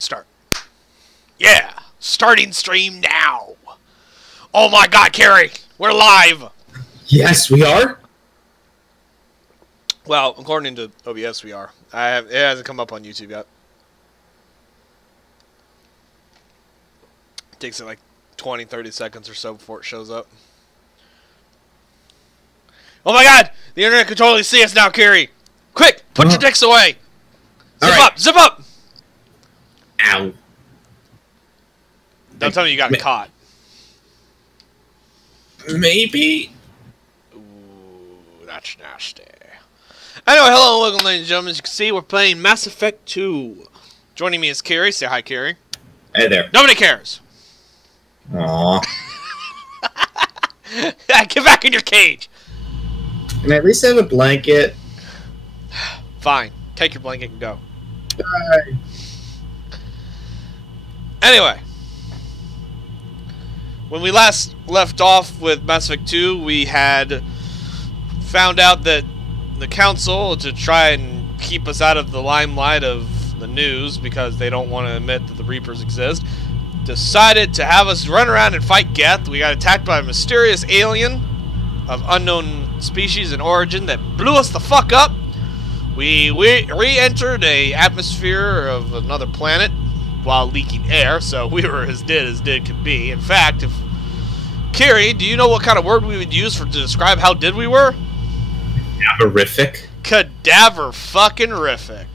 let's start. Yeah, starting stream now. Oh my God, Carrie, we're live. Yes, we are. Well, according to OBS, we are. It hasn't come up on YouTube yet. It takes it like 20, 30 seconds or so before it shows up. Oh my God, the internet can totally see us now, Carrie. Quick, put your dicks away. Zip up, zip up. Ow. Don't tell me you got caught. Maybe. Ooh, that's nasty. Anyway, hello and welcome, ladies and gentlemen. As you can see, we're playing Mass Effect 2. Joining me is Carrie. Say hi, Carrie. Hey there. Nobody cares. Aww. Get back in your cage. Can I at least have a blanket? Fine. Take your blanket and go. Bye. Anyway. When we last left off with Mass Effect 2, we had found out that the Council, to try and keep us out of the limelight of the news because they don't want to admit that the Reapers exist, decided to have us run around and fight Geth. We got attacked by a mysterious alien of unknown species and origin that blew us the fuck up. We re-entered a atmosphere of another planet while leaking air, so we were as dead could be. In fact, if Carrie, do you know what kind of word we would use to describe how dead we were? Cadaverific. Cadaver-fucking-rific.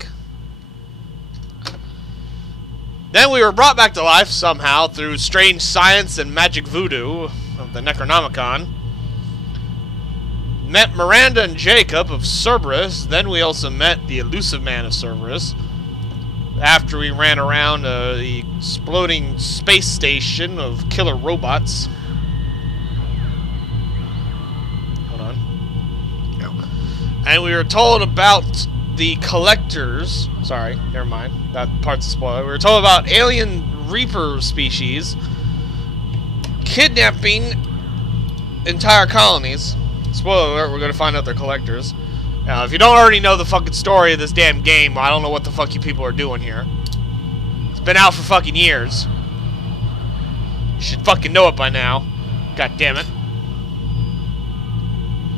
Then we were brought back to life somehow through strange science and magic voodoo of the Necronomicon. Met Miranda and Jacob of Cerberus. Then we also met the elusive man of Cerberus. After we ran around the exploding space station of killer robots. Hold on. And we were told about the collectors. Sorry, never mind. That part's a spoiler. We were told about alien Reaper species kidnapping entire colonies. Spoiler alert, we're going to find out they're collectors. Now, if you don't already know the fucking story of this damn game, I don't know what the fuck you people are doing here. It's been out for fucking years. You should fucking know it by now. God damn it.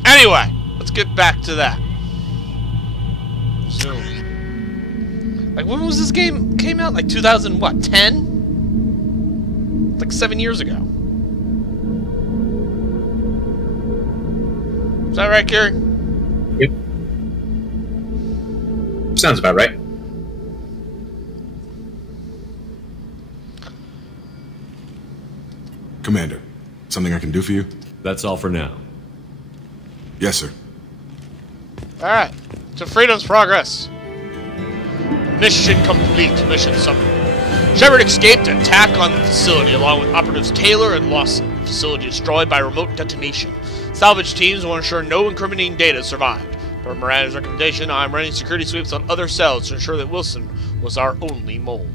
Anyway, let's get back to that. Zoom. Like, when was this game came out? Like 2010? Like 7 years ago. Is that right, Carrie? Yep. Sounds about right. Commander, something I can do for you? That's all for now. Yes, sir. Alright. To Freedom's Progress. Mission complete. Mission summary. Shepard escaped an attack on the facility along with operatives Taylor and Lawson. The facility destroyed by remote detonation. Salvage teams will ensure no incriminating data survived. Per Miranda's recommendation, I am running security sweeps on other cells to ensure that Wilson was our only mole.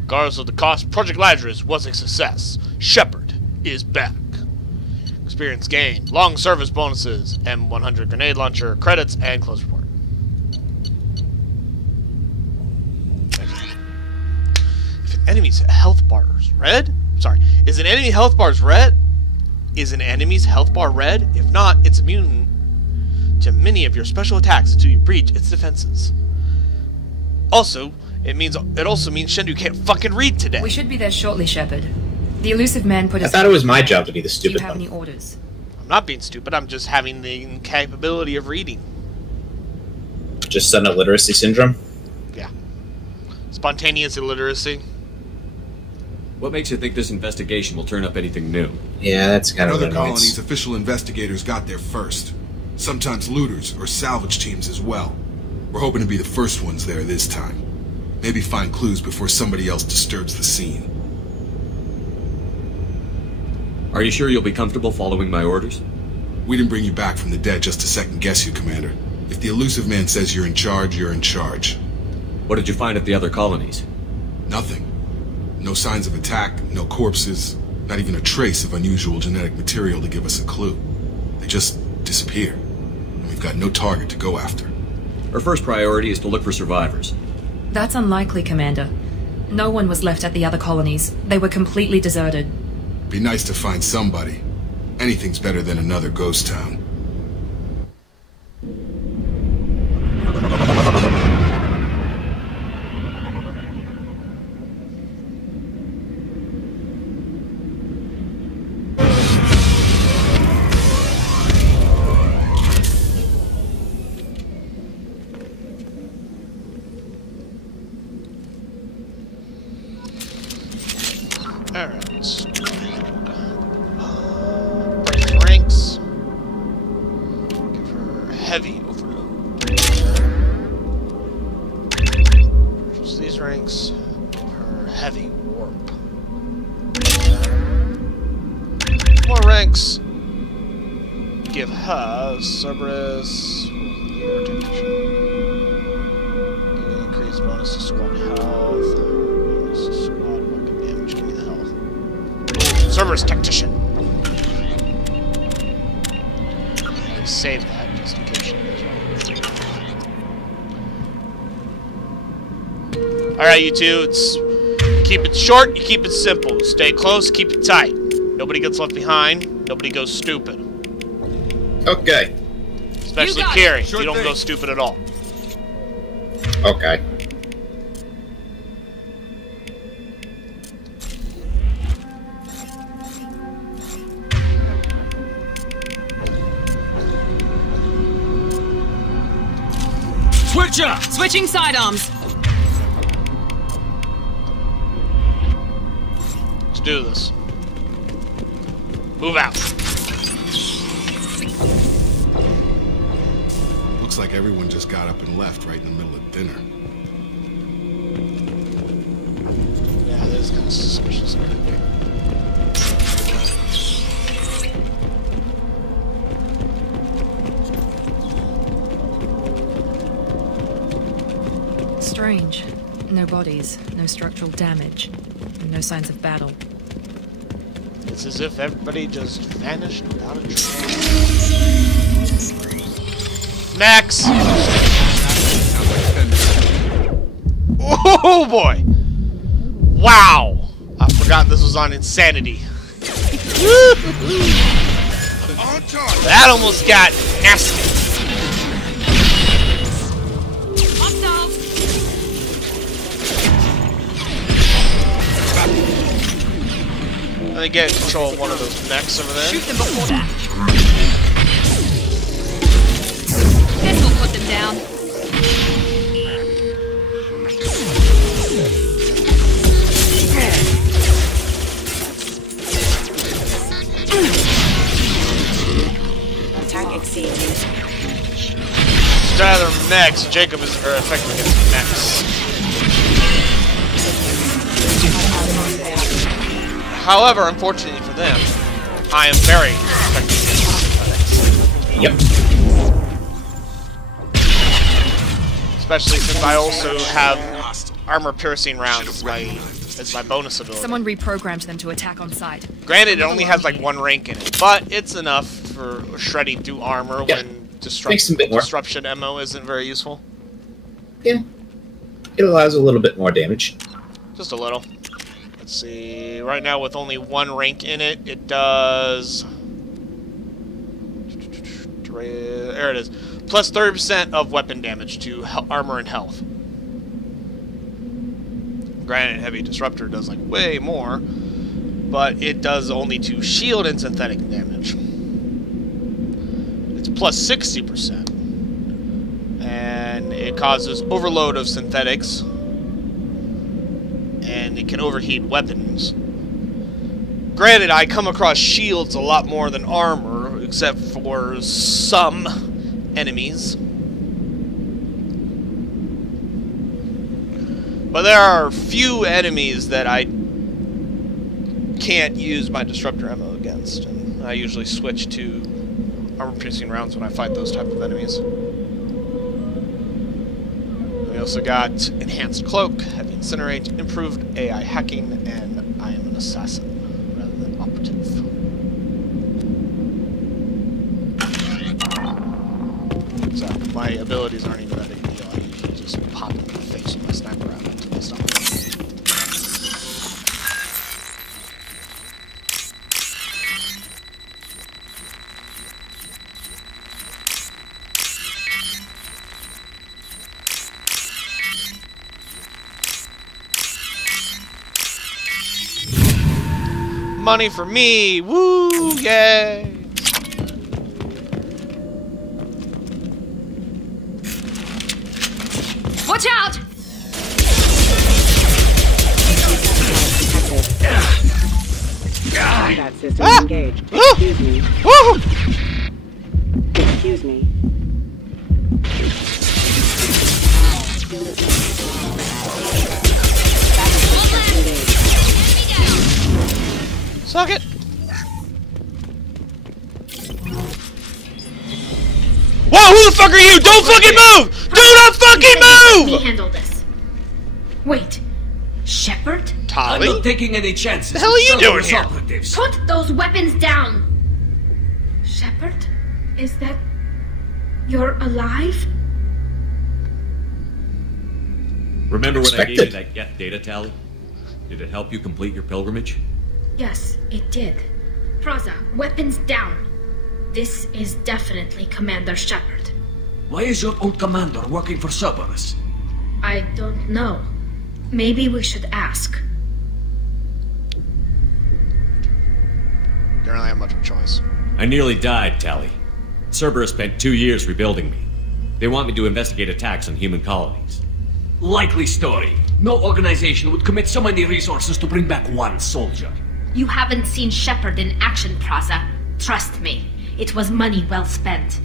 Regardless of the cost, Project Lazarus was a success. Shepard is back. Experience gained, long service bonuses, M100 grenade launcher, credits, and close report. If an enemy's health bar is red? Sorry, is an enemy health bar red? Is an enemy's health bar red? If not, it's immune to many of your special attacks until you breach its defenses. Also, it also means Shendu can't fucking read today. We should be there shortly, Shepard. The elusive man put us. I thought it was my job to be the Do stupid you have one. any orders? I'm not being stupid, I'm just having the incapability of reading. Just sudden illiteracy syndrome? Yeah. Spontaneous illiteracy. What makes you think this investigation will turn up anything new? Yeah, that's kind of Other annoying. colonies, official investigators got there first. Sometimes looters or salvage teams as well. We're hoping to be the first ones there this time. Maybe find clues before somebody else disturbs the scene. Are you sure you'll be comfortable following my orders? We didn't bring you back from the dead just to second guess you, Commander. If the elusive man says you're in charge, you're in charge. What did you find at the other colonies? Nothing. No signs of attack, no corpses, not even a trace of unusual genetic material to give us a clue. They just disappear, and we've got no target to go after. Our first priority is to look for survivors. That's unlikely, Commander. No one was left at the other colonies. They were completely deserted. Be nice to find somebody. Anything's better than another ghost town. Alright. Break ranks. Give her heavy overload. Just these ranks. Give her heavy warp. More ranks. Give her Cerberus. Increase bonus to squad health. Bonus to squad weapon damage. Give me the health. Cerberus Tactician. Save that just in case she goes wrong. Alright, you two. Keep it short, you keep it simple. Stay close, keep it tight. Nobody gets left behind. Nobody goes stupid. Okay. Especially You got Kiri. it. Sure You don't thing. go stupid at all. Okay. Switch up! Switching sidearms. Let's do this. Move out. Looks like everyone just got up and left right in the middle of dinner. Yeah, that is kind of suspicious. Strange. No bodies, no structural damage, and no signs of battle. It's as if everybody just vanished without a trace. Next! Oh boy! Wow! I forgot this was on Insanity. That almost got nasty. Let me get control of one of those mechs over there. Shoot them before that. This will put them down. Attack exceeded. Instead of their mechs, Jacob is effective against mechs. However, unfortunately for them, I am very effective against Yep. especially since I also have armor-piercing rounds as my bonus ability. Someone reprogrammed them to attack on sight. Granted, it only has like one rank in it, but it's enough for shredding through armor Yeah. when Makes a bit more. disruption ammo isn't very useful. Yeah. It allows a little bit more damage. Just a little. Let's see. Right now, with only one rank in it, it does. There it is. Plus 30% of weapon damage to armor and health. Granted, Heavy Disruptor does like way more, but it does only to shield and synthetic damage. It's plus 60%. And it causes overload of synthetics. And it can overheat weapons. Granted, I come across shields a lot more than armor, except for some enemies. But there are few enemies that I can't use my disruptor ammo against, and I usually switch to armor-piercing rounds when I fight those type of enemies. We also got Enhanced Cloak, Heavy Incinerate, Improved AI Hacking, and I am an Assassin rather than Operative. So, my abilities aren't even that big a deal. I usually just pop in the face with my sniper rifle until they stop. money for me. Woo! Yay! Watch out! Combat system engaged. Excuse me. Woo! Excuse me. Suck it! Whoa, who the fuck are you? Don't fucking move! Do not fucking Let me move! handle this. Wait. Shepard? I'm Tolly? not taking any chances. The hell are you doing here? Operatives. Put those weapons down! Shepard? Is that... You're alive? Remember when I gave you Expected. that get data tally? Did it help you complete your pilgrimage? Yes, it did. Praza, weapons down. This is definitely Commander Shepard. Why is your old commander working for Cerberus? I don't know. Maybe we should ask. Don't really have much of a choice. I nearly died, Tally. Cerberus spent 2 years rebuilding me. They want me to investigate attacks on human colonies. Likely story. No organization would commit so many resources to bring back one soldier. You haven't seen Shepard in action, Praza. Trust me, it was money well spent.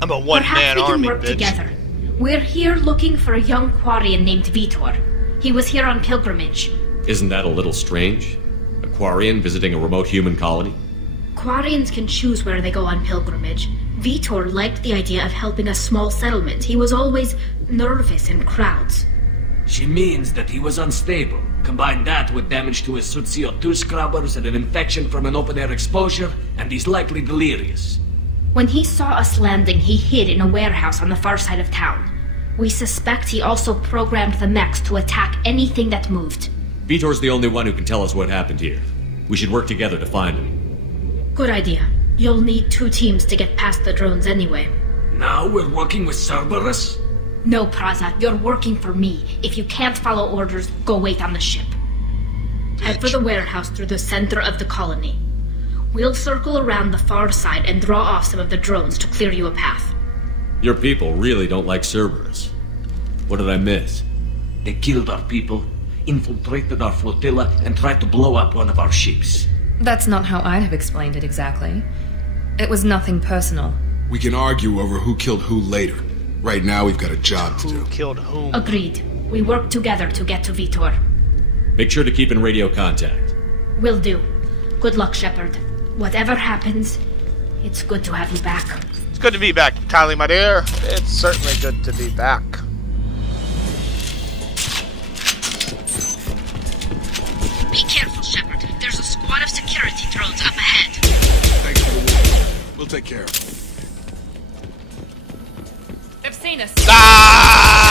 I'm a one-man Perhaps we can army, work bitch. together. We're here looking for a young Quarian named Vitor. He was here on pilgrimage. Isn't that a little strange? A Quarian visiting a remote human colony? Quarians can choose where they go on pilgrimage. Vitor liked the idea of helping a small settlement. He was always nervous in crowds. She means that he was unstable. Combine that with damage to his suit CO2 scrubbers and an infection from an open-air exposure, and he's likely delirious. When he saw us landing, he hid in a warehouse on the far side of town. We suspect he also programmed the mechs to attack anything that moved. Vitor's the only one who can tell us what happened here. We should work together to find him. Good idea. You'll need 2 teams to get past the drones anyway. Now we're working with Cerberus? No, Praza, you're working for me. If you can't follow orders, go wait on the ship. Head for the warehouse through the center of the colony. We'll circle around the far side and draw off some of the drones to clear you a path. Your people really don't like Cerberus. What did I miss? They killed our people, infiltrated our flotilla, and tried to blow up one of our ships. That's not how I'd have explained it exactly. It was nothing personal. We can argue over who killed who later. Right now, we've got a job to Who do. killed whom? Agreed. We work together to get to Vitor. Make sure to keep in radio contact. Will do. Good luck, Shepard. Whatever happens, it's good to have you back. It's good to be back, Kylie, my dear. It's certainly good to be back. Be careful, Shepard. There's a squad of security drones up ahead. Thanks for the warning. We'll take care of it. They've seen us. Ah!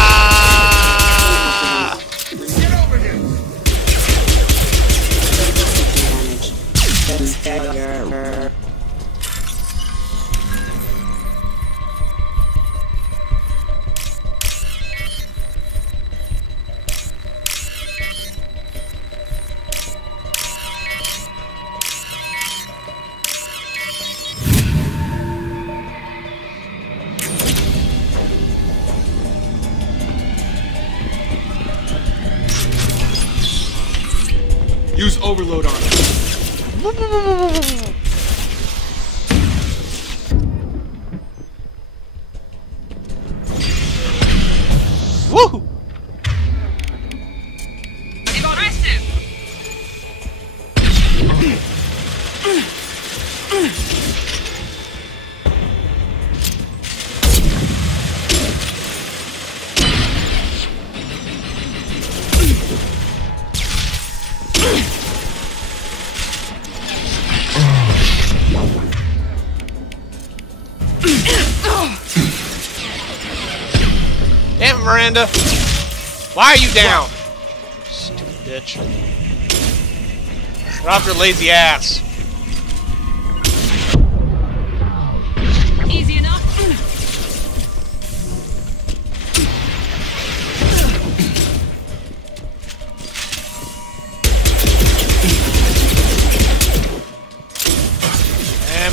Get over here! Use overload on it. Woo! Damn it, Miranda! Why are you down? Stupid bitch. Get off your lazy ass. Easy enough.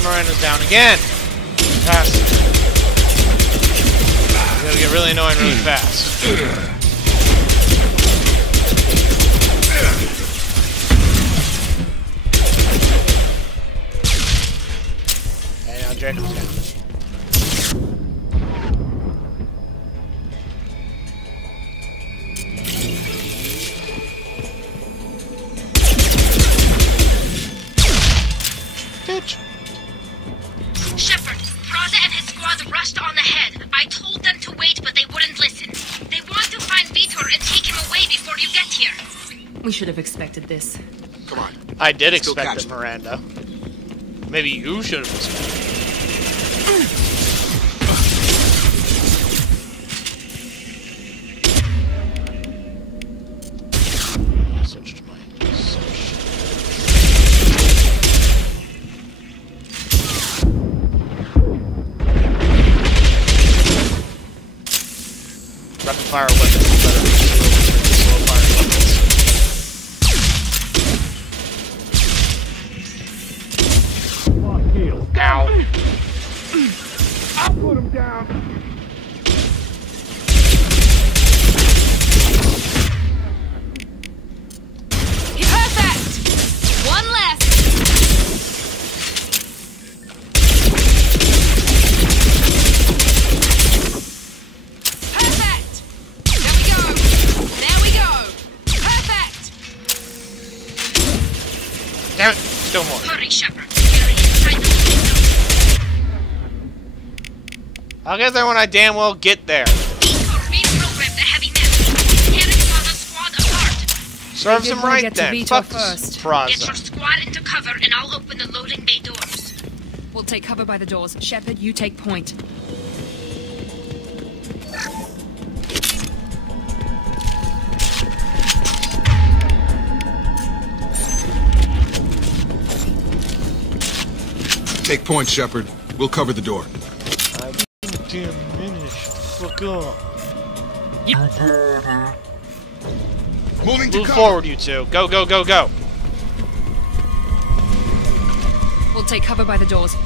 Miranda's down again. Fast. It's gonna get really annoying really fast. And now Jacob's down. Bitch. Shepard, Praza and his squad rushed on ahead. I told them to wait, but they wouldn't listen. They want to find Vitor and take him away before you get here. We should have expected this. Come on. I did Let's go expect catch it, them. Miranda. Maybe you should have expected it. Switch to my search. Rapid fire weapons are better than slow fire weapons. Ow. I'll put him down. Perfect! One left! Perfect! There we go! There we go! Perfect! Damn it, still more. Hurry, Shepard. We're inside the I'll get there when I damn well get there. Vitor, reprogram the heavy net. Tear his Praza squad apart. Serves him right get to then. Vitor Fuck first. Get Praza. your squad into cover, and I'll open the loading bay doors. We'll take cover by the doors. Shepard, you take point. Take point, Shepard. We'll cover the door. Damn minute. Fuck up. Moving to Move cover. forward, you two. Go, go, go, go. We'll take cover by the doors.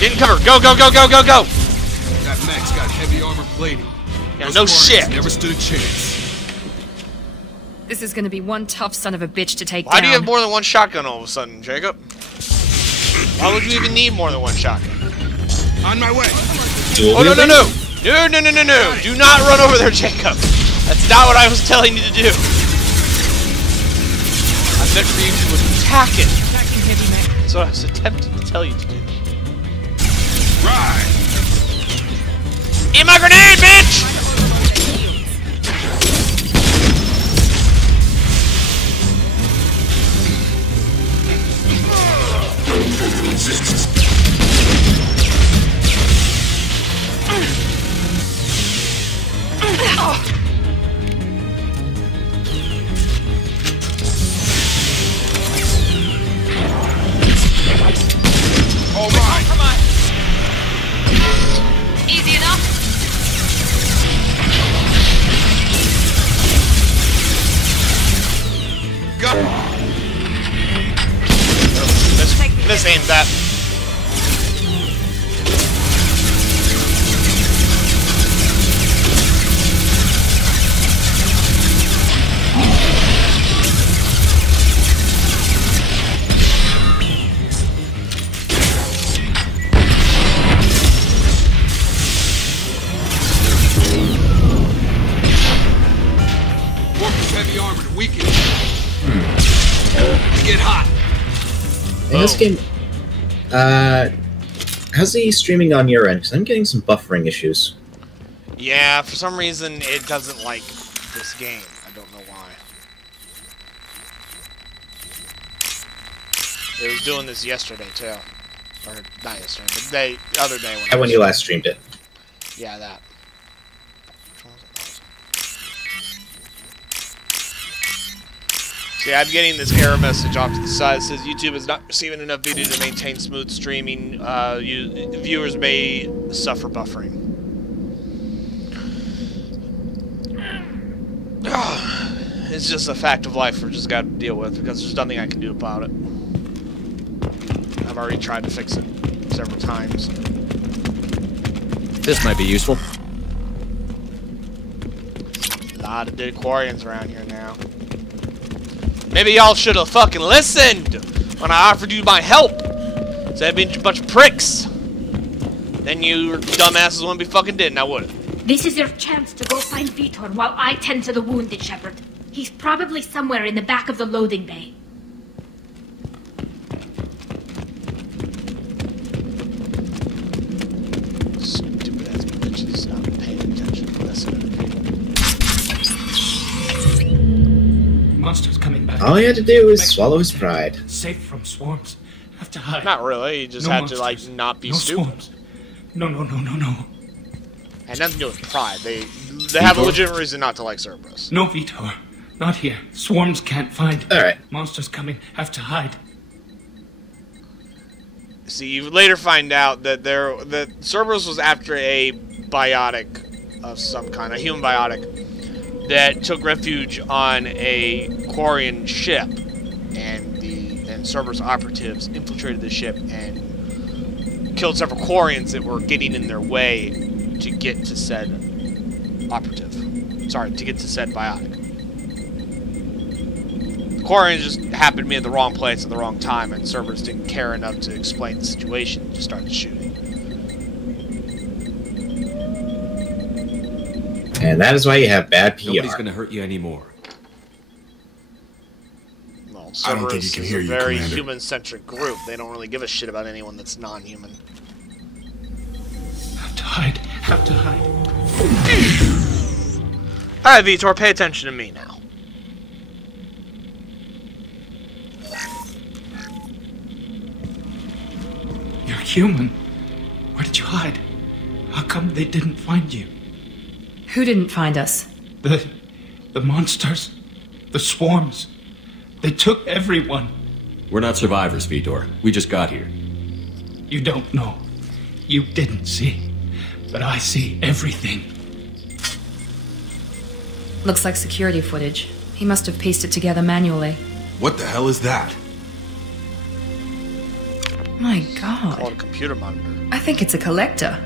Get in cover. Go, go, go, go, go, go. That mech's got heavy armor plating. Yeah, Those no Marines shit. Never stood a chance. This is gonna be one tough son of a bitch to take Why down. do you have more than one shotgun all of a sudden, Jacob? Why would you even need more than one shotgun? On my way. Oh, no, no, no. No, no, no, no, no. Do not run over there, Jacob. That's not what I was telling you to do. I meant for you to attack it. Attacking heavy mech. That's what I was attempting to tell you to do. Right. Eat my grenade, bitch! Oh my. Come on. Easy enough. Go. This ain't that. Walker's heavy armor to weaken. Get hot. In this game, how's the streaming on your end? Because I'm getting some buffering issues. Yeah, for some reason it doesn't like this game. I don't know why. It was doing this yesterday too. Or not yesterday, but the other day When you last streamed it. Yeah, that. See, I'm getting this error message off to the side. It says YouTube is not receiving enough video to maintain smooth streaming. Viewers may suffer buffering. It's just a fact of life we're just got to deal with because there's nothing I can do about it. I've already tried to fix it several times. This might be useful. A lot of dead Quarians around here now. Maybe y'all should have fucking listened when I offered you my help. Instead of being a bunch of pricks. Then you dumbasses wouldn't be fucking dead, now would it? This is your chance to go find Vitor while I tend to the wounded, Shepard. He's probably somewhere in the back of the loading bay. Stupid ass bitches not paying attention to this. Monsters coming back. All he had to do was swallow his pride. Safe from swarms. Have to hide. Not really, he just No had monsters. to, like, not be No stupid. swarms. No. Had nothing to do with pride. They have a legitimate reason not to like Cerberus. No, Vitor. Not here. Swarms can't find. Alright. Monsters coming. Have to hide. See, you later find out that Cerberus was after a biotic of some kind, a human biotic, that took refuge on a Quarian ship, and Cerberus operatives infiltrated the ship and killed several Quarians that were getting in their way to get to said operative. Sorry, to get to said biotic. The Quarians just happened to be in the wrong place at the wrong time, and Cerberus didn't care enough to explain the situation and just started shooting. And that is why you have bad PR. Nobody's gonna hurt you anymore. Well, I don't think he Cerberus can is hear a you, very Commander. human-centric group. They don't really give a shit about anyone that's non-human. Have to hide. Have to hide. Alright, Vitor, pay attention to me now. You're human. Where did you hide? How come they didn't find you? Who didn't find us? The monsters. The swarms. They took everyone. We're not survivors, Vitor. We just got here. You don't know. You didn't see. But I see everything. Looks like security footage. He must have pieced it together manually. What the hell is that? My Called god. a computer monitor. I think it's a collector.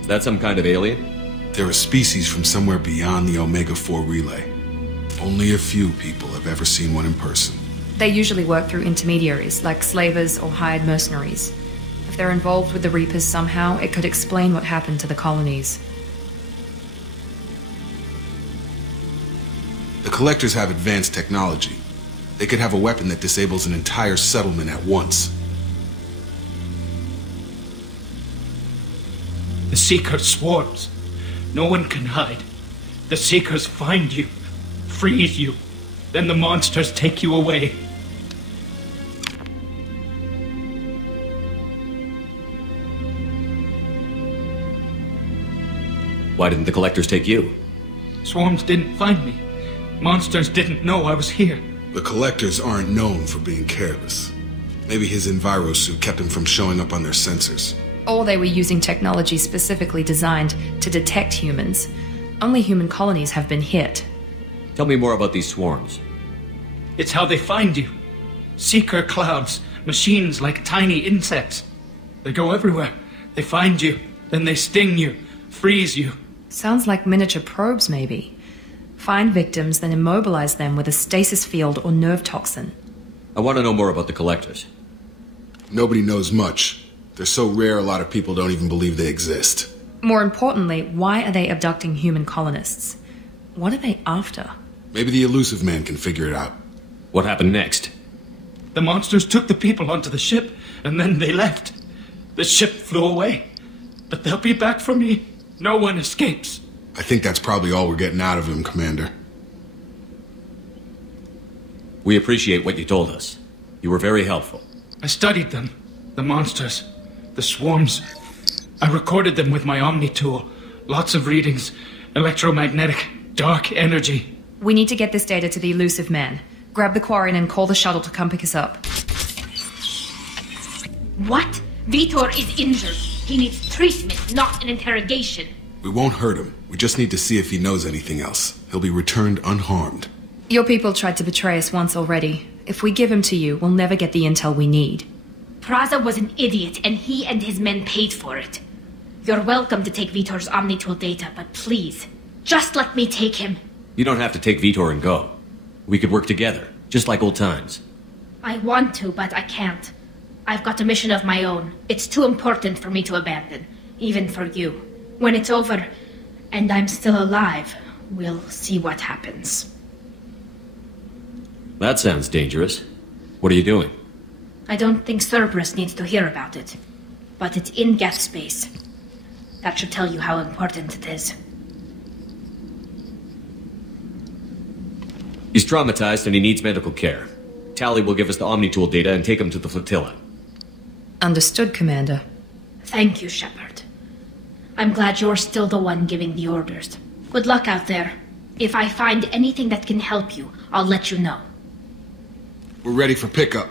Is that some kind of alien? They're a species from somewhere beyond the Omega-4 relay. Only a few people have ever seen one in person. They usually work through intermediaries, like slavers or hired mercenaries. If they're involved with the Reapers somehow, it could explain what happened to the colonies. The Collectors have advanced technology. They could have a weapon that disables an entire settlement at once. The Seeker swarms. No one can hide. The Seekers find you, freeze you, then the monsters take you away. Why didn't the Collectors take you? Swarms didn't find me. Monsters didn't know I was here. The Collectors aren't known for being careless. Maybe his Enviro suit kept him from showing up on their sensors. Or they were using technology specifically designed to detect humans. Only human colonies have been hit. Tell me more about these swarms. It's how they find you. Seeker clouds, machines like tiny insects. They go everywhere. They find you, then they sting you, freeze you. Sounds like miniature probes, maybe. Find victims, then immobilize them with a stasis field or nerve toxin. I want to know more about the Collectors. Nobody knows much. They're so rare a lot of people don't even believe they exist. More importantly, why are they abducting human colonists? What are they after? Maybe the Elusive Man can figure it out. What happened next? The monsters took the people onto the ship, and then they left. The ship flew away. But they'll be back for me. No one escapes. I think that's probably all we're getting out of him, Commander. We appreciate what you told us. You were very helpful. I studied them. The monsters. The swarms. I recorded them with my Omni tool. Lots of readings. Electromagnetic. Dark energy. We need to get this data to the elusive man. Grab the Quarian and call the shuttle to come pick us up. What? Vitor is injured. He needs treatment, not an interrogation. We won't hurt him. We just need to see if he knows anything else. He'll be returned unharmed. Your people tried to betray us once already. If we give him to you, we'll never get the intel we need. Praza was an idiot, and he and his men paid for it. You're welcome to take Vitor's Omnitool data, but please, just let me take him. You don't have to take Vitor and go. We could work together, just like old times. I want to, but I can't. I've got a mission of my own. It's too important for me to abandon, even for you. When it's over, and I'm still alive, we'll see what happens. That sounds dangerous. What are you doing? I don't think Cerberus needs to hear about it, but it's in gas space. That should tell you how important it is. He's traumatized and he needs medical care. Tally will give us the Omnitool data and take him to the flotilla. Understood, Commander. Thank you, Shepard. I'm glad you're still the one giving the orders. Good luck out there. If I find anything that can help you, I'll let you know. We're ready for pickup.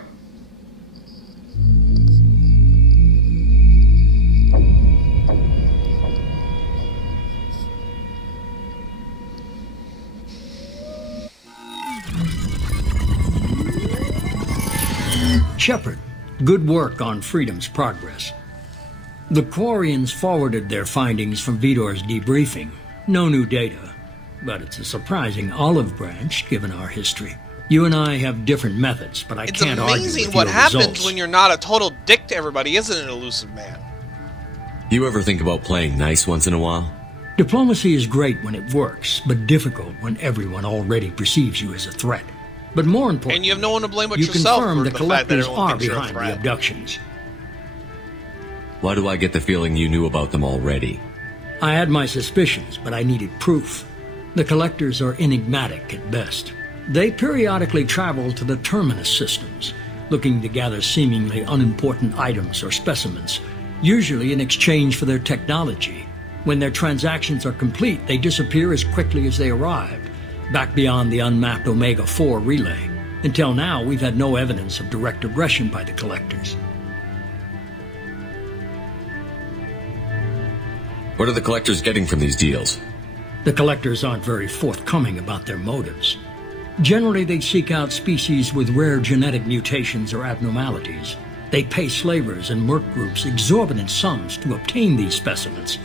Shepard, good work on Freedom's progress. The Quarians forwarded their findings from Vitor's debriefing. No new data, but it's a surprising olive branch given our history. You and I have different methods, but I can't argue with your results. It's amazing what happens when you're not a total dick to everybody, isn't it, Elusive Man? You ever think about playing nice once in a while? Diplomacy is great when it works, but difficult when everyone already perceives you as a threat. But more important, and you have no one to blame but you yourself confirm for the the fact that collectors everyone are thinks you're a behind the threat. abductions. Why do I get the feeling you knew about them already? I had my suspicions, but I needed proof. The collectors are enigmatic at best. They periodically travel to the terminus systems, looking to gather seemingly unimportant items or specimens, usually in exchange for their technology. When their transactions are complete, they disappear as quickly as they arrived, back beyond the unmapped Omega-4 relay. Until now, we've had no evidence of direct aggression by the collectors. What are the collectors getting from these deals? The collectors aren't very forthcoming about their motives. Generally, they seek out species with rare genetic mutations or abnormalities. They pay slavers and merc groups exorbitant sums to obtain these specimens,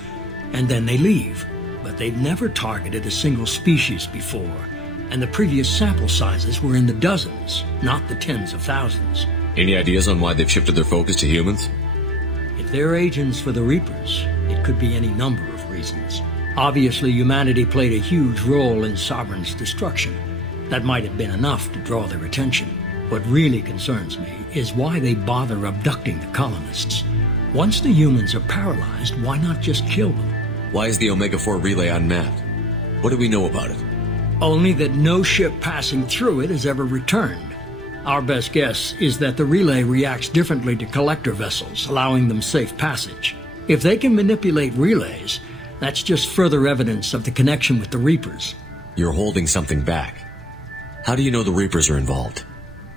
and then they leave. But they've never targeted a single species before, and the previous sample sizes were in the dozens, not the tens of thousands. Any ideas on why they've shifted their focus to humans? If they're agents for the Reapers, it could be any number of reasons. Obviously, humanity played a huge role in Sovereign's destruction. That might have been enough to draw their attention. What really concerns me is why they bother abducting the colonists. Once the humans are paralyzed, why not just kill them? Why is the Omega-4 relay unmapped? What do we know about it? Only that no ship passing through it has ever returned. Our best guess is that the relay reacts differently to collector vessels, allowing them safe passage. If they can manipulate relays, that's just further evidence of the connection with the Reapers. You're holding something back. How do you know the Reapers are involved?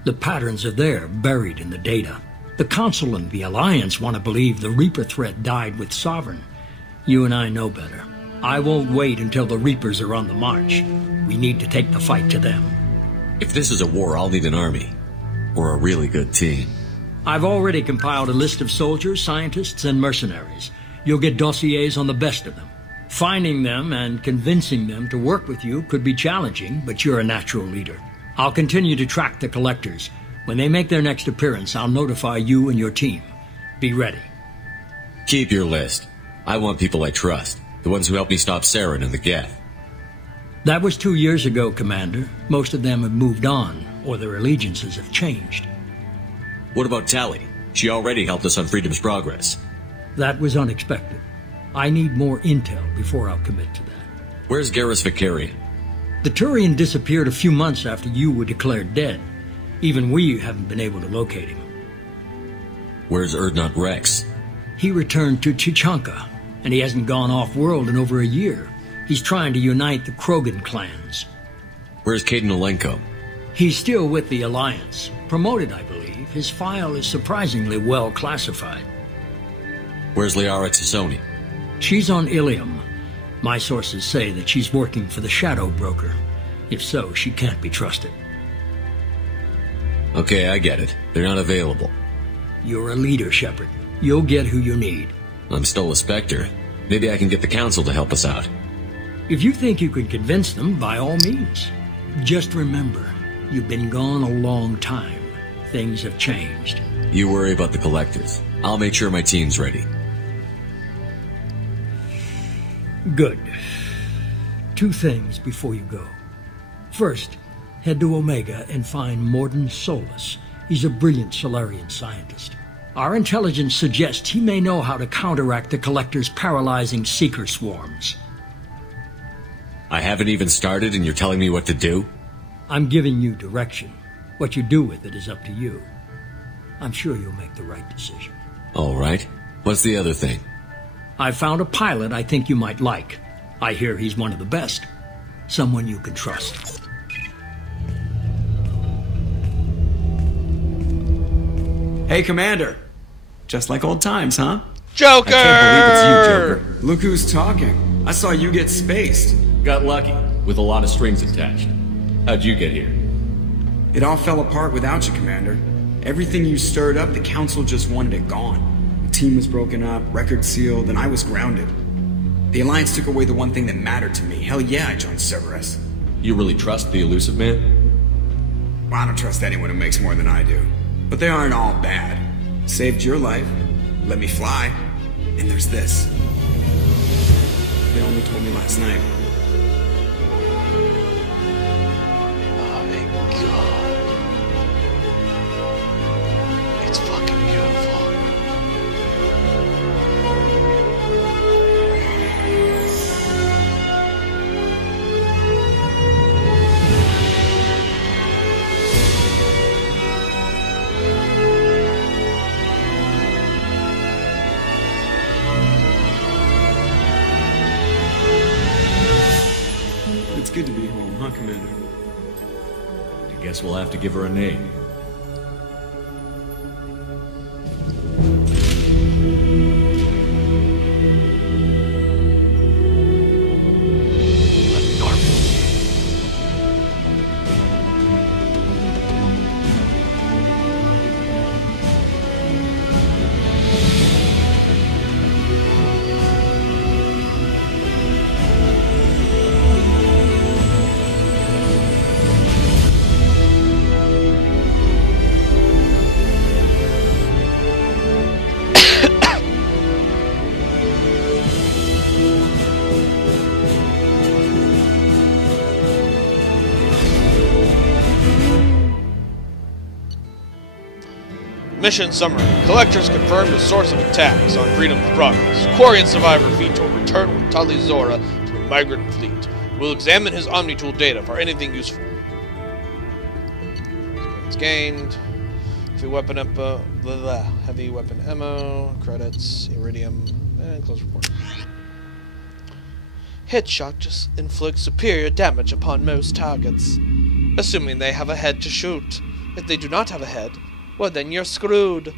The patterns are there, buried in the data. The Council and the Alliance want to believe the Reaper threat died with Sovereign. You and I know better. I won't wait until the Reapers are on the march. We need to take the fight to them. If this is a war, I'll need an army. Or a really good team. I've already compiled a list of soldiers, scientists, and mercenaries. You'll get dossiers on the best of them. Finding them and convincing them to work with you could be challenging, but you're a natural leader. I'll continue to track the collectors. When they make their next appearance, I'll notify you and your team. Be ready. Keep your list. I want people I trust. The ones who helped me stop Saren and the Geth. That was 2 years ago, Commander. Most of them have moved on, or their allegiances have changed. What about Tally? She already helped us on Freedom's progress. That was unexpected. I need more intel before I'll commit to that. Where's Garrus Vicarian? The Turian disappeared a few months after you were declared dead. Even we haven't been able to locate him. Where's Urdnot Rex? He returned to Chichanka, and he hasn't gone off-world in over a year. He's trying to unite the Krogan clans. Where's Caden Olenko? He's still with the Alliance. Promoted, I believe. His file is surprisingly well classified. Where's Liara Tassoni? She's on Ilium. My sources say that she's working for the Shadow Broker. If so, she can't be trusted. Okay, I get it. They're not available. You're a leader, Shepard. You'll get who you need. I'm still a Spectre. Maybe I can get the Council to help us out. If you think you can convince them, by all means. Just remember, you've been gone a long time. Things have changed. You worry about the Collectors. I'll make sure my team's ready. Good. 2 things before you go. First, head to Omega and find Morden Solus. He's a brilliant Solarian scientist. Our intelligence suggests he may know how to counteract the Collector's paralyzing Seeker swarms. I haven't even started and you're telling me what to do? I'm giving you direction. What you do with it is up to you. I'm sure you'll make the right decision. All right. What's the other thing? I found a pilot I think you might like. I hear he's one of the best. Someone you can trust. Hey, Commander. Just like old times, huh? Joker! I can't believe it's you, Joker. Look who's talking. I saw you get spaced. Got lucky, with a lot of strings attached. How'd you get here? It all fell apart without you, Commander. Everything you stirred up, the Council just wanted it gone. The team was broken up, record sealed, and I was grounded. The Alliance took away the one thing that mattered to me. Hell yeah, I joined Cerberus. You really trust the Elusive Man? Well, I don't trust anyone who makes more than I do. But they aren't all bad. Saved your life, let me fly, and there's this. They only told me last night. Oh my god. It's fucking beautiful. It's good to be home, huh, Commander? I guess we'll have to give her a name. Mission summary. Collectors confirmed the source of attacks on Freedom's progress. Quarian survivor Vito returned with Tali Zora to the migrant fleet. We'll examine his Omnitool data for anything useful. Experience gained. Heavy weapon heavy weapon ammo. Credits. Iridium. And close report. Headshot just inflicts superior damage upon most targets. Assuming they have a head to shoot. If they do not have a head, well then you're screwed.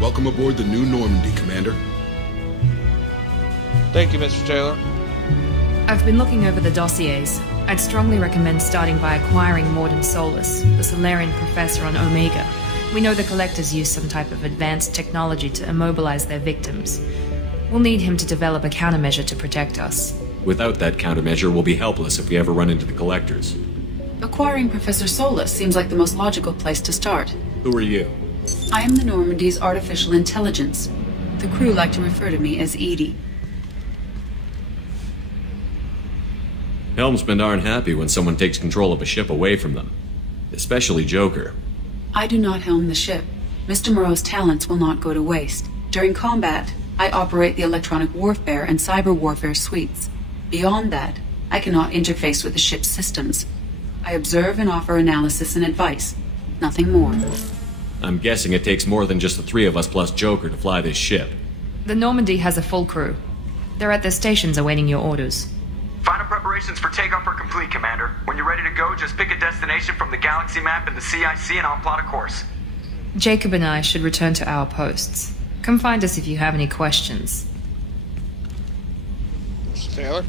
Welcome aboard the new Normandy, Commander. Thank you, Mr. Taylor. I've been looking over the dossiers. I'd strongly recommend starting by acquiring Morden Solus, the Solarian professor on Omega. We know the Collectors use some type of advanced technology to immobilize their victims. We'll need him to develop a countermeasure to protect us. Without that countermeasure, we'll be helpless if we ever run into the Collectors. Acquiring Professor Solus seems like the most logical place to start. Who are you? I am the Normandy's artificial intelligence. The crew like to refer to me as Edie. Helmsmen aren't happy when someone takes control of a ship away from them. Especially Joker. I do not helm the ship. Mr. Moreau's talents will not go to waste. During combat, I operate the electronic warfare and cyber warfare suites. Beyond that, I cannot interface with the ship's systems. I observe and offer analysis and advice. Nothing more. I'm guessing it takes more than just the three of us plus Joker to fly this ship. The Normandy has a full crew. They're at their stations awaiting your orders. Final preparations for takeoff are complete, Commander. When you're ready to go, just pick a destination from the galaxy map in the CIC and I'll plot a course. Jacob and I should return to our posts. Come find us if you have any questions. Mr. Taylor?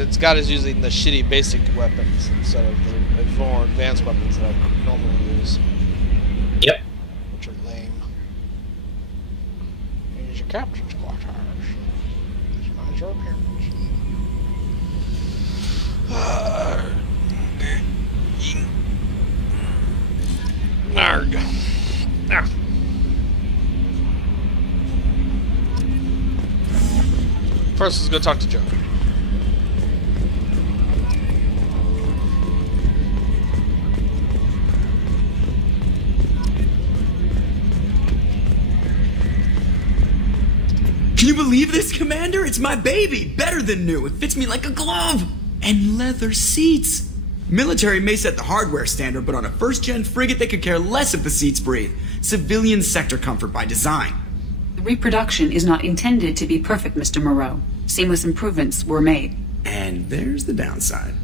It's got us using the shitty basic weapons instead of the more advanced weapons that I normally use. Yep. Which are lame. Here's your captain's quarters. Here's your appearance. Narg. Ah. First, let's go talk to Joker. Can you believe this, Commander? It's my baby! Better than new. It fits me like a glove! And leather seats! Military may set the hardware standard, but on a first-gen frigate they could care less if the seats breathe. Civilian sector comfort by design. The reproduction is not intended to be perfect, Mr. Moreau. Seamless improvements were made. And there's the downside.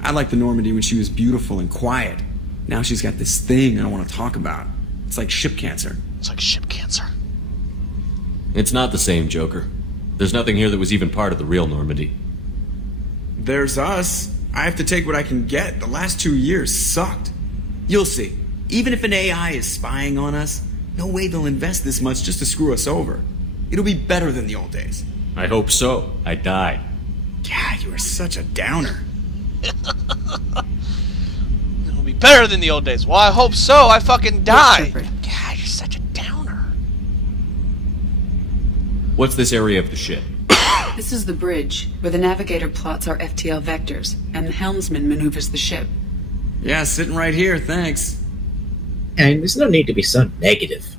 I liked the Normandy when she was beautiful and quiet. Now she's got this thing I want to talk about. It's like ship cancer. It's like ship cancer. It's not the same, Joker. There's nothing here that was even part of the real Normandy. There's us. I have to take what I can get. The last 2 years sucked. You'll see. Even if an AI is spying on us, no way they'll invest this much just to screw us over. It'll be better than the old days. I hope so. I died. God, you are such a downer. It'll be better than the old days. Well, I hope so. I fucking died. God, you're such a downer. What's this area of the ship? This is the bridge, where the navigator plots our FTL vectors, and the helmsman maneuvers the ship. Yeah, sitting right here, thanks. And there's no need to be so negative.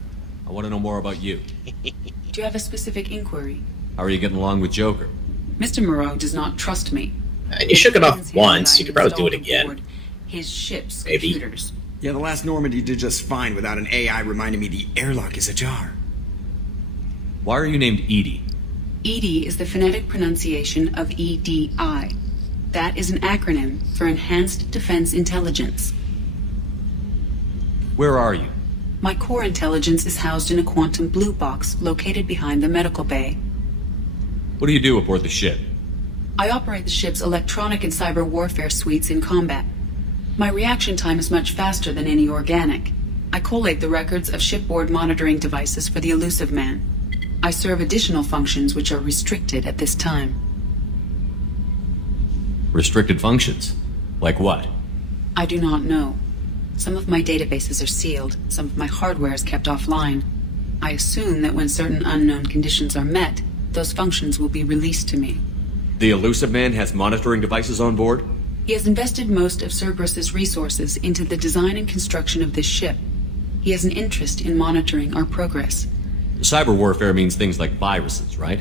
I want to know more about you. Do you have a specific inquiry? How are you getting along with Joker? Mr. Moreau does not trust me. And you shook it off once, you could probably do it again. His ship's Maybe. computers. Yeah, the last Normandy did just fine without an AI reminding me the airlock is ajar. Why are you named Edie? EDI is the phonetic pronunciation of EDI. That is an acronym for Enhanced Defense Intelligence. Where are you? My core intelligence is housed in a quantum blue box located behind the medical bay. What do you do aboard the ship? I operate the ship's electronic and cyber warfare suites in combat. My reaction time is much faster than any organic. I collate the records of shipboard monitoring devices for the Elusive Man. I serve additional functions which are restricted at this time. Restricted functions? Like what? I do not know. Some of my databases are sealed, some of my hardware is kept offline. I assume that when certain unknown conditions are met, those functions will be released to me. The Elusive Man has monitoring devices on board? He has invested most of Cerberus's resources into the design and construction of this ship. He has an interest in monitoring our progress. Cyber warfare means things like viruses, right?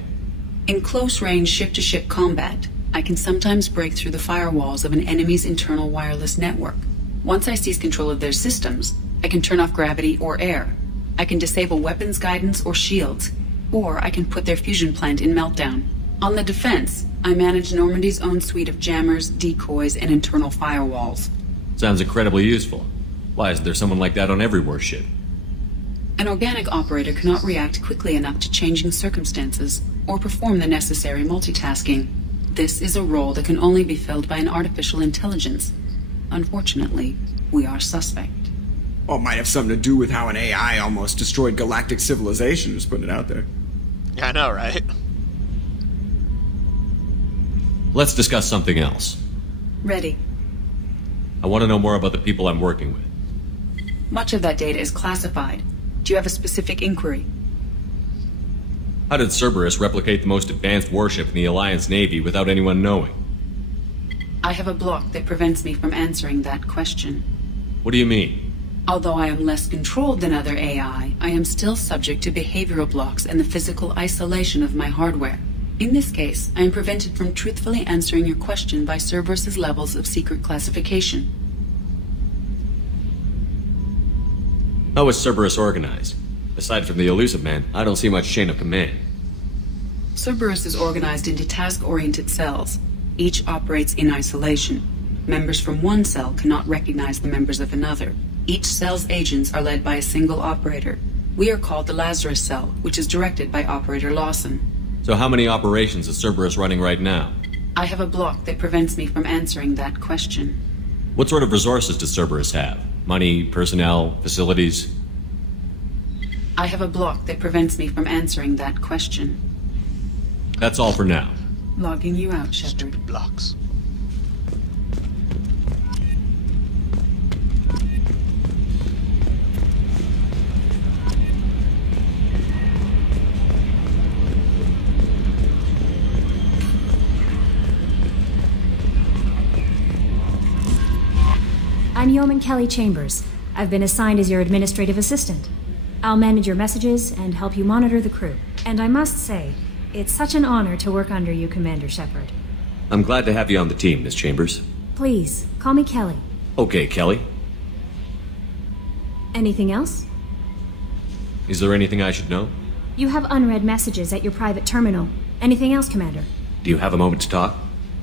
In close-range ship-to-ship combat, I can sometimes break through the firewalls of an enemy's internal wireless network. Once I seize control of their systems, I can turn off gravity or air. I can disable weapons guidance or shields, or I can put their fusion plant in meltdown. On the defense, I manage Normandy's own suite of jammers, decoys, and internal firewalls. Sounds incredibly useful. Why isn't there someone like that on every warship? An organic operator cannot react quickly enough to changing circumstances or perform the necessary multitasking. This is a role that can only be filled by an artificial intelligence. Unfortunately, we are suspect. Well, it might have something to do with how an AI almost destroyed galactic civilization, just putting it out there. Yeah, I know, right? Let's discuss something else. Ready. I want to know more about the people I'm working with. Much of that data is classified. Do you have a specific inquiry? How did Cerberus replicate the most advanced warship in the Alliance Navy without anyone knowing? I have a block that prevents me from answering that question. What do you mean? Although I am less controlled than other AI, I am still subject to behavioral blocks and the physical isolation of my hardware. In this case, I am prevented from truthfully answering your question by Cerberus's levels of secret classification. How is Cerberus organized? Aside from the Elusive Man, I don't see much chain of command. Cerberus is organized into task-oriented cells. Each operates in isolation. Members from one cell cannot recognize the members of another. Each cell's agents are led by a single operator. We are called the Lazarus Cell, which is directed by Operator Lawson. So how many operations is Cerberus running right now? I have a block that prevents me from answering that question. What sort of resources does Cerberus have? Money, personnel, facilities? I have a block that prevents me from answering that question. That's all for now. Logging you out, Shepard. Stupid blocks. I'm Yeoman Kelly Chambers. I've been assigned as your administrative assistant. I'll manage your messages and help you monitor the crew. And I must say, it's such an honor to work under you, Commander Shepard. I'm glad to have you on the team, Miss Chambers. Please, call me Kelly. Okay, Kelly. Anything else? Is there anything I should know? You have unread messages at your private terminal. Anything else, Commander? Do you have a moment to talk?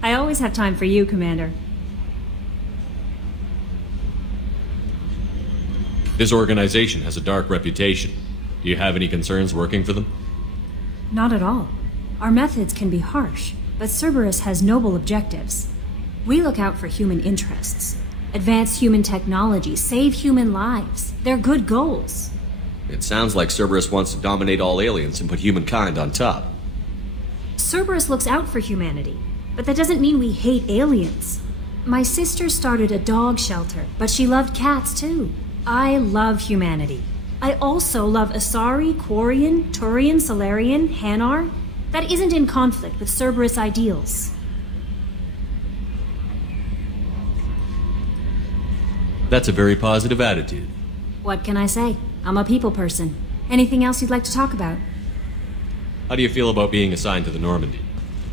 I always have time for you, Commander. This organization has a dark reputation. Do you have any concerns working for them? Not at all. Our methods can be harsh, but Cerberus has noble objectives. We look out for human interests. Advance human technology, save human lives. They're good goals. It sounds like Cerberus wants to dominate all aliens and put humankind on top. Cerberus looks out for humanity, but that doesn't mean we hate aliens. My sister started a dog shelter, but she loved cats too. I love humanity. I also love Asari, Quarian, Turian, Solarian, Hanar. That isn't in conflict with Cerberus ideals. That's a very positive attitude. What can I say? I'm a people person. Anything else you'd like to talk about? How do you feel about being assigned to the Normandy?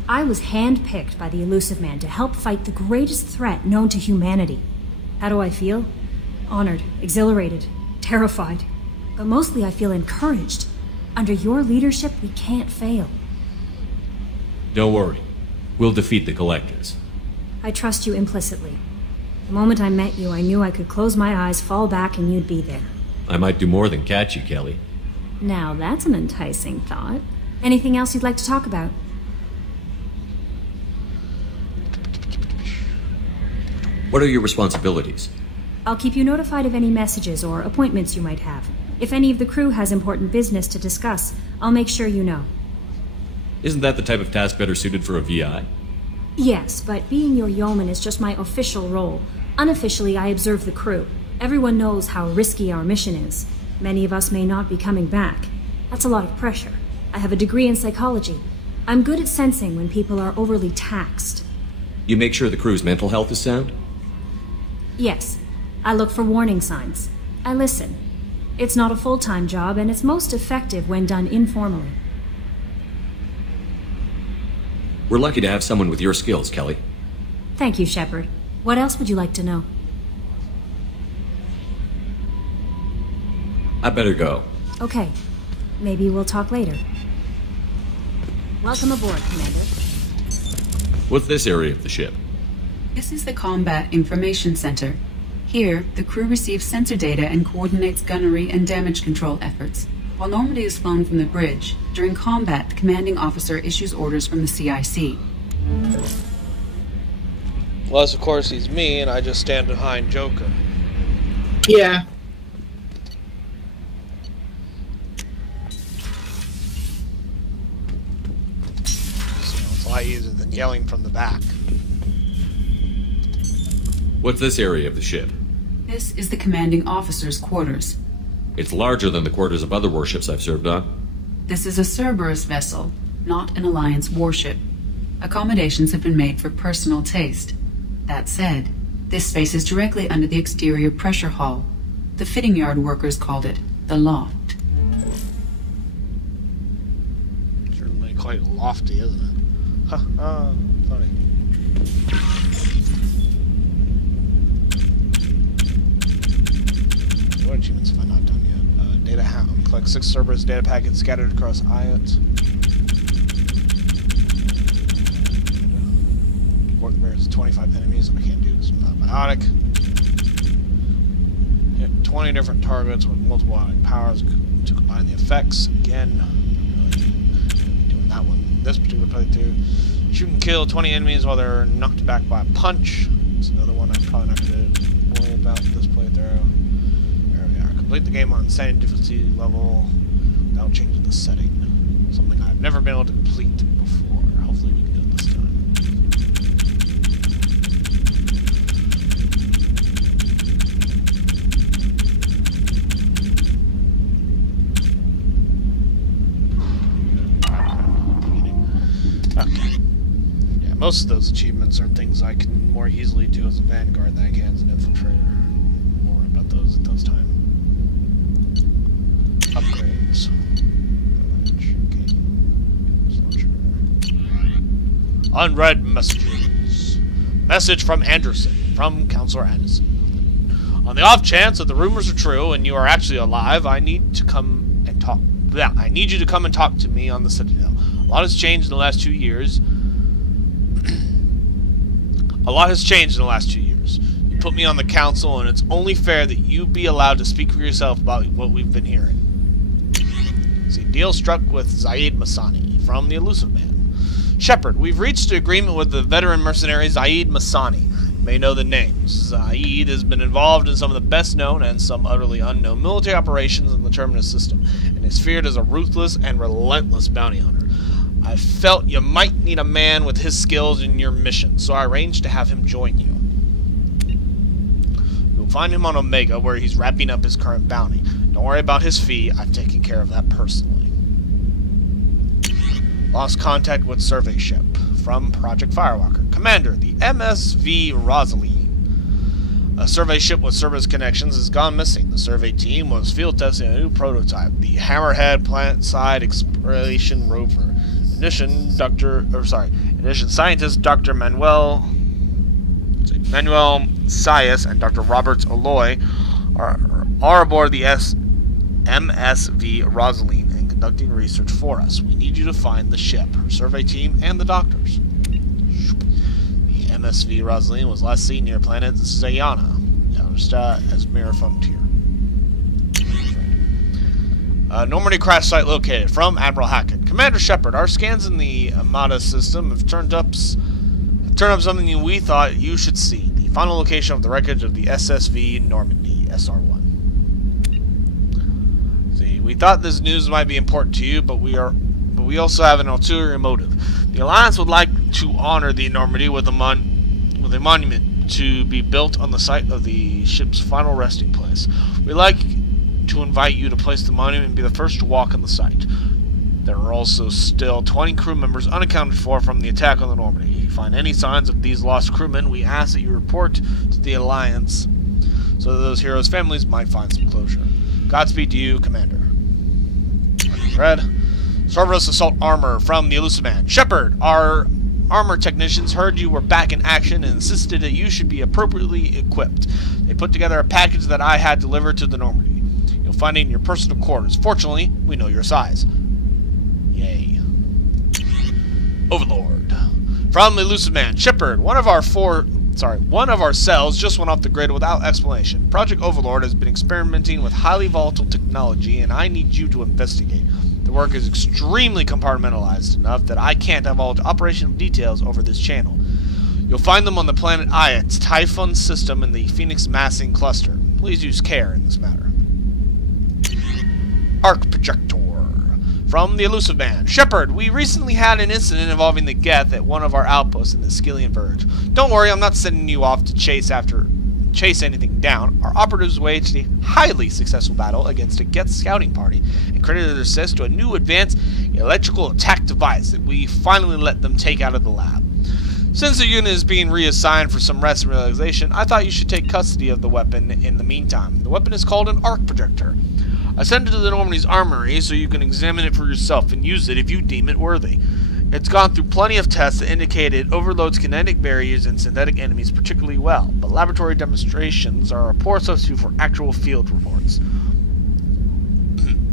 I was handpicked by the Elusive Man to help fight the greatest threat known to humanity. How do I feel? Honored, exhilarated, terrified. But mostly I feel encouraged. Under your leadership, we can't fail. Don't worry. We'll defeat the Collectors. I trust you implicitly. The moment I met you, I knew I could close my eyes, fall back, and you'd be there. I might do more than catch you, Kelly. Now that's an enticing thought. Anything else you'd like to talk about? What are your responsibilities? I'll keep you notified of any messages or appointments you might have. If any of the crew has important business to discuss, I'll make sure you know. Isn't that the type of task better suited for a VI? Yes, but being your yeoman is just my official role. Unofficially, I observe the crew. Everyone knows how risky our mission is. Many of us may not be coming back. That's a lot of pressure. I have a degree in psychology. I'm good at sensing when people are overly taxed. You make sure the crew's mental health is sound? Yes. I look for warning signs. I listen. It's not a full-time job, and it's most effective when done informally. We're lucky to have someone with your skills, Kelly. Thank you, Shepard. What else would you like to know? I better go. Okay. Maybe we'll talk later. Welcome aboard, Commander. What's this area of the ship? This is the Combat Information Center. Here, the crew receives sensor data and coordinates gunnery and damage control efforts. While Normandy is flown from the bridge, during combat, the commanding officer issues orders from the CIC. Unless, of course, he's me and I just stand behind Joker. Yeah. It's a lot easier than yelling from the back. What's this area of the ship? This is the commanding officer's quarters. It's larger than the quarters of other warships I've served on. This is a Cerberus vessel, not an Alliance warship. Accommodations have been made for personal taste. That said, this space is directly under the exterior pressure hull. The fitting yard workers called it the loft. Certainly quite lofty, isn't it? Ha ha, funny. What achievements have I not done yet? Data hound. Collect 6 Cerberus data packets scattered across IOTs. Work bears 25 enemies. I can't do this. I'm not biotic. Hit 20 different targets with multiple ionic powers to combine the effects. Again, really doing that one. This particular playthrough. Shoot and kill 20 enemies while they're knocked back by a punch. It's another one I'm probably not going to worry about this playthrough. Complete the game on standard difficulty level without changing the setting. Something I've never been able to complete before. Hopefully we can do it this time. Okay. Yeah, most of those achievements are things I can more easily do as a Vanguard than I can as an Infiltrator. Don't worry about those at those times. Upgrades. Unread messages. Message from Anderson, from Counselor Anderson. On the off chance that the rumors are true and you are actually alive, I need to come and talk. Yeah, I need you to come and talk to me on the Citadel. A lot has changed in the last 2 years. A lot has changed in the last 2 years. You put me on the council, and it's only fair that you be allowed to speak for yourself about what we've been hearing. See, deal struck with Zaid Masani from the Elusive Man. Shepard, we've reached an agreement with the veteran mercenary Zaid Masani. You may know the names. Zaid has been involved in some of the best known and some utterly unknown military operations in the Terminus system, and is feared as a ruthless and relentless bounty hunter. I felt you might need a man with his skills in your mission, so I arranged to have him join you. You'll find him on Omega, where he's wrapping up his current bounty. Don't worry about his fee, I've taken care of that personally. Lost contact with survey ship from Project Firewalker. Commander, the MSV Rosalie, a survey ship with service connections, has gone missing. The survey team was field testing a new prototype, the Hammerhead Planet-Side Exploration Rover. In addition, scientist Dr. Manuel Sias and Dr. Roberts Aloy are aboard the MSV Rosaline and conducting research for us. We need you to find the ship, her survey team, and the doctors. The MSV Rosaline was last seen near planet Zayana, as Mirror Frontier. Normandy crash site located. From Admiral Hackett. Commander Shepard, our scans in the Amada system have turned up something we thought you should see. The final location of the wreckage of the SSV Normandy, SR-1. See, we thought this news might be important to you, but we also have an ulterior motive. The Alliance would like to honor the Normandy with a monument to be built on the site of the ship's final resting place. We'd like to invite you to place the monument and be the first to walk on the site. There are also still 20 crew members unaccounted for from the attack on the Normandy. If you find any signs of these lost crewmen, we ask that you report to the Alliance so that those heroes' families might find some closure. Godspeed to you, Commander. Red. Cerberus Assault Armor from the Elusive Man. Shepard, our armor technicians heard you were back in action and insisted that you should be appropriately equipped. They put together a package that I had delivered to the Normandy. You'll find it in your personal quarters. Fortunately, we know your size. Yay. Overlord. From the Elusive Man. Shepard, one of our cells just went off the grid without explanation. Project Overlord has been experimenting with highly volatile technology, and I need you to investigate. There work is extremely compartmentalized enough that I can't divulge operational details over this channel. You'll find them on the planet Ayat's Typhon system in the Phoenix Massing Cluster. Please use care in this matter. Arc Projector. From the Elusive Man. Shepard, we recently had an incident involving the Geth at one of our outposts in the Skillian Verge. Don't worry, I'm not sending you off to chase anything down. Our operatives waged a highly successful battle against a Geth scouting party and credited their success to a new advanced electrical attack device that we finally let them take out of the lab. Since the unit is being reassigned for some rest and realization, I thought you should take custody of the weapon in the meantime. The weapon is called an Arc Projector. I sent it to the Normandy's armory so you can examine it for yourself and use it if you deem it worthy. It's gone through plenty of tests that indicate it overloads kinetic barriers and synthetic enemies particularly well, but laboratory demonstrations are a poor substitute for actual field reports.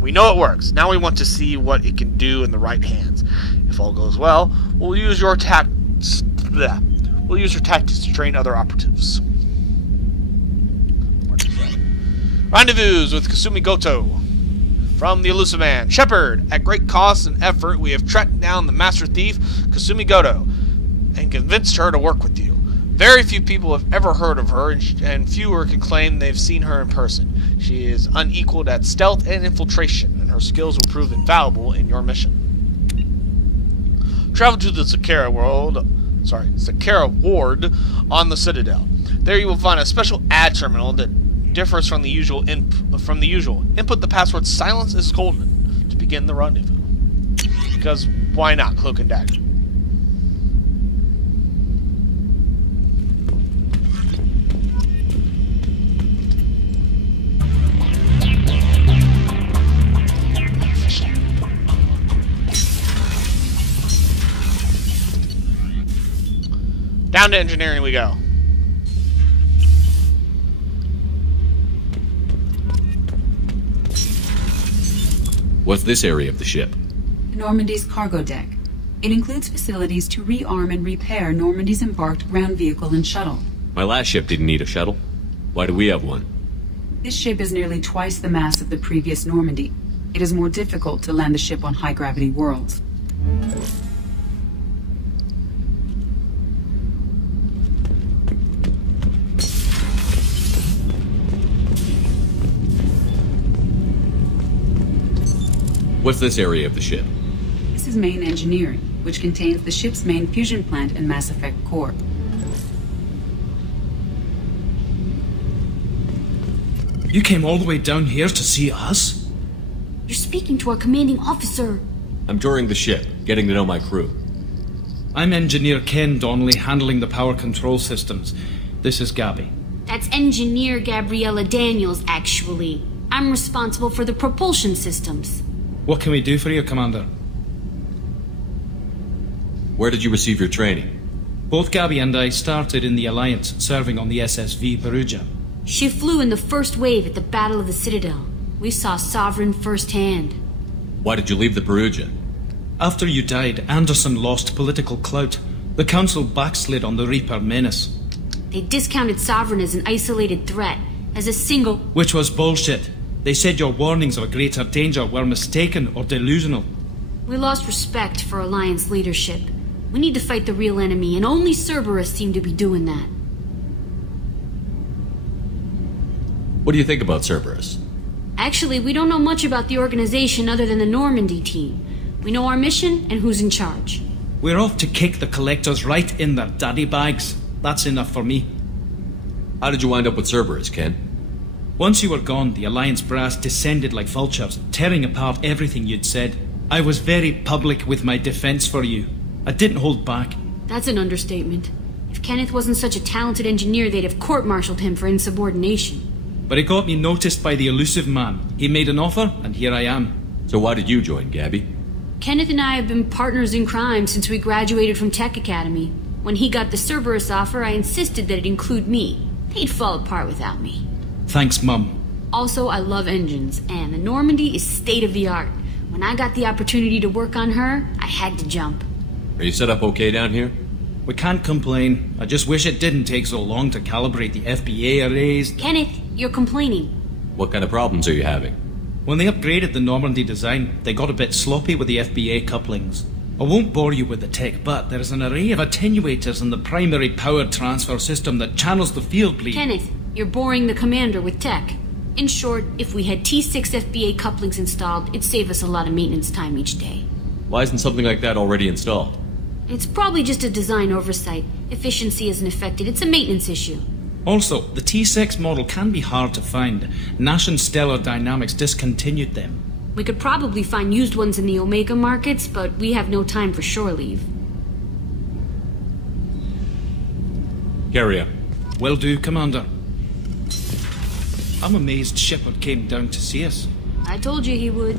We know it works. Now we want to see what it can do in the right hands. If all goes well, we'll use your tactics to train other operatives. Rendezvous with Kasumi Goto. From the Elusive Man. Shepard, at great cost and effort, we have tracked down the master thief, Kasumi Goto, and convinced her to work with you. Very few people have ever heard of her, and fewer can claim they've seen her in person. She is unequaled at stealth and infiltration, and her skills will prove invaluable in your mission. Travel to the Sakara ward on the Citadel. There you will find a special ad terminal that differs from the usual. Input the password "Silence is golden" to begin the rendezvous. Because why not? Cloak and dagger. Down to engineering we go. What's this area of the ship? Normandy's cargo deck. It includes facilities to rearm and repair Normandy's embarked ground vehicle and shuttle. My last ship didn't need a shuttle. Why do we have one? This ship is nearly twice the mass of the previous Normandy. It is more difficult to land the ship on high-gravity worlds. What's this area of the ship? This is main engineering, which contains the ship's main fusion plant and Mass Effect core. You came all the way down here to see us? You're speaking to our commanding officer. I'm touring the ship, getting to know my crew. I'm Engineer Ken Donnelly, handling the power control systems. This is Gabby. That's Engineer Gabriella Daniels, actually. I'm responsible for the propulsion systems. What can we do for you, Commander? Where did you receive your training? Both Gabby and I started in the Alliance, serving on the SSV Perugia. She flew in the first wave at the Battle of the Citadel. We saw Sovereign firsthand. Why did you leave the Perugia? After you died, Anderson lost political clout. The Council backslid on the Reaper menace. They discounted Sovereign as an isolated threat, as a single... Which was bullshit. They said your warnings of a greater danger were mistaken or delusional. We lost respect for Alliance leadership. We need to fight the real enemy, and only Cerberus seemed to be doing that. What do you think about Cerberus? Actually, we don't know much about the organization other than the Normandy team. We know our mission and who's in charge. We're off to kick the Collectors right in their daddy bags. That's enough for me. How did you wind up with Cerberus, Ken? Once you were gone, the Alliance brass descended like vultures, tearing apart everything you'd said. I was very public with my defense for you. I didn't hold back. That's an understatement. If Kenneth wasn't such a talented engineer, they'd have court-martialed him for insubordination. But it got me noticed by the Elusive Man. He made an offer, and here I am. So why did you join, Gabby? Kenneth and I have been partners in crime since we graduated from Tech Academy. When he got the Cerberus offer, I insisted that it include me. They'd fall apart without me. Thanks, Mum. Also, I love engines, and the Normandy is state-of-the-art. When I got the opportunity to work on her, I had to jump. Are you set up okay down here? We can't complain. I just wish it didn't take so long to calibrate the FBA arrays. Kenneth, you're complaining. What kind of problems are you having? When they upgraded the Normandy design, they got a bit sloppy with the FBA couplings. I won't bore you with the tech, but there is an array of attenuators in the primary power transfer system that channels the field bleed. Kenneth, you're boring the commander with tech. In short, if we had T6 FBA couplings installed, it'd save us a lot of maintenance time each day. Why isn't something like that already installed? It's probably just a design oversight. Efficiency isn't affected. It's a maintenance issue. Also, the T6 model can be hard to find. Nash and Stellar Dynamics discontinued them. We could probably find used ones in the Omega markets, but we have no time for shore leave. Carry on. Will do, Commander. I'm amazed Shepard came down to see us. I told you he would.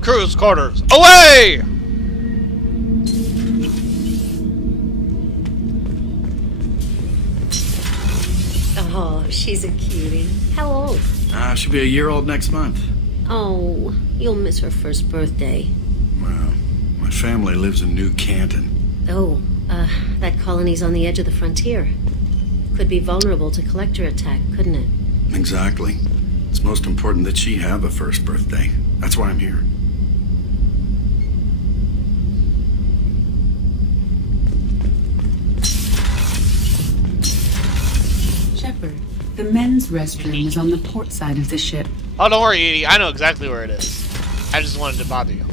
Cruise quarters, away! Oh, she's a cutie. How old? She'll be a year old next month. Oh, you'll miss her first birthday. Well, my family lives in New Canton. Oh, that colony's on the edge of the frontier. Could be vulnerable to collector attack, couldn't it? Exactly. It's most important that she have a first birthday. That's why I'm here. Shepard, the men's restroom is on the port side of the ship. Oh, don't worry, Edie. I know exactly where it is. I just wanted to bother you.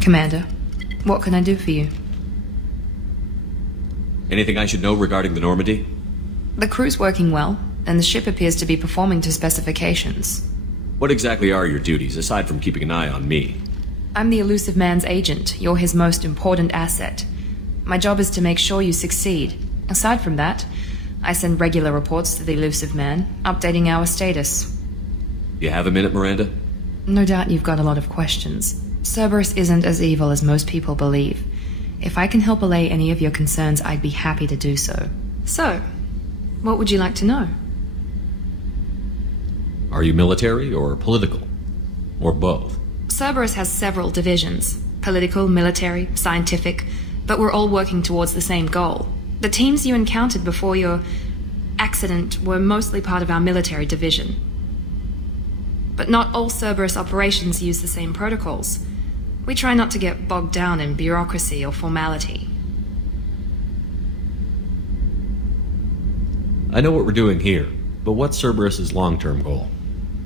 Commander, what can I do for you? Anything I should know regarding the Normandy? The crew's working well, and the ship appears to be performing to specifications. What exactly are your duties, aside from keeping an eye on me? I'm the Elusive Man's agent. You're his most important asset. My job is to make sure you succeed. Aside from that, I send regular reports to the Elusive Man, updating our status. You have a minute, Miranda? No doubt you've got a lot of questions. Cerberus isn't as evil as most people believe. If I can help allay any of your concerns, I'd be happy to do so. So, what would you like to know? Are you military or political? Or both? Cerberus has several divisions. Political, military, scientific, but we're all working towards the same goal. The teams you encountered before your accident were mostly part of our military division. But not all Cerberus operations use the same protocols. We try not to get bogged down in bureaucracy or formality. I know what we're doing here, but what's Cerberus's long-term goal?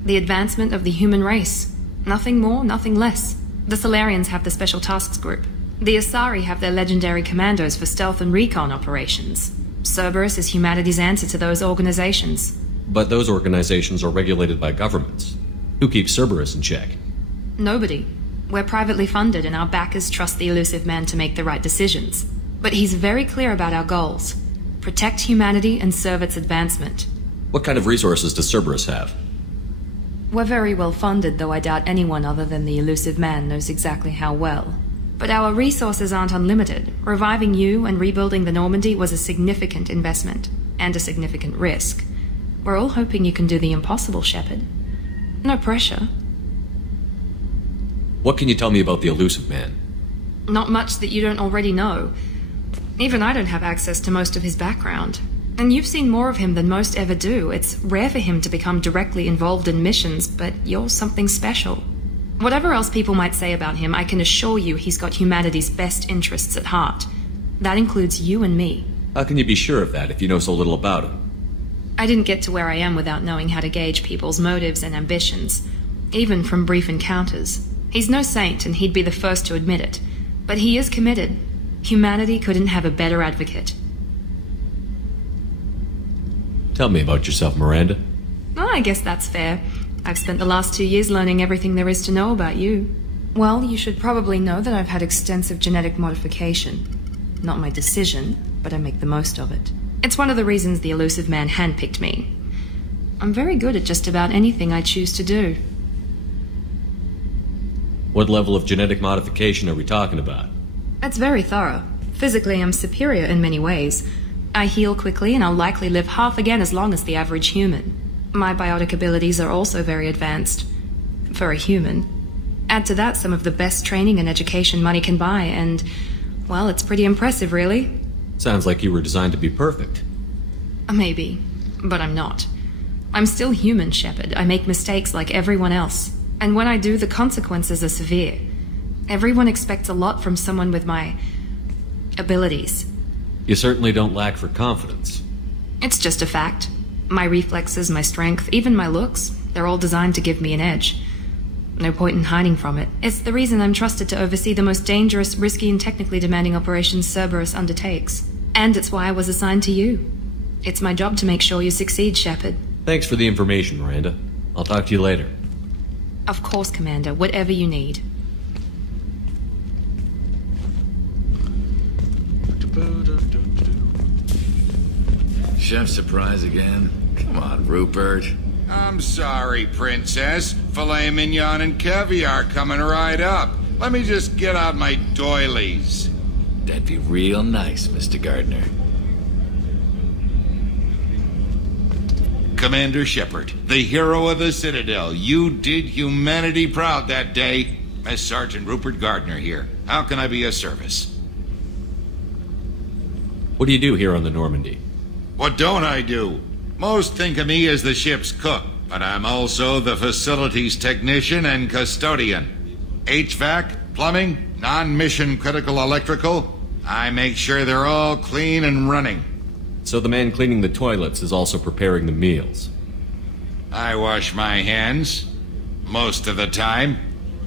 The advancement of the human race. Nothing more, nothing less. The Solarians have the Special Tasks Group. The Asari have their legendary commandos for stealth and recon operations. Cerberus is humanity's answer to those organizations. But those organizations are regulated by governments. Who keeps Cerberus in check? Nobody. We're privately funded and our backers trust the Elusive Man to make the right decisions. But he's very clear about our goals. Protect humanity and serve its advancement. What kind of resources does Cerberus have? We're very well funded, though I doubt anyone other than the Elusive Man knows exactly how well. But our resources aren't unlimited. Reviving you and rebuilding the Normandy was a significant investment, and a significant risk. We're all hoping you can do the impossible, Shepard. No pressure. What can you tell me about the Elusive Man? Not much that you don't already know. Even I don't have access to most of his background. And you've seen more of him than most ever do. It's rare for him to become directly involved in missions, but you're something special. Whatever else people might say about him, I can assure you he's got humanity's best interests at heart. That includes you and me. How can you be sure of that if you know so little about him? I didn't get to where I am without knowing how to gauge people's motives and ambitions, even from brief encounters. He's no saint, and he'd be the first to admit it. But he is committed. Humanity couldn't have a better advocate. Tell me about yourself, Miranda. Oh, I guess that's fair. I've spent the last 2 years learning everything there is to know about you. Well, you should probably know that I've had extensive genetic modification. Not my decision, but I make the most of it. It's one of the reasons the Elusive Man handpicked me. I'm very good at just about anything I choose to do. What level of genetic modification are we talking about? That's very thorough. Physically, I'm superior in many ways. I heal quickly, and I'll likely live half again as long as the average human. My biotic abilities are also very advanced. for a human. Add to that some of the best training and education money can buy, and, well, it's pretty impressive, really. Sounds like you were designed to be perfect. Maybe, but I'm not. I'm still human, Shepard. I make mistakes like everyone else. And when I do, the consequences are severe. Everyone expects a lot from someone with my abilities. You certainly don't lack for confidence. It's just a fact. My reflexes, my strength, even my looks, they're all designed to give me an edge. No point in hiding from it. It's the reason I'm trusted to oversee the most dangerous, risky, and technically demanding operations Cerberus undertakes. And it's why I was assigned to you. It's my job to make sure you succeed, Shepard. Thanks for the information, Miranda. I'll talk to you later. Of course, Commander. Whatever you need. Chef surprise again? Come on, Rupert. I'm sorry, Princess. Filet mignon and caviar coming right up. Let me just get out my doilies. That'd be real nice, Mr. Gardner. Commander Shepard, the hero of the Citadel. You did humanity proud that day. Mess Sergeant Rupert Gardner here. How can I be of service? What do you do here on the Normandy? What don't I do? Most think of me as the ship's cook, but I'm also the facilities technician and custodian. HVAC, plumbing, non-mission critical electrical. I make sure they're all clean and running. So the man cleaning the toilets is also preparing the meals. I wash my hands. Most of the time.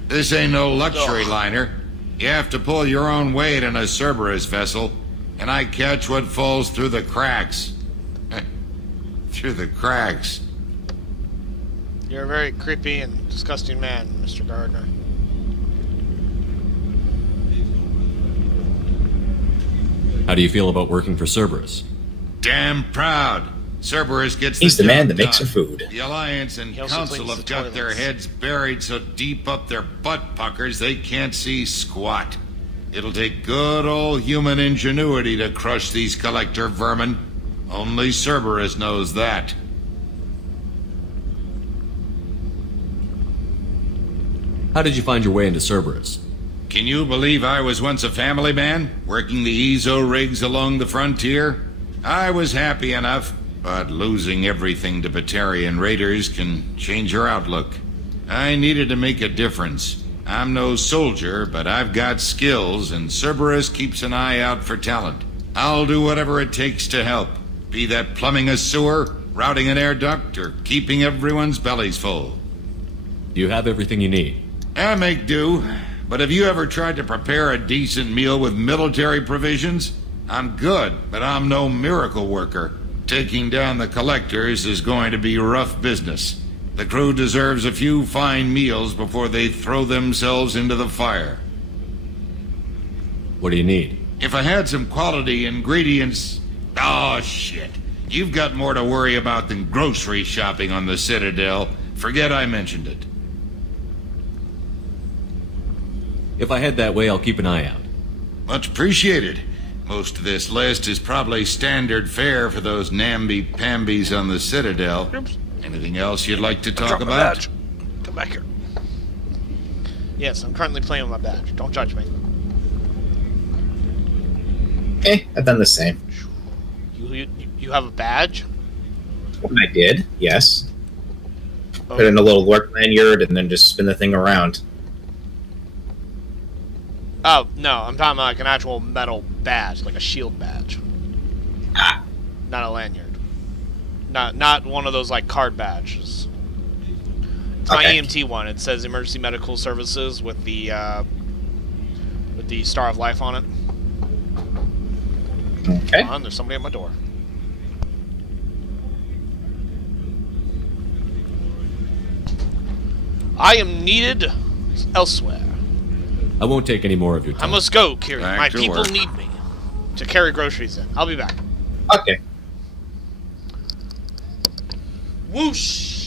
This ain't no luxury liner. You have to pull your own weight in a Cerberus vessel, and I catch what falls through the cracks. Through the cracks. You're a very creepy and disgusting man, Mr. Gardner. How do you feel about working for Cerberus? Damn proud. Cerberus gets He's the man that job makes her done. food. The Alliance and He also Council cleans have the got their toilets. heads buried so deep up their butt puckers they can't see squat. It'll take good old human ingenuity to crush these collector vermin. Only Cerberus knows that. How did you find your way into Cerberus? Can you believe I was once a family man, working the EZO rigs along the frontier? I was happy enough, but losing everything to Batarian raiders can change your outlook. I needed to make a difference. I'm no soldier, but I've got skills, and Cerberus keeps an eye out for talent. I'll do whatever it takes to help, be that plumbing a sewer, routing an air duct, or keeping everyone's bellies full. Do you have everything you need? I make do, but have you ever tried to prepare a decent meal with military provisions? I'm good, but I'm no miracle worker. Taking down the collectors is going to be rough business. The crew deserves a few fine meals before they throw themselves into the fire. What do you need? If I had some quality ingredients... Oh, shit. You've got more to worry about than grocery shopping on the Citadel. Forget I mentioned it. If I head that way, I'll keep an eye out. Much appreciated. Most of this list is probably standard fare for those namby-pambies on the Citadel. Oops. Anything else you'd like to talk Drop my about? badge. Come back here. Yes, I'm currently playing with my badge. Don't judge me. I've done the same. You have a badge? I did, yes. Put in a little work lanyard and then just spin the thing around. Oh, no, I'm talking about like an actual metal badge, like a shield badge. Ah. Not a lanyard. Not one of those like card badges. It's my EMT one. It says Emergency Medical Services with the Star of Life on it. Okay. Come on, there's somebody at my door. I am needed elsewhere. I won't take any more of your time. I must go, Kiri. Back My to people work. need me to carry groceries in. I'll be back. Okay. Whoosh!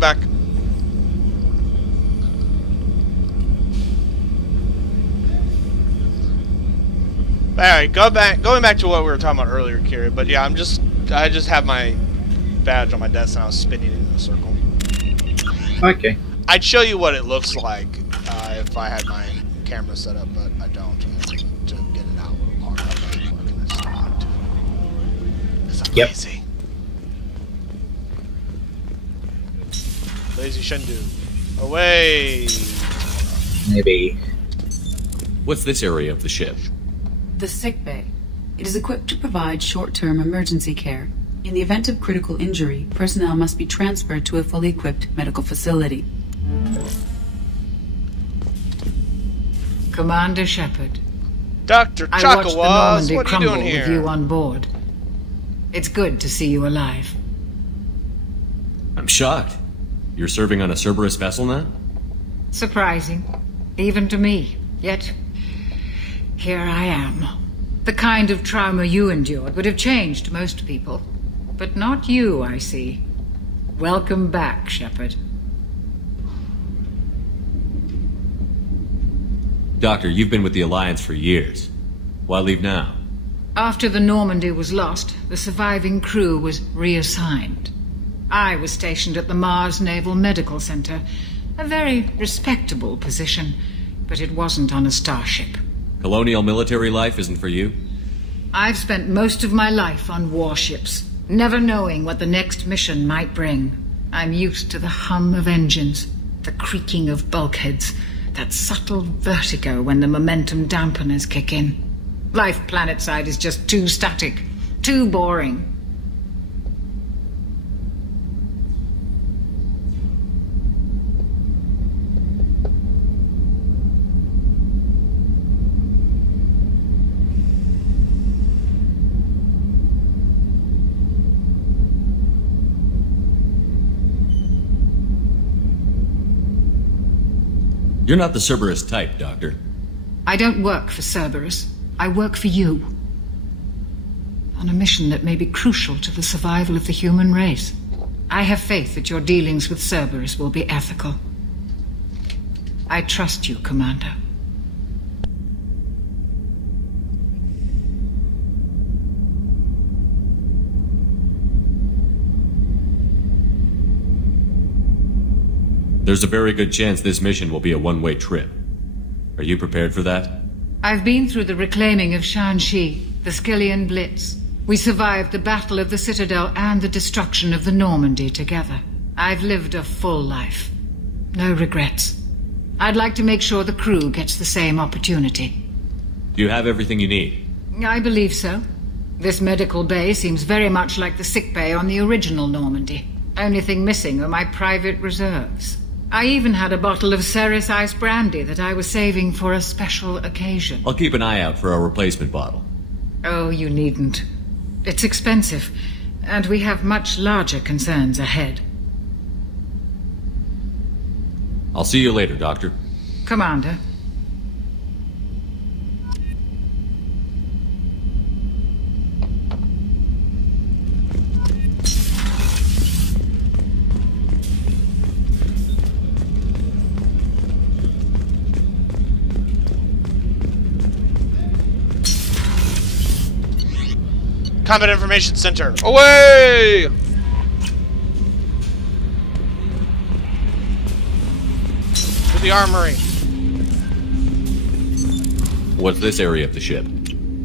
coming back. Alright, going back to what we were talking about earlier, Kira. But yeah, I just have my badge on my desk and I was spinning it in a circle. Okay. I'd show you what it looks like if I had my camera set up, but I don't. I need to get it out a little harder. Because I'm lazy. Lazy Shendu. Away! Maybe. What's this area of the ship? The sick bay. It is equipped to provide short-term emergency care. In the event of critical injury, personnel must be transferred to a fully equipped medical facility. Commander Shepard. Dr. I watched the Chakawas, Normandy what are you crumble doing here? with you on board. It's good to see you alive. I'm shocked. You're serving on a Cerberus vessel now? Surprising, even to me. Yet, here I am. The kind of trauma you endured would have changed most people. But not you, I see. Welcome back, Shepard. Doctor, you've been with the Alliance for years. Why leave now? After the Normandy was lost, the surviving crew was reassigned. I was stationed at the Mars Naval Medical Center, a very respectable position, but it wasn't on a starship. Colonial military life isn't for you? I've spent most of my life on warships, never knowing what the next mission might bring. I'm used to the hum of engines, the creaking of bulkheads, that subtle vertigo when the momentum dampeners kick in. Life planetside is just too static, too boring. You're not the Cerberus type, Doctor. I don't work for Cerberus. I work for you. On a mission that may be crucial to the survival of the human race. I have faith that your dealings with Cerberus will be ethical. I trust you, Commander. There's a very good chance this mission will be a one-way trip. Are you prepared for that? I've been through the reclaiming of Shanxi, the Skillian Blitz. We survived the Battle of the Citadel and the destruction of the Normandy together. I've lived a full life. No regrets. I'd like to make sure the crew gets the same opportunity. Do you have everything you need? I believe so. This medical bay seems very much like the sick bay on the original Normandy. Only thing missing are my private reserves. I even had a bottle of Ceres Ice Brandy that I was saving for a special occasion. I'll keep an eye out for a replacement bottle. Oh, you needn't. It's expensive, and we have much larger concerns ahead. I'll see you later, Doctor. Commander. Combat Information Center. Away! To the armory. What's this area of the ship?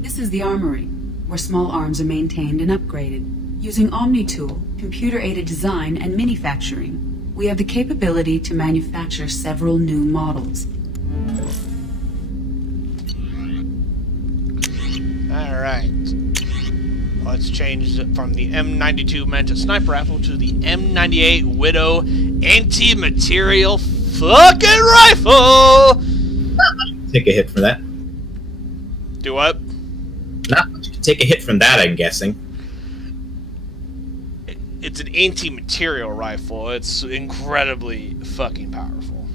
This is the armory, where small arms are maintained and upgraded. Using Omni-Tool, computer-aided design, and manufacturing, we have the capability to manufacture several new models. Alright. Let's change it from the M92 Manta Sniper Rifle to the M98 Widow Anti-Material fucking Rifle! Take a hit for that. Do what? Not much. Take a hit from that, I'm guessing. It's an anti-material rifle. It's incredibly fucking powerful.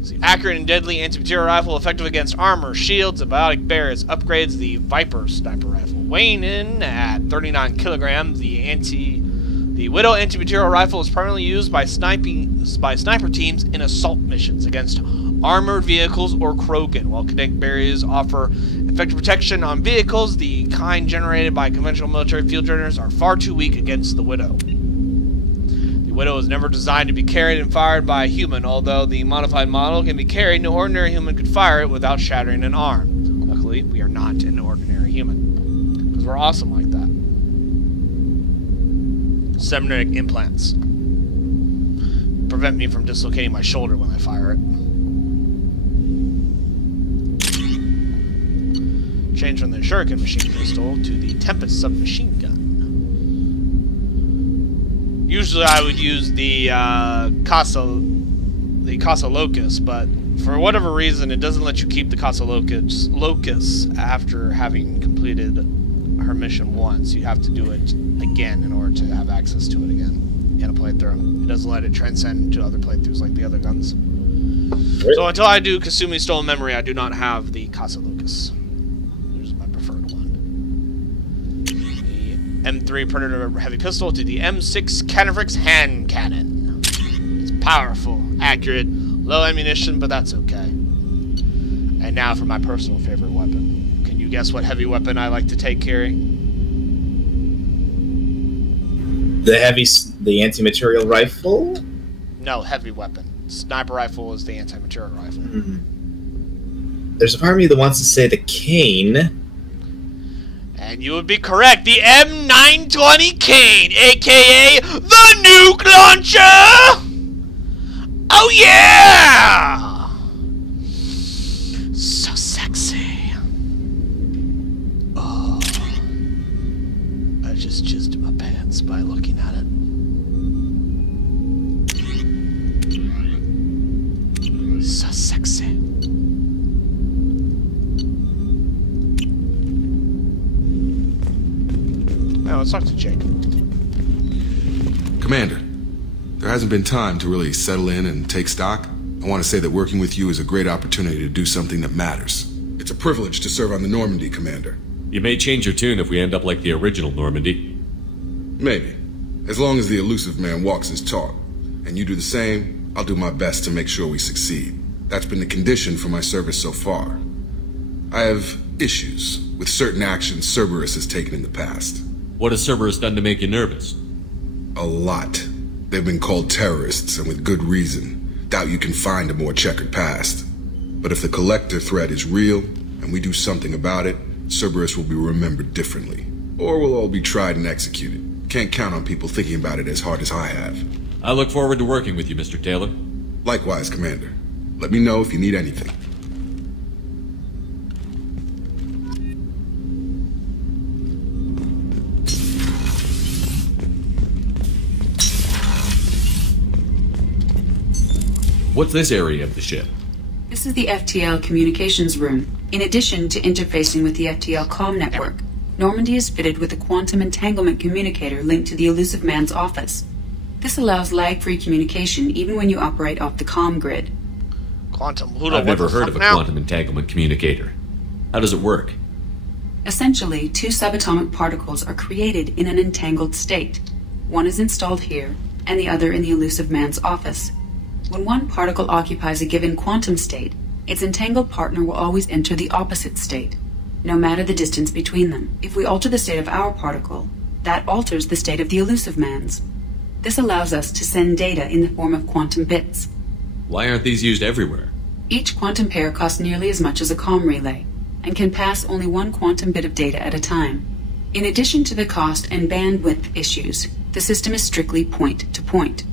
It's the accurate and deadly anti-material rifle, effective against armor, shields, and biotic barriers. Upgrades the Viper sniper rifle. weighing in at 39 kilograms, the Widow anti-material rifle is primarily used by sniper teams in assault missions against armored vehicles or Krogan. While kinetic barriers offer effective protection on vehicles, the kind generated by conventional military field generators are far too weak against the Widow. The Widow was never designed to be carried and fired by a human, although the modified model can be carried, no ordinary human could fire it without shattering an arm. Luckily, we are not an ordinary human, because we're awesome like that. Cybernetic implants prevent me from dislocating my shoulder when I fire it. Change from the Shuriken machine pistol to the Tempest submachine gun. Usually I would use the Casa Locus, but for whatever reason it doesn't let you keep the Casa Locus after having completed her mission once. You have to do it again in order to have access to it again in a playthrough. It doesn't let it transcend to other playthroughs like the other guns. Really? So until I do Kasumi Stolen Memory, I do not have the Casa Locus. M3 Predator heavy pistol to the M6 Canifrix hand cannon. It's powerful, accurate, low ammunition, but that's okay. And now for my personal favorite weapon. Can you guess what heavy weapon I like to take, Carrie? The anti-material rifle? No, heavy weapon. Sniper rifle is the anti-material rifle. There's a part of me that wants to say the cane. And you would be correct. The M920 Cane, aka the nuke launcher! Oh yeah! So sexy. Oh. I just jizzed in my pants by looking at it. So sexy. Now let's talk to Jake. Commander, there hasn't been time to really settle in and take stock. I want to say that working with you is a great opportunity to do something that matters. It's a privilege to serve on the Normandy, Commander. You may change your tune if we end up like the original Normandy. Maybe. As long as the elusive man walks his talk. And you do the same, I'll do my best to make sure we succeed. That's been the condition for my service so far. I have issues with certain actions Cerberus has taken in the past. What has Cerberus done to make you nervous? A lot. They've been called terrorists, and with good reason. Doubt you can find a more checkered past. But if the Collector threat is real, and we do something about it, Cerberus will be remembered differently. Or we'll all be tried and executed. Can't count on people thinking about it as hard as I have. I look forward to working with you, Mr. Taylor. Likewise, Commander. Let me know if you need anything. What's this area of the ship? This is the FTL communications room. In addition to interfacing with the FTL comm network, Normandy is fitted with a quantum entanglement communicator linked to the elusive man's office. This allows lag-free communication even when you operate off the comm grid. I've never heard of a quantum entanglement communicator. How does it work? Essentially, two subatomic particles are created in an entangled state. One is installed here, and the other in the elusive man's office. When one particle occupies a given quantum state, its entangled partner will always enter the opposite state, no matter the distance between them. If we alter the state of our particle, that alters the state of the elusive man's. This allows us to send data in the form of quantum bits. Why aren't these used everywhere? Each quantum pair costs nearly as much as a comm relay, and can pass only one quantum bit of data at a time. In addition to the cost and bandwidth issues, the system is strictly point-to-point.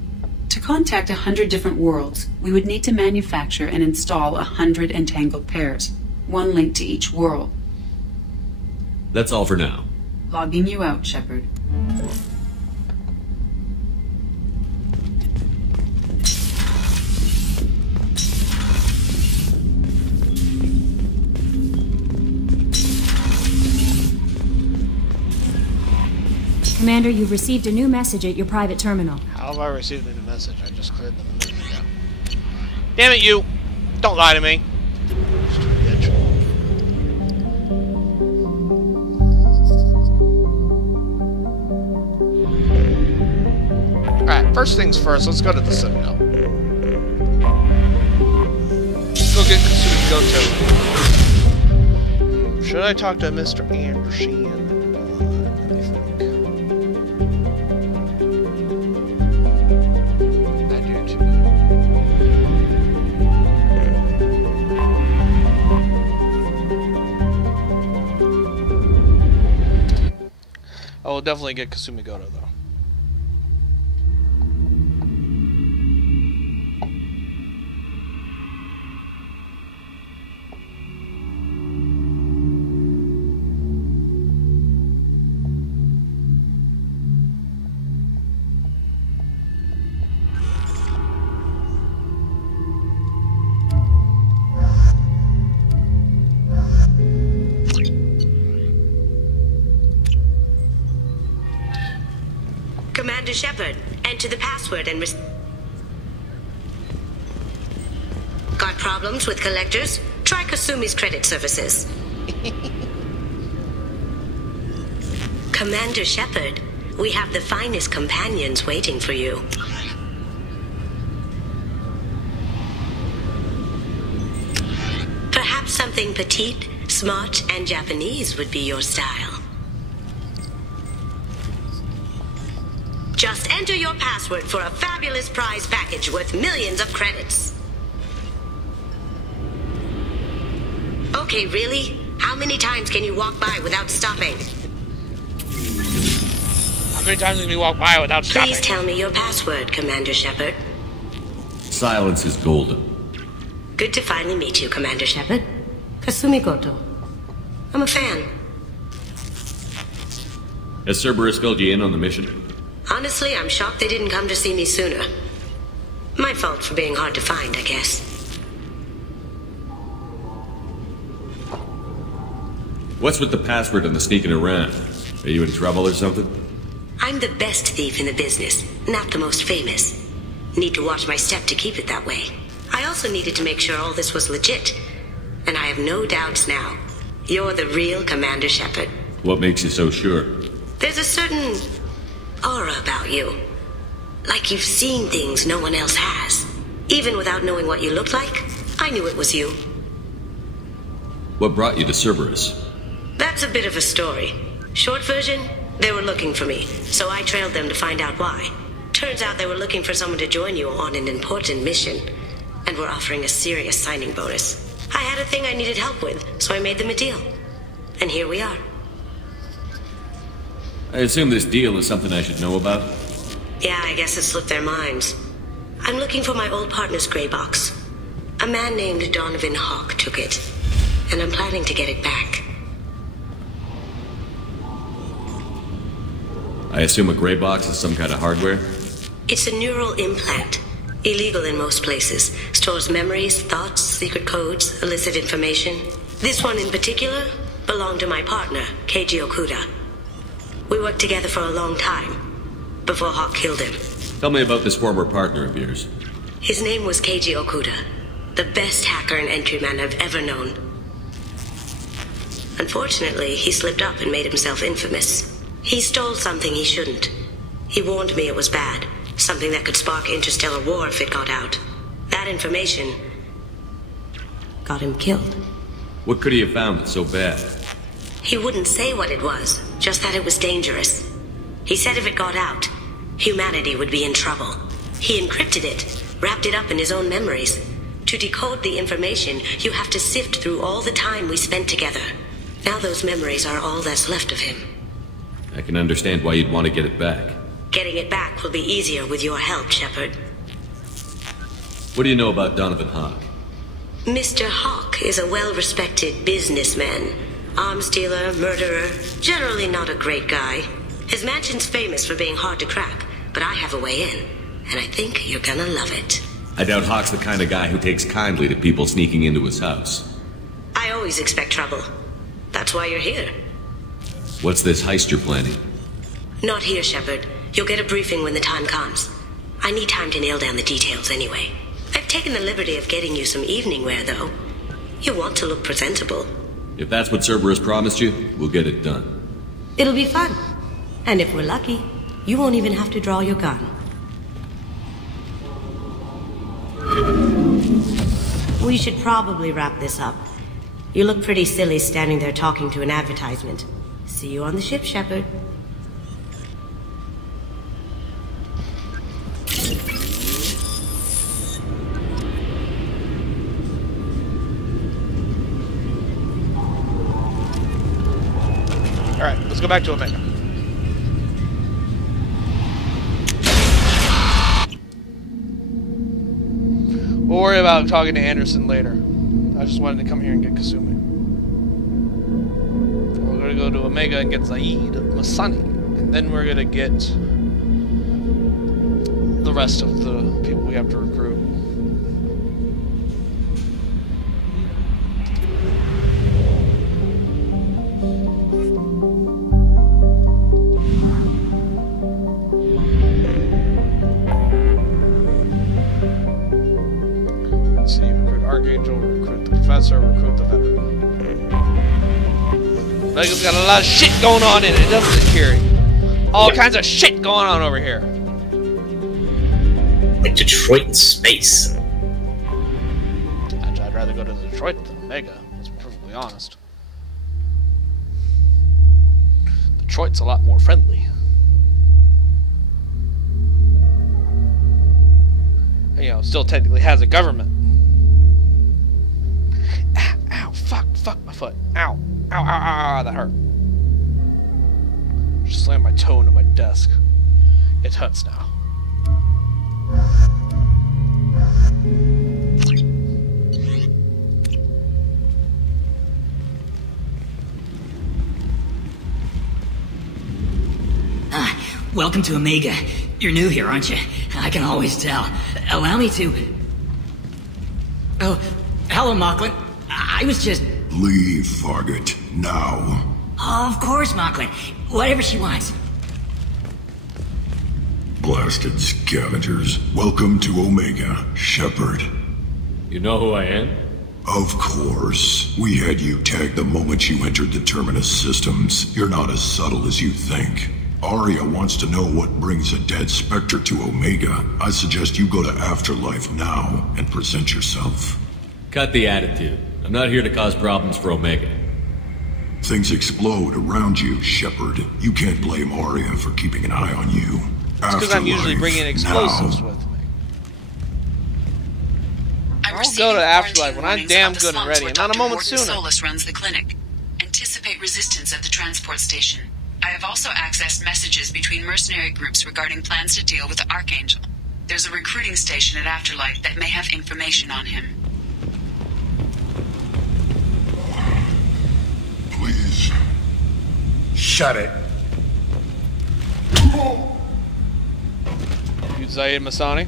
To contact 100 different worlds, we would need to manufacture and install 100 entangled pairs, one linked to each world. That's all for now. Logging you out, Shepard. Commander, you've received a new message at your private terminal. How have I received a new message? I just cleared them a minute ago. Damn it, you! Don't lie to me. First things first, let's go to the Citadel. Let's go get Kasumi Goto. Should I talk to Mr. Anderson? I will definitely get Kasumi Goto, though. Commander Shepard, enter the password and Got problems with collectors? Try Kasumi's credit services. Commander Shepard, we have the finest companions waiting for you. Perhaps something petite, smart, and Japanese would be your style. Just enter your password for a fabulous prize package worth millions of credits. Okay, really? How many times can you walk by without stopping? How many times can you walk by without stopping? Please tell me your password, Commander Shepard. Silence is golden. Good to finally meet you, Commander Shepard. Kasumi Goto. I'm a fan. Has Cerberus filled you in on the mission? Honestly, I'm shocked they didn't come to see me sooner. My fault for being hard to find, I guess. What's with the password and the sneaking around? Are you in trouble or something? I'm the best thief in the business, not the most famous. Need to watch my step to keep it that way. I also needed to make sure all this was legit. And I have no doubts now. You're the real Commander Shepard. What makes you so sure? There's a certain aura about you. Like you've seen things no one else has. Even without knowing what you looked like, I knew it was you. What brought you to Cerberus? That's a bit of a story. Short version, they were looking for me, so I trailed them to find out why. Turns out they were looking for someone to join you on an important mission, and were offering a serious signing bonus. I had a thing I needed help with, so I made them a deal. And here we are. I assume this deal is something I should know about? Yeah, I guess it slipped their minds. I'm looking for my old partner's gray box. A man named Donovan Hawk took it, and I'm planning to get it back. I assume a gray box is some kind of hardware? It's a neural implant. Illegal in most places. Stores memories, thoughts, secret codes, illicit information. This one in particular belonged to my partner, Keiji Okuda. We worked together for a long time, before Hawk killed him. Tell me about this former partner of yours. His name was Keiji Okuda, the best hacker and entryman I've ever known. Unfortunately, he slipped up and made himself infamous. He stole something he shouldn't. He warned me it was bad, something that could spark interstellar war if it got out. That information got him killed. What could he have found that's so bad? He wouldn't say what it was, just that it was dangerous. He said if it got out, humanity would be in trouble. He encrypted it, wrapped it up in his own memories. To decode the information, you have to sift through all the time we spent together. Now those memories are all that's left of him. I can understand why you'd want to get it back. Getting it back will be easier with your help, Shepard. What do you know about Donovan Hawk? Mr. Hawk is a well-respected businessman. Arms dealer, murderer, generally not a great guy. His mansion's famous for being hard to crack, but I have a way in, and I think you're gonna love it. I doubt Hawk's the kind of guy who takes kindly to people sneaking into his house. I always expect trouble. That's why you're here. What's this heist you're planning? Not here, Shepard. You'll get a briefing when the time comes. I need time to nail down the details anyway. I've taken the liberty of getting you some evening wear, though. You want to look presentable. If that's what Cerberus promised you, we'll get it done. It'll be fun. And if we're lucky, you won't even have to draw your gun. We should probably wrap this up. You look pretty silly standing there talking to an advertisement. See you on the ship, Shepard. Alright, let's go back to Omega. We'll worry about talking to Anderson later. I just wanted to come here and get Kasumi. We're gonna go to Omega and get Zaid Masani. And then we're gonna get the rest of the people we have to recruit. Let's see, recruit Archangel, recruit the Professor, recruit the Veteran. Omega's got a lot of shit going on in it, doesn't it, Kiri? All kinds of shit going on over here. Like Detroit in space. I'd rather go to Detroit than Omega, let's be perfectly honest. Detroit's a lot more friendly. You know, still technically has a government. Ah, ow, fuck my foot. Ow, ow, ow, ow, that hurt. Just slammed my toe into my desk. It hurts now. Welcome to Omega. You're new here, aren't you? I can always tell. Allow me to... Oh, hello, Mocklin. I was just... Leave, Fargate, now. Of course, Mocklin. Whatever she wants. Blasted scavengers. Welcome to Omega, Shepard. You know who I am? Of course. We had you tagged the moment you entered the Terminus systems. You're not as subtle as you think. Arya wants to know what brings a dead Spectre to Omega. I suggest you go to Afterlife now and present yourself. Cut the attitude. I'm not here to cause problems for Omega. Things explode around you, Shepard. You can't blame Arya for keeping an eye on you. It's because I'm usually bringing explosives with me. I'll go to Afterlife when I'm damn good and ready, and not a moment sooner. Solus runs the clinic. Anticipate resistance at the transport station. I have also accessed messages between mercenary groups regarding plans to deal with the Archangel. There's a recruiting station at Afterlife that may have information on him. Please. Shut it. You Zaid Masani?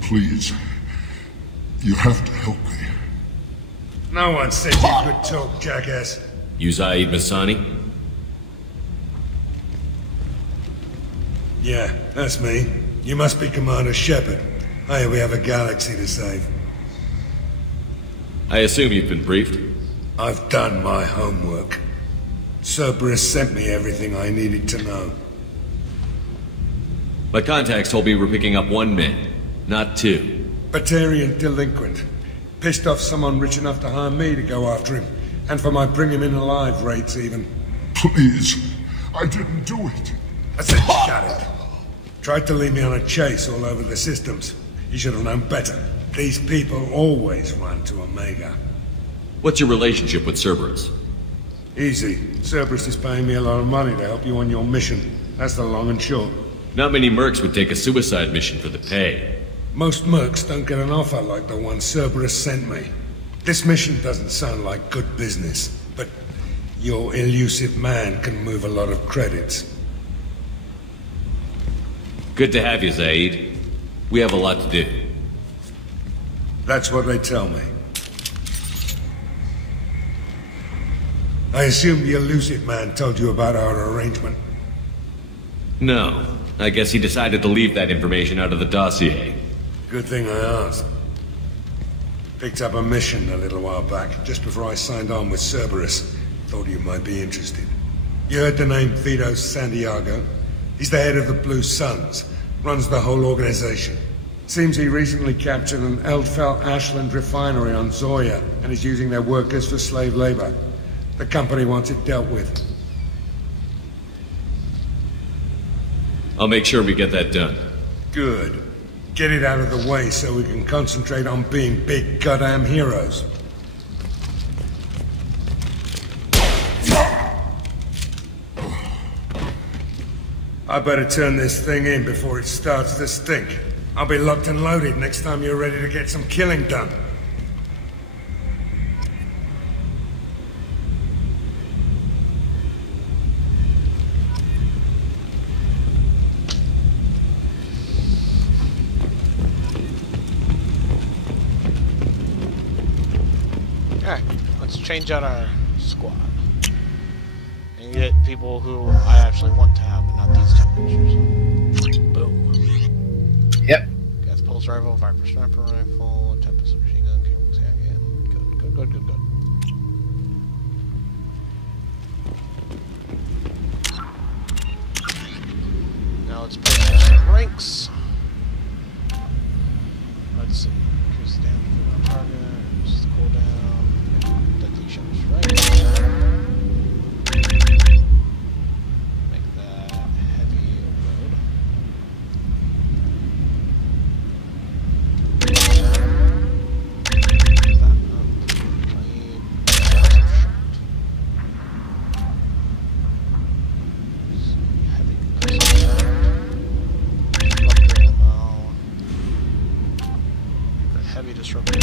Please. You have to help me. No one said you could talk, jackass. You Zaid Masani? Yeah, that's me. You must be Commander Shepard. Hey, we have a galaxy to save. I assume you've been briefed? I've done my homework. Cerberus sent me everything I needed to know. My contacts told me we're picking up one man, not two. Batarian delinquent. Pissed off someone rich enough to hire me to go after him. And for my bring him in alive rates, even. Please. I didn't do it. I said shut it. Tried to lead me on a chase all over the systems. You should have known better. These people always run to Omega. What's your relationship with Cerberus? Easy. Cerberus is paying me a lot of money to help you on your mission. That's the long and short. Not many mercs would take a suicide mission for the pay. Most mercs don't get an offer like the one Cerberus sent me. This mission doesn't sound like good business, but your elusive man can move a lot of credits. Good to have you, Zaid. We have a lot to do. That's what they tell me. I assume the elusive man told you about our arrangement. No. I guess he decided to leave that information out of the dossier. Good thing I asked. Picked up a mission a little while back, just before I signed on with Cerberus. Thought you might be interested. You heard the name Vito Santiago? He's the head of the Blue Suns. Runs the whole organization. Seems he recently captured an Eldfell Ashland refinery on Zoya and is using their workers for slave labor. The company wants it dealt with. I'll make sure we get that done. Good. Get it out of the way so we can concentrate on being big goddamn heroes. I better turn this thing in before it starts to stink. I'll be locked and loaded next time you're ready to get some killing done. Alright, let's change out our squad. And get people who I actually want to have, but not these temperatures. Boom. Yep. Gas pulse rifle, Viper sniper rifle, Tempest machine gun, Cameron's handgun. Good. Now let's put some ranks. Let's see. Increase the damage on target. Reduce the cooldown. Deadly shots right. Make that heavy load. Heavy disruptor.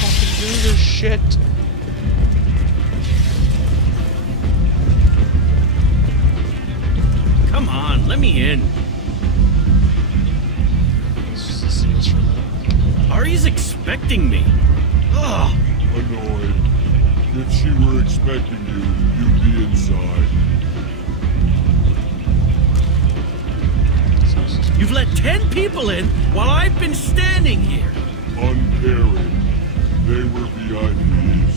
Fucking do this shit. Come on, let me in. Ari's expecting me. Ugh. Annoyed. If she were expecting you, you'd be inside. You've let 10 people in while I've been standing here. Uncaring. They were VIPs.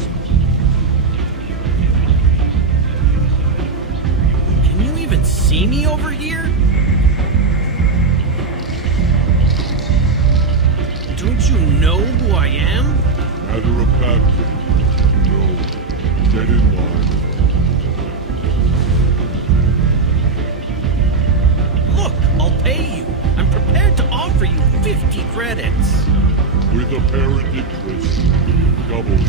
Can you even see me over here? Don't you know who I am? Matter of fact, no. Get in line. Look, I'll pay you. I'm prepared to offer you 50 credits. With apparent interest, double it.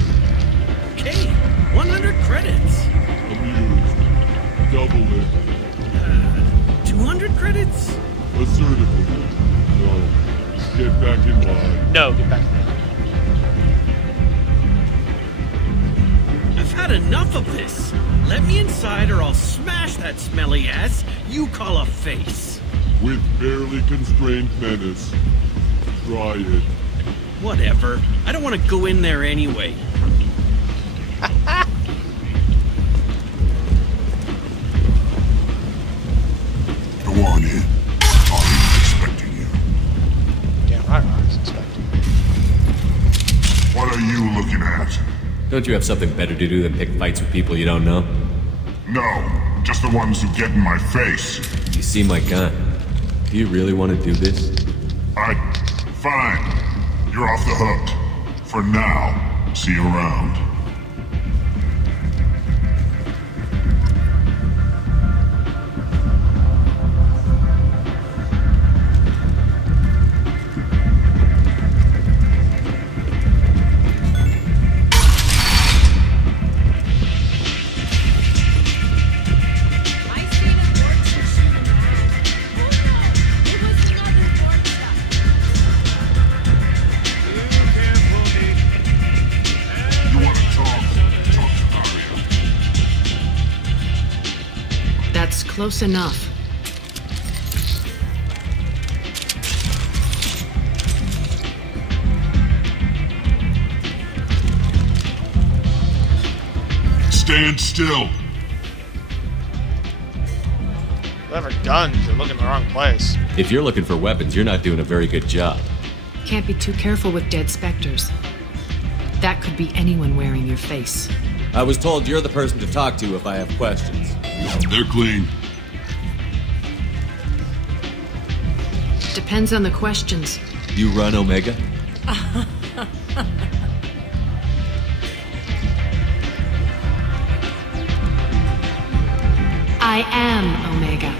Okay, 100 credits. Amused, double it. 200 credits? Assertively, no. Get back in line. No, get back in line. I've had enough of this. Let me inside or I'll smash that smelly ass you call a face. With barely constrained menace. Try it. Whatever. I don't want to go in there anyway. Go on in. I'm expecting you. Damn right, I was expecting. What are you looking at? Don't you have something better to do than pick fights with people you don't know? No, just the ones who get in my face. You see my gun. Do you really want to do this? Fine. You're off the hook. For now. See you around. Close enough. Stand still. Whatever guns, you're looking in the wrong place. If you're looking for weapons, you're not doing a very good job. Can't be too careful with dead specters. That could be anyone wearing your face. I was told you're the person to talk to if I have questions. They're clean. Depends on the questions. You run Omega? I am Omega.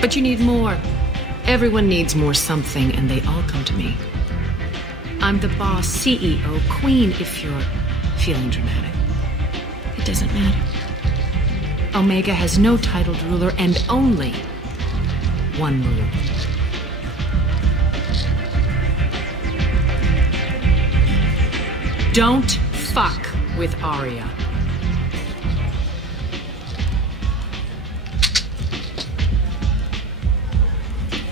But you need more. Everyone needs more something, and they all come to me. I'm the boss, CEO, queen, if you're feeling dramatic. It doesn't matter. Omega has no titled ruler and only one rule. Don't fuck with Arya.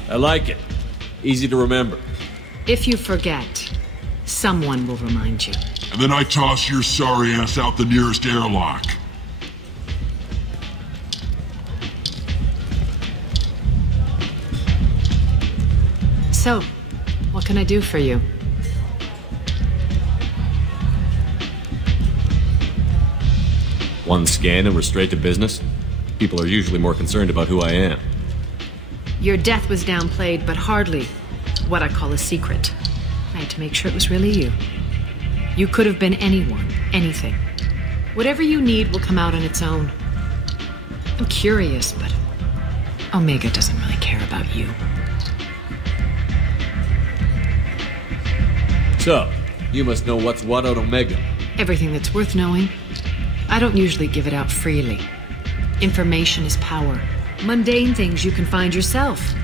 I like it. Easy to remember. If you forget, someone will remind you. And then I toss your sorry ass out the nearest airlock. So, what can I do for you? One scan and we're straight to business? People are usually more concerned about who I am. Your death was downplayed, but hardly what I call a secret. I had to make sure it was really you. You could have been anyone, anything. Whatever you need will come out on its own. I'm curious, but Omega doesn't really care about you. So, you must know what's what on Omega. Everything that's worth knowing. I don't usually give it out freely. Information is power. Mundane things you can find yourself.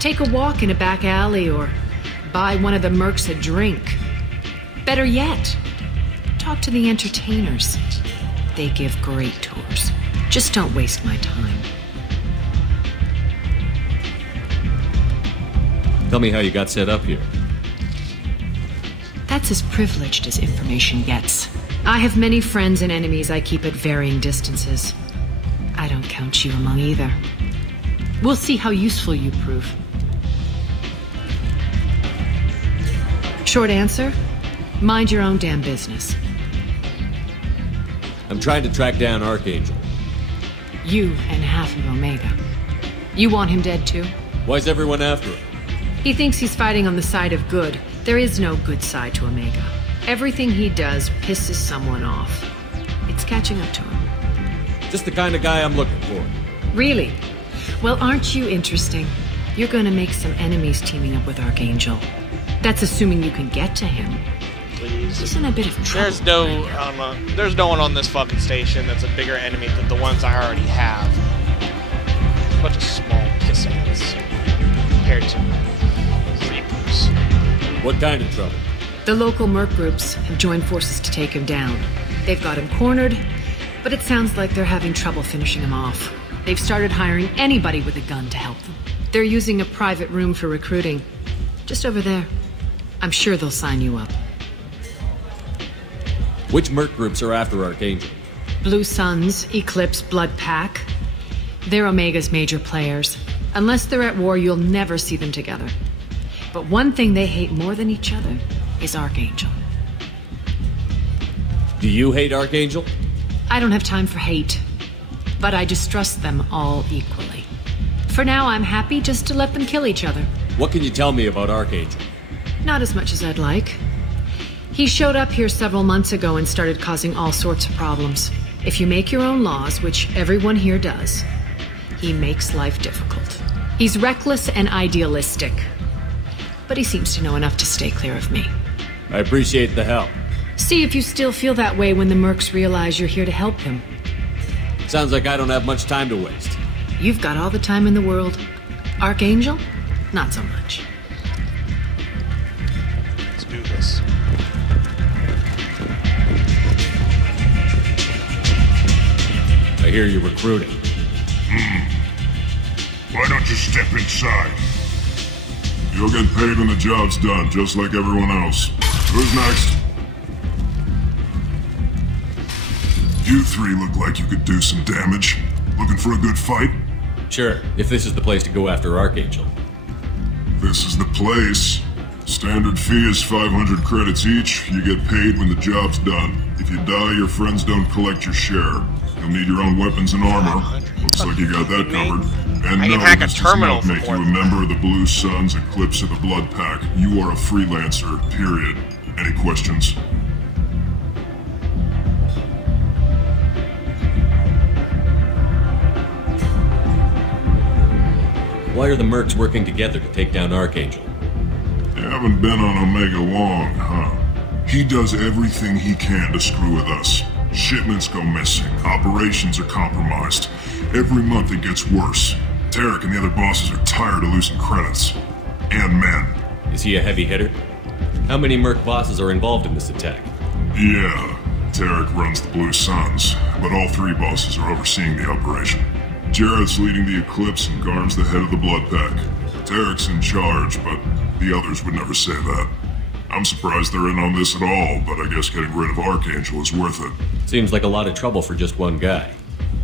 Take a walk in a back alley or buy one of the mercs a drink. Better yet, talk to the entertainers. They give great tours. Just don't waste my time. Tell me how you got set up here. That's as privileged as information gets. I have many friends and enemies I keep at varying distances. I don't count you among either. We'll see how useful you prove. Short answer, mind your own damn business. I'm trying to track down Archangel. You and half of Omega. You want him dead too? Why's everyone after him? He thinks he's fighting on the side of good. There is no good side to Omega. Everything he does pisses someone off. It's catching up to him. Just the kind of guy I'm looking for. Really? Well, aren't you interesting? You're gonna make some enemies teaming up with Archangel. That's assuming you can get to him. Please. He's in a bit of trouble. There's no one on this fucking station that's a bigger enemy than the ones I already have. A bunch of small piss ants compared to Reapers. What kind of trouble? The local merc groups have joined forces to take him down. They've got him cornered, but it sounds like they're having trouble finishing him off. They've started hiring anybody with a gun to help them. They're using a private room for recruiting. Just over there. I'm sure they'll sign you up. Which merc groups are after Archangel? Blue Suns, Eclipse, Blood Pack. They're Omega's major players. Unless they're at war, you'll never see them together. But one thing they hate more than each other is Archangel. Do you hate Archangel? I don't have time for hate, but I distrust them all equally. For now, I'm happy just to let them kill each other. What can you tell me about Archangel? Not as much as I'd like. He showed up here several months ago and started causing all sorts of problems. If you make your own laws, which everyone here does, he makes life difficult. He's reckless and idealistic, but he seems to know enough to stay clear of me. I appreciate the help. See if you still feel that way when the mercs realize you're here to help him. Sounds like I don't have much time to waste. You've got all the time in the world. Archangel? Not so much. Let's do this. I hear you're recruiting. Why don't you step inside? You'll get paid when the job's done, just like everyone else. Who's next? You three look like you could do some damage. Looking for a good fight? Sure, if this is the place to go after Archangel. This is the place. Standard fee is 500 credits each. You get paid when the job's done. If you die, your friends don't collect your share. You'll need your own weapons and armor. Looks like you got that covered. And no, this does not make you a member of the Blue Suns, Eclipse, or the Blood Pack. You are a freelancer, period. Any questions? Why are the mercs working together to take down Archangel? You haven't been on Omega long, huh? He does everything he can to screw with us. Shipments go missing. Operations are compromised. Every month it gets worse. Tarek and the other bosses are tired of losing credits. And men. Is he a heavy hitter? How many merc bosses are involved in this attack? Yeah, Tarek runs the Blue Suns, but all three bosses are overseeing the operation. Jarrett's leading the Eclipse and Garm's the head of the Blood Pack. Tarek's in charge, but the others would never say that. I'm surprised they're in on this at all, but I guess getting rid of Archangel is worth it. Seems like a lot of trouble for just one guy.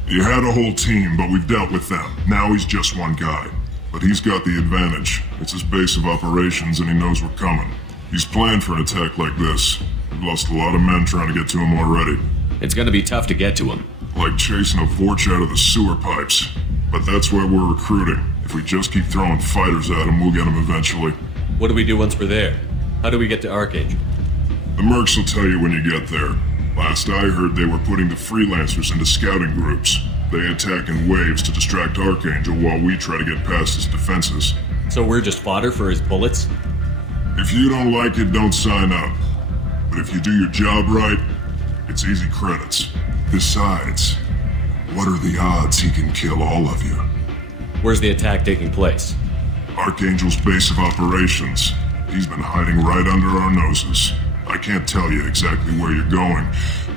You had a whole team, but we've dealt with them. Now he's just one guy. But he's got the advantage. It's his base of operations and he knows we're coming. He's planned for an attack like this. We've lost a lot of men trying to get to him already. It's gonna be tough to get to him. Like chasing a Vorch out of the sewer pipes. But that's why we're recruiting. If we just keep throwing fighters at him, we'll get him eventually. What do we do once we're there? How do we get to Archangel? The mercs will tell you when you get there. Last I heard, they were putting the freelancers into scouting groups. They attack in waves to distract Archangel while we try to get past his defenses. So we're just fodder for his bullets? If you don't like it, don't sign up. But if you do your job right, it's easy credits. Besides, what are the odds he can kill all of you? Where's the attack taking place? Archangel's base of operations. He's been hiding right under our noses. I can't tell you exactly where you're going,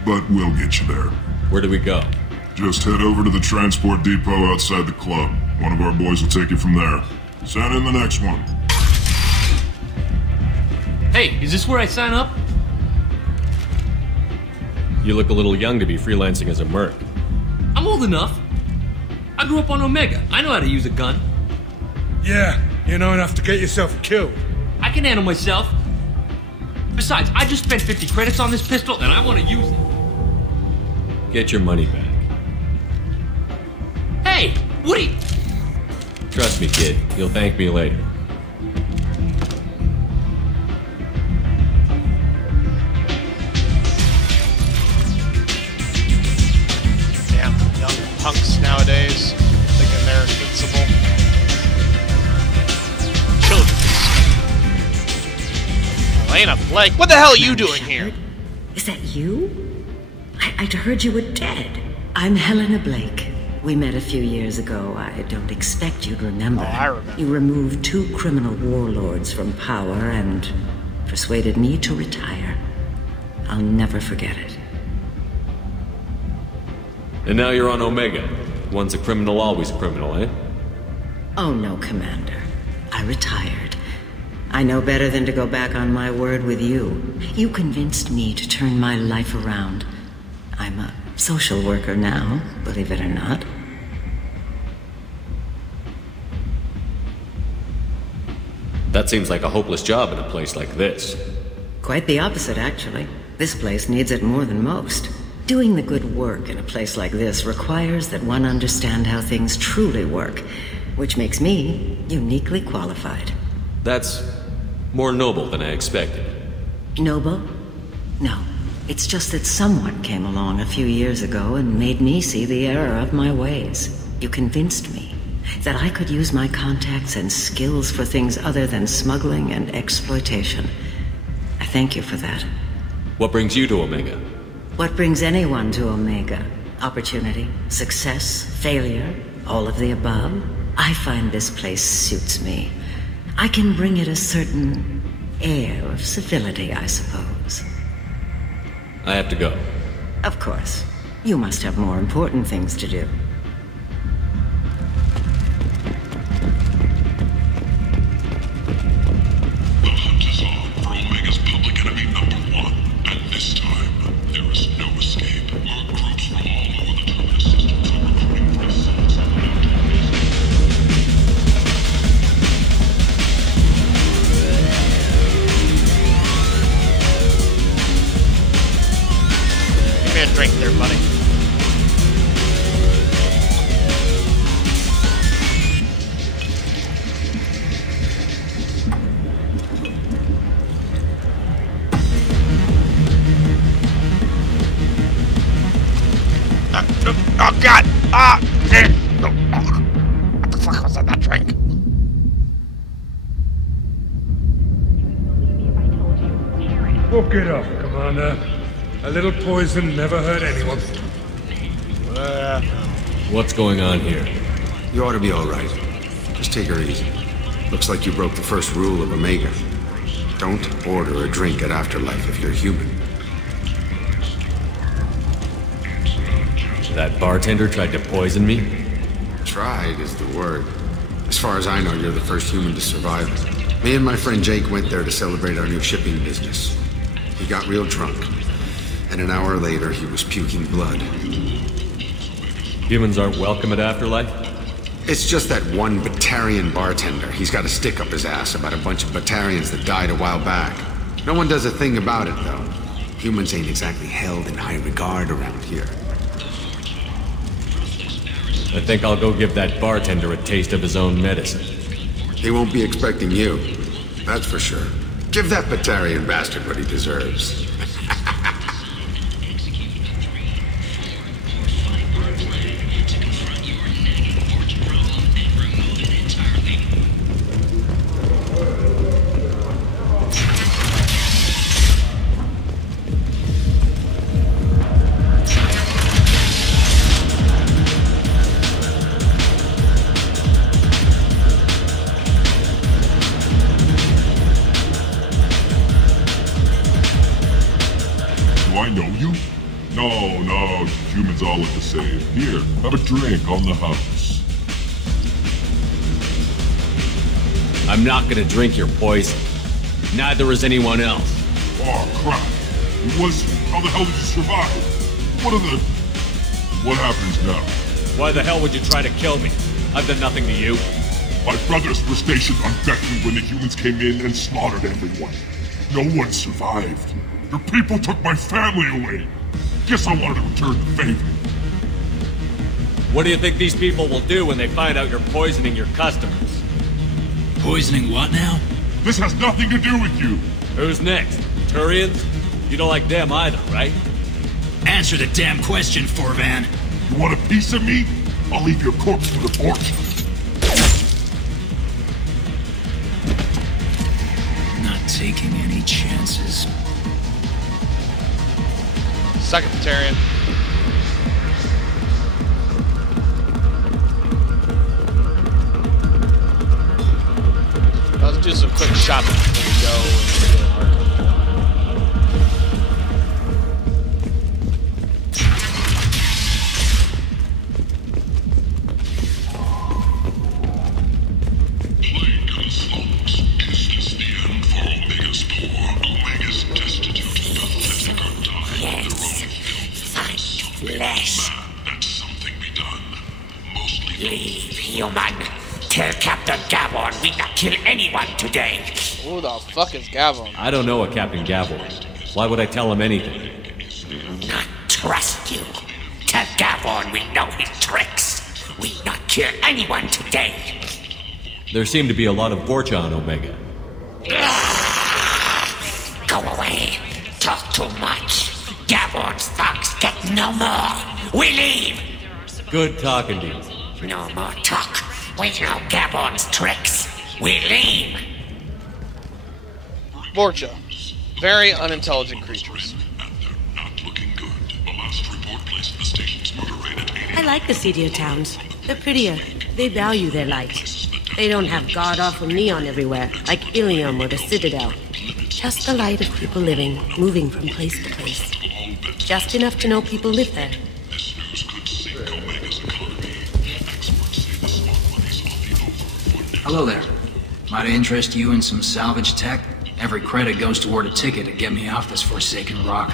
but we'll get you there. Where do we go? Just head over to the transport depot outside the club. One of our boys will take you from there. Send in the next one. Hey, is this where I sign up? You look a little young to be freelancing as a merc. I'm old enough. I grew up on Omega. I know how to use a gun. Yeah, you know enough to get yourself killed. I can handle myself. Besides, I just spent 50 credits on this pistol and I want to use it. Get your money back. Hey, what are you... Trust me, kid. You'll thank me later. Damn, young punks nowadays thinking they're invincible. Children. Elena Blake, what the hell are you doing here? Is that you? I'd heard you were dead. I'm Helena Blake. We met a few years ago. I don't expect you'd remember. Oh, I remember. You removed 2 criminal warlords from power and persuaded me to retire. I'll never forget it. And now you're on Omega. Once a criminal, always a criminal, eh? Oh no, Commander. I retired. I know better than to go back on my word with you. You convinced me to turn my life around. I'm a social worker now, believe it or not. That seems like a hopeless job in a place like this. Quite the opposite, actually. This place needs it more than most. Doing the good work in a place like this requires that one understand how things truly work, which makes me uniquely qualified. That's more noble than I expected. Noble? No. It's just that someone came along a few years ago and made me see the error of my ways. You convinced me that I could use my contacts and skills for things other than smuggling and exploitation. I thank you for that. What brings you to Omega? What brings anyone to Omega? Opportunity, success, failure, all of the above? I find this place suits me. I can bring it a certain air of civility, I suppose. I have to go. Of course. You must have more important things to do. The hunt is on for Omega's public enemy #1. And this time, there is no escape. Our groups will drink there, buddy. Oh God! What the fuck was in that drink? Walk it off, Commander. A little poison never hurt anyone. What's going on here? You ought to be all right. Just take her easy. Looks like you broke the first rule of Omega. Don't order a drink at Afterlife if you're human. That bartender tried to poison me? Tried is the word. As far as I know, you're the first human to survive it. Me and my friend Jake went there to celebrate our new shipping business. He got real drunk, and an hour later he was puking blood. Humans aren't welcome at Afterlife? It's just that one Batarian bartender. He's got a stick up his ass about a bunch of Batarians that died a while back. No one does a thing about it, though. Humans ain't exactly held in high regard around here. I think I'll go give that bartender a taste of his own medicine. He won't be expecting you. That's for sure. Give that Batarian bastard what he deserves. Humans all look the same. Here, have a drink on the house. I'm not gonna drink your poison. Neither is anyone else. Oh, crap. How the hell did you survive? What happens now? Why the hell would you try to kill me? I've done nothing to you. My brothers were stationed on Deku when the humans came in and slaughtered everyone. No one survived. Your people took my family away. Guess I wanted to return the favor. What do you think these people will do when they find out you're poisoning your customers? Poisoning what now? This has nothing to do with you. Who's next? Turians? You don't like them either, right? Answer the damn question, Forvan. You want a piece of me? I'll leave your corpse for the fortune. Not taking any chances. Second Batarian. Let's do some quick shopping before we go. Tell Captain Gavon we not kill anyone today. Who the fuck is Gavon? I don't know a Captain Gavon. Why would I tell him anything? Not trust you. Tell Gavon we know his tricks. We not kill anyone today. There seem to be a lot of Vorcha on Omega. Go away. Talk too much. Gavon's thugs get no more. We leave. Good talking to you. No more talk. We know Gabon's tricks. We leave. Vorcha. Very unintelligent creatures. I like the seedier towns. They're prettier. They value their light. They don't have god-awful neon everywhere, like Ilium or the Citadel. Just the light of people living, moving from place to place. Just enough to know people live there. Hello there. Might I interest you in some salvage tech? Every credit goes toward a ticket to get me off this forsaken rock.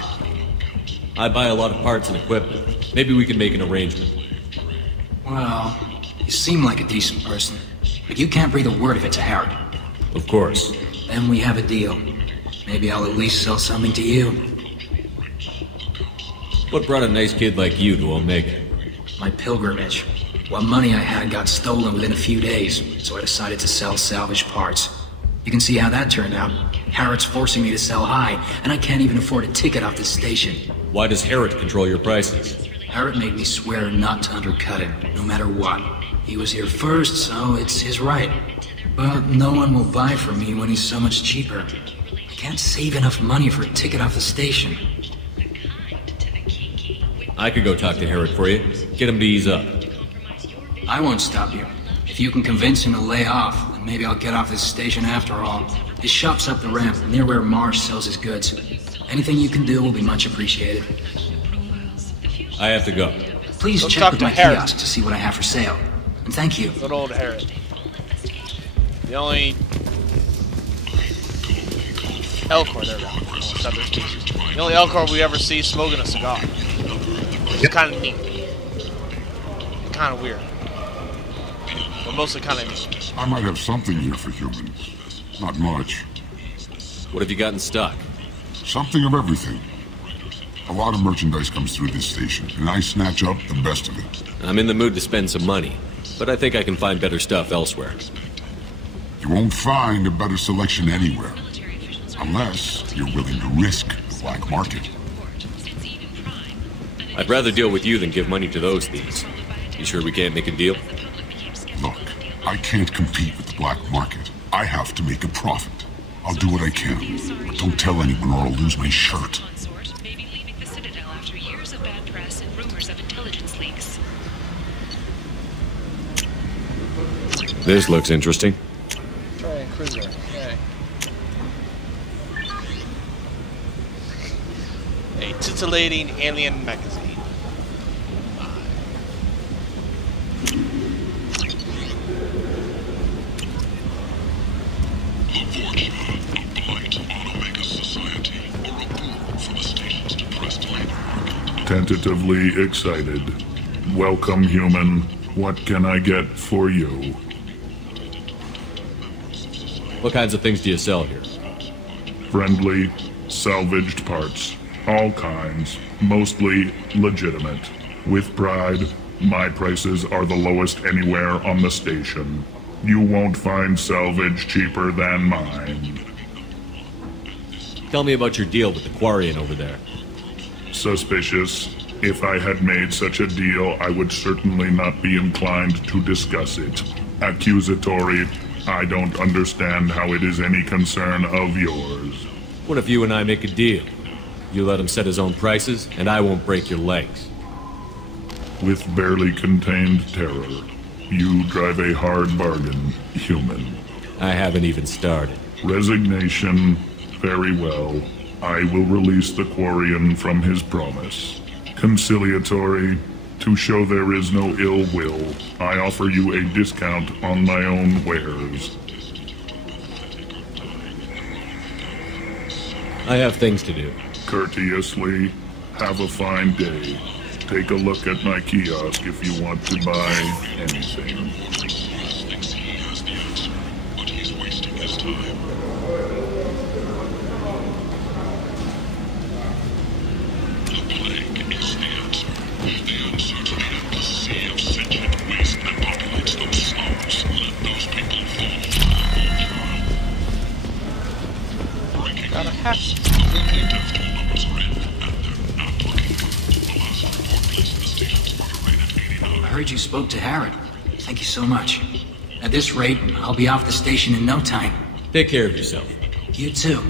I buy a lot of parts and equipment. Maybe we can make an arrangement. Well, you seem like a decent person, but you can't breathe a word if it's a Harrod. Of course. Then we have a deal. Maybe I'll at least sell something to you. What brought a nice kid like you to Omega? My pilgrimage. What money I had got stolen within a few days, so I decided to sell salvage parts. You can see how that turned out. Harrod's forcing me to sell high, and I can't even afford a ticket off this station. Why does Harrod control your prices? Harrod made me swear not to undercut it, no matter what. He was here first, so it's his right. But no one will buy from me when he's so much cheaper. I can't save enough money for a ticket off the station. I could go talk to Harrod for you. Get him to ease up. I won't stop you. If you can convince him to lay off, then maybe I'll get off this station after all. His shop's up the ramp, near where Marsh sells his goods. Anything you can do will be much appreciated. I have to go. Please check with my kiosk to see what I have for sale. And thank you. Good old Harrod. The only Elcor, there we go. The only Elcor we ever see smoking a cigar. It's kind of neat. Kind of weird. But mostly kind of neat. I might have something here for humans. Not much. What have you got in stock? Something of everything. A lot of merchandise comes through this station, and I snatch up the best of it. I'm in the mood to spend some money, but I think I can find better stuff elsewhere. You won't find a better selection anywhere. Unless you're willing to risk the black market. I'd rather deal with you than give money to those thieves. You sure we can't make a deal? Look, I can't compete with the black market. I have to make a profit. I'll do what I can, but don't tell anyone or I'll lose my shirt. This looks interesting. Try cruiser. Okay. A titillating alien magazine. Tentatively excited. Welcome, human. What can I get for you? What kinds of things do you sell here? Friendly, salvaged parts. All kinds. Mostly legitimate. With pride, my prices are the lowest anywhere on the station. You won't find salvage cheaper than mine. Tell me about your deal with the Quarian over there. Suspicious. If I had made such a deal, I would certainly not be inclined to discuss it. Accusatory. I don't understand how it is any concern of yours. What if you and I make a deal? You let him set his own prices, and I won't break your legs. With barely contained terror, you drive a hard bargain, human. I haven't even started. Resignation. Very well. I will release the Quarian from his promise. Conciliatory. To show there is no ill will, I offer you a discount on my own wares. I have things to do. Courteously, have a fine day. Take a look at my kiosk if you want to buy anything. Got a hat. I heard you spoke to Harrod. Thank you so much. At this rate, I'll be off the station in no time. Take care of yourself. You too.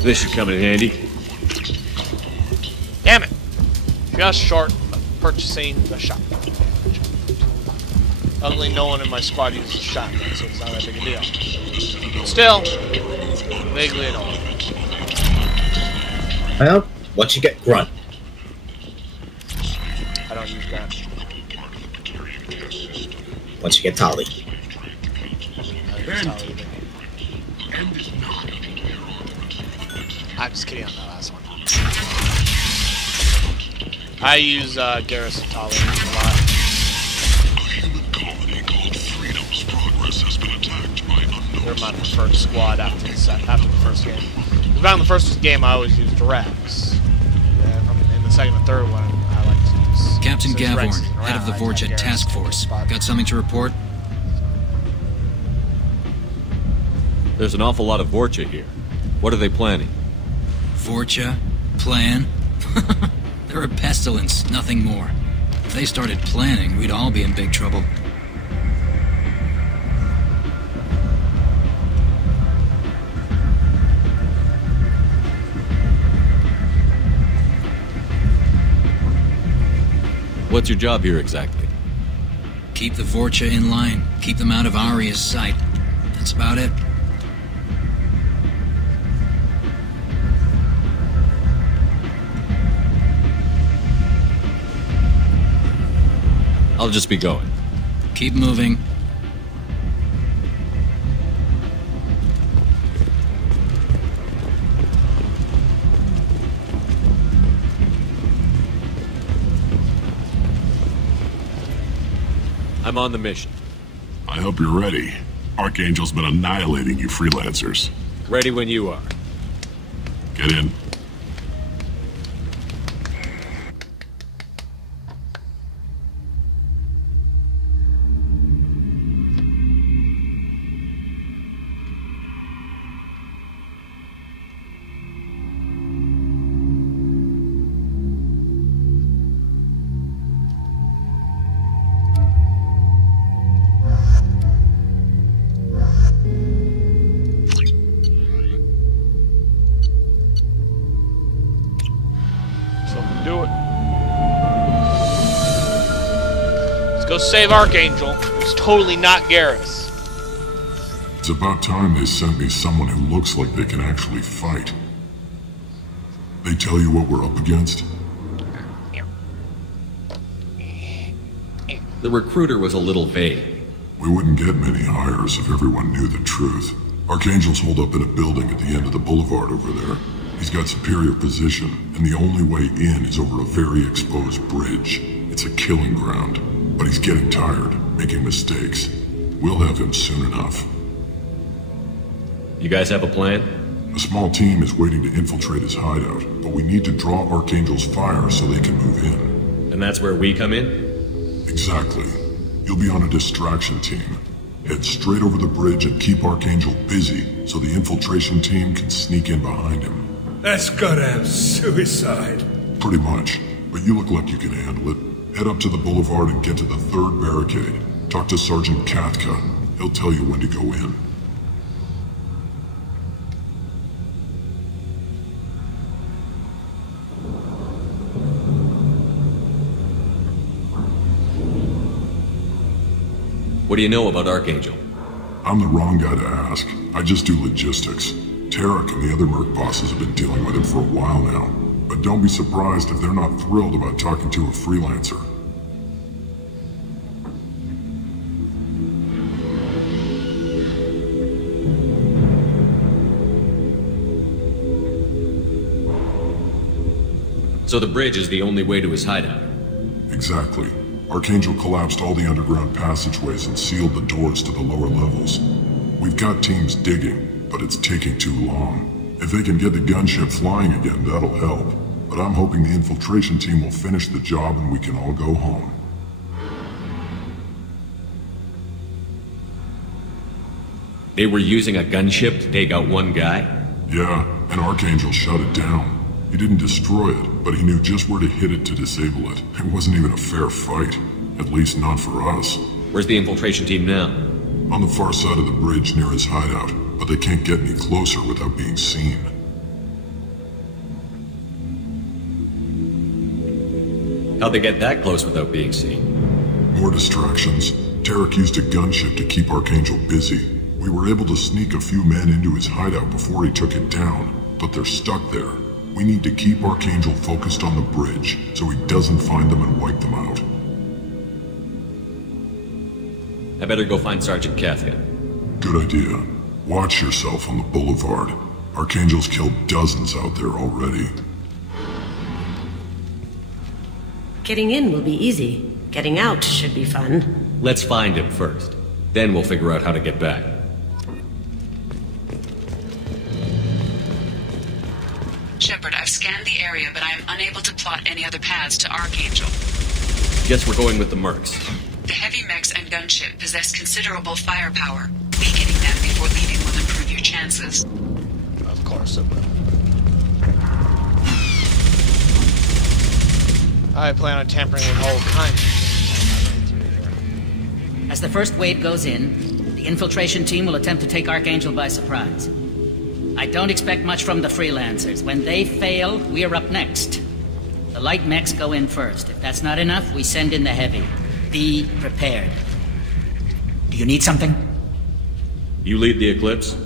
This should come in handy. Damn it! Just short of purchasing the shotgun. Luckily, no one in my squad uses a shotgun, so it's not that big a deal. Still, vaguely annoying. Well, once you get Grunt. I don't use that. Once you get Tali. I'm just kidding on that last one. I use Garrus and Tali a lot. they're my preferred squad after the first game. About in the first game, I always used Rex. In the second and third one, I like to use... Captain Gavorn, head of the Vorjet Task Force. Got something to report? There's an awful lot of Vorcha here. What are they planning? Vorcha? Plan? They're a pestilence, nothing more. If they started planning, we'd all be in big trouble. What's your job here exactly? Keep the Vorcha in line. Keep them out of Aria's sight. That's about it. I'll just be going. Keep moving. I'm on the mission. I hope you're ready. Archangel's been annihilating you freelancers. Ready when you are. Get in. Go save Archangel. It's totally not Garrus. It's about time they sent me someone who looks like they can actually fight. They tell you what we're up against? The recruiter was a little vague. We wouldn't get many hires if everyone knew the truth. Archangel's holed up in a building at the end of the boulevard over there. He's got superior position, and the only way in is over a very exposed bridge. It's a killing ground. But he's getting tired, making mistakes. We'll have him soon enough. You guys have a plan? A small team is waiting to infiltrate his hideout, but we need to draw Archangel's fire so they can move in. And that's where we come in? Exactly. You'll be on a distraction team. Head straight over the bridge and keep Archangel busy so the infiltration team can sneak in behind him. That's goddamn suicide. Pretty much, but you look like you can handle it. Head up to the boulevard and get to the third barricade. Talk to Sergeant Katka. He'll tell you when to go in. What do you know about Archangel? I'm the wrong guy to ask. I just do logistics. Tarek and the other merc bosses have been dealing with him for a while now. But don't be surprised if they're not thrilled about talking to a freelancer. So the bridge is the only way to his hideout? Exactly. Archangel collapsed all the underground passageways and sealed the doors to the lower levels. We've got teams digging, but it's taking too long. If they can get the gunship flying again, that'll help. But I'm hoping the infiltration team will finish the job and we can all go home. They were using a gunship to take out one guy? Yeah, and Archangel shut it down. He didn't destroy it, but he knew just where to hit it to disable it. It wasn't even a fair fight. At least not for us. Where's the infiltration team now? On the far side of the bridge near his hideout, but they can't get any closer without being seen. How'd they get that close without being seen? More distractions. Tarek used a gunship to keep Archangel busy. We were able to sneak a few men into his hideout before he took it down, but they're stuck there. We need to keep Archangel focused on the bridge, so he doesn't find them and wipe them out. I better go find Sergeant Katka. Good idea. Watch yourself on the boulevard. Archangel's killed dozens out there already. Getting in will be easy. Getting out should be fun. Let's find him first. Then we'll figure out how to get back. unable to plot any other paths to Archangel. Guess we're going with the mercs. The heavy mechs and gunship possess considerable firepower. Weakening them before leaving will improve your chances. Of course it will. I plan on tampering with all kinds. As the first wave goes in, the infiltration team will attempt to take Archangel by surprise. I don't expect much from the freelancers. When they fail, we're up next. The light mechs go in first. If that's not enough, we send in the heavy. Be prepared. Do you need something? You lead the Eclipse?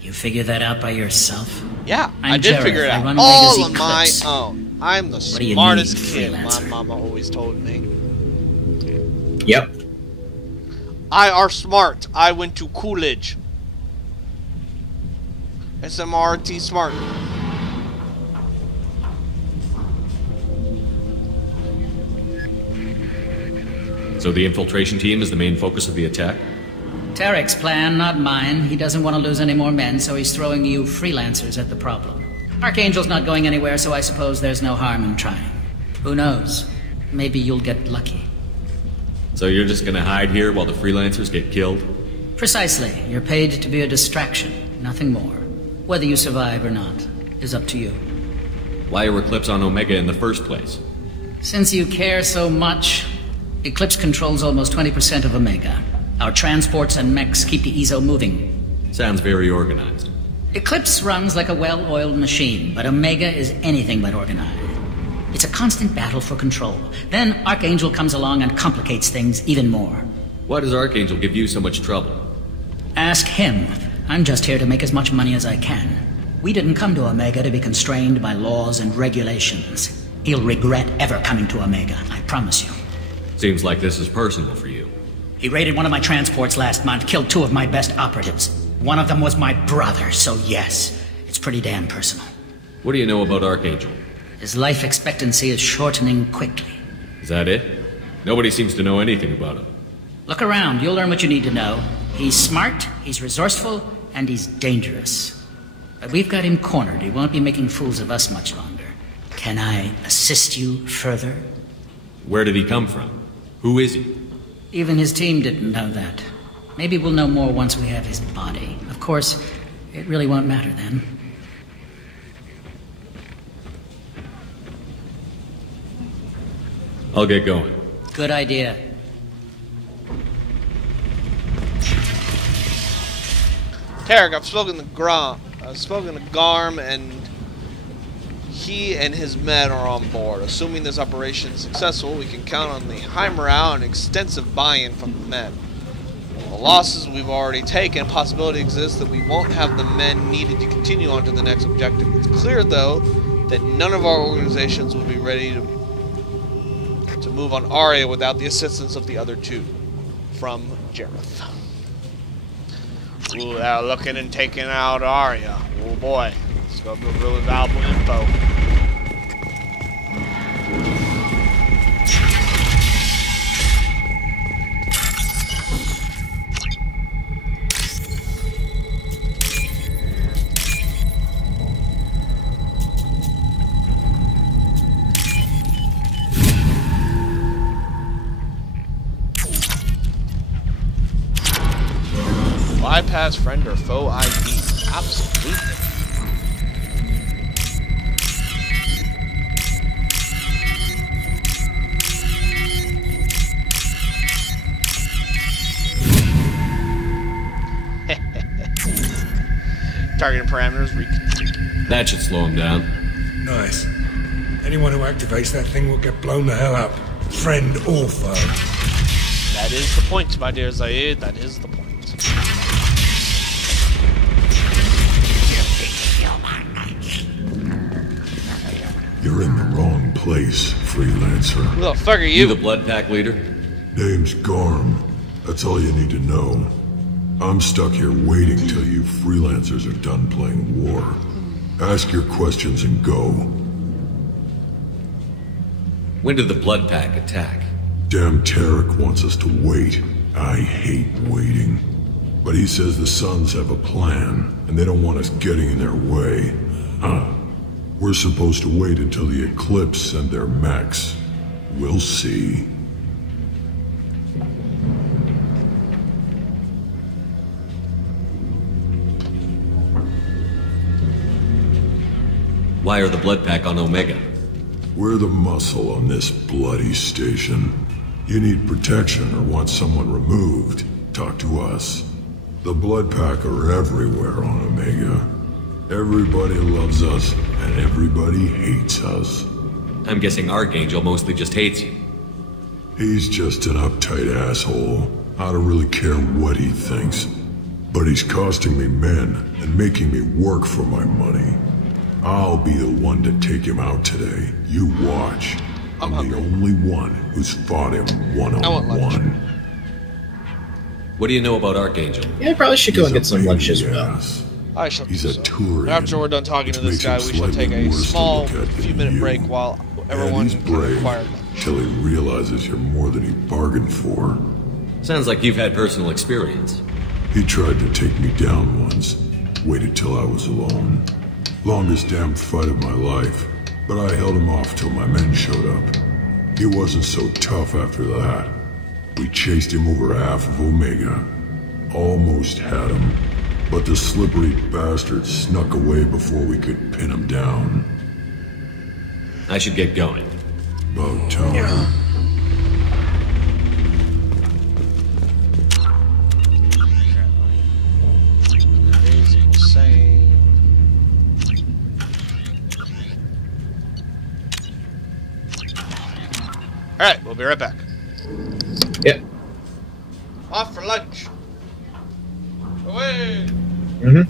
You figure that out by yourself? Yeah, I'm I did Jareth. figure it out I run all Omega's on my Eclipse. own. I'm the What do you smartest need, kid, freelancer? my mama always told me. Yep. I are smart. I went to Coolidge. SMRT smart. So the infiltration team is the main focus of the attack? Tarek's plan, not mine. He doesn't want to lose any more men, so he's throwing you freelancers at the problem. Archangel's not going anywhere, so I suppose there's no harm in trying. Who knows? Maybe you'll get lucky. So you're just gonna hide here while the freelancers get killed? Precisely. You're paid to be a distraction, nothing more. Whether you survive or not is up to you. Why are Eclipse on Omega in the first place? Since you care so much, Eclipse controls almost 20% of Omega. Our transports and mechs keep the EZO moving. Sounds very organized. Eclipse runs like a well-oiled machine, but Omega is anything but organized. It's a constant battle for control. Then Archangel comes along and complicates things even more. Why does Archangel give you so much trouble? Ask him. I'm just here to make as much money as I can. We didn't come to Omega to be constrained by laws and regulations. He'll regret ever coming to Omega, I promise you. Seems like this is personal for you. He raided one of my transports last month, killed 2 of my best operatives. One of them was my brother, so yes, it's pretty damn personal. What do you know about Archangel? His life expectancy is shortening quickly. Is that it? Nobody seems to know anything about him. Look around, you'll learn what you need to know. He's smart, he's resourceful, and he's dangerous. But we've got him cornered. He won't be making fools of us much longer. Can I assist you further? Where did he come from? Who is he? Even his team didn't know that. Maybe we'll know more once we have his body. Of course, it really won't matter then. I'll get going. Good idea. Tarek, I've spoken to Garm, and he and his men are on board. Assuming this operation is successful, we can count on the high morale and extensive buy-in from the men. The losses we've already taken, possibility exists that we won't have the men needed to continue on to the next objective. It's clear, though, that none of our organizations will be ready to move on Aria without the assistance of the other 2. From Jareth. Ooh, they're looking and taking out Aria. Oh boy, it's gonna be really valuable info. Bypass friend or foe ID. Absolutely. Targeting parameters reconfigured. That should slow him down. Nice. Anyone who activates that thing will get blown the hell up. Friend or foe. That is the point, my dear Zaid. That is the point. You're in the wrong place, freelancer. Who the fuck are you? You the blood pack leader? Name's Garm. That's all you need to know. I'm stuck here waiting till you freelancers are done playing war. Ask your questions and go. When did the blood pack attack? Damn Tarek wants us to wait. I hate waiting. But he says the Sons have a plan, and they don't want us getting in their way. Huh. We're supposed to wait until the Eclipse send their mechs. We'll see. Why are the blood pack on Omega? We're the muscle on this bloody station. You need protection or want someone removed, talk to us. The blood pack are everywhere on Omega. Everybody loves us, and everybody hates us. I'm guessing Archangel mostly just hates you. He's just an uptight asshole. I don't really care what he thinks. But he's costing me men and making me work for my money. I'll be the one to take him out today. You watch. I'm the only one who's fought him one-on-one. What do you know about Archangel? Yeah, I probably should go and get some lunch as well. I shall. He's a Turian. After we're done talking to this guy, we should take a small few-minute break while everyone can acquire lunch. Till he realizes you're more than he bargained for. Sounds like you've had personal experience. He tried to take me down once. Waited till I was alone. Longest damn fight of my life. But I held him off till my men showed up. He wasn't so tough after that. We chased him over half of Omega. Almost had him. But the slippery bastard snuck away before we could pin him down. I should get going. About time. Alright, we'll be right back. Yep. Off for lunch. Away! Mm-hmm.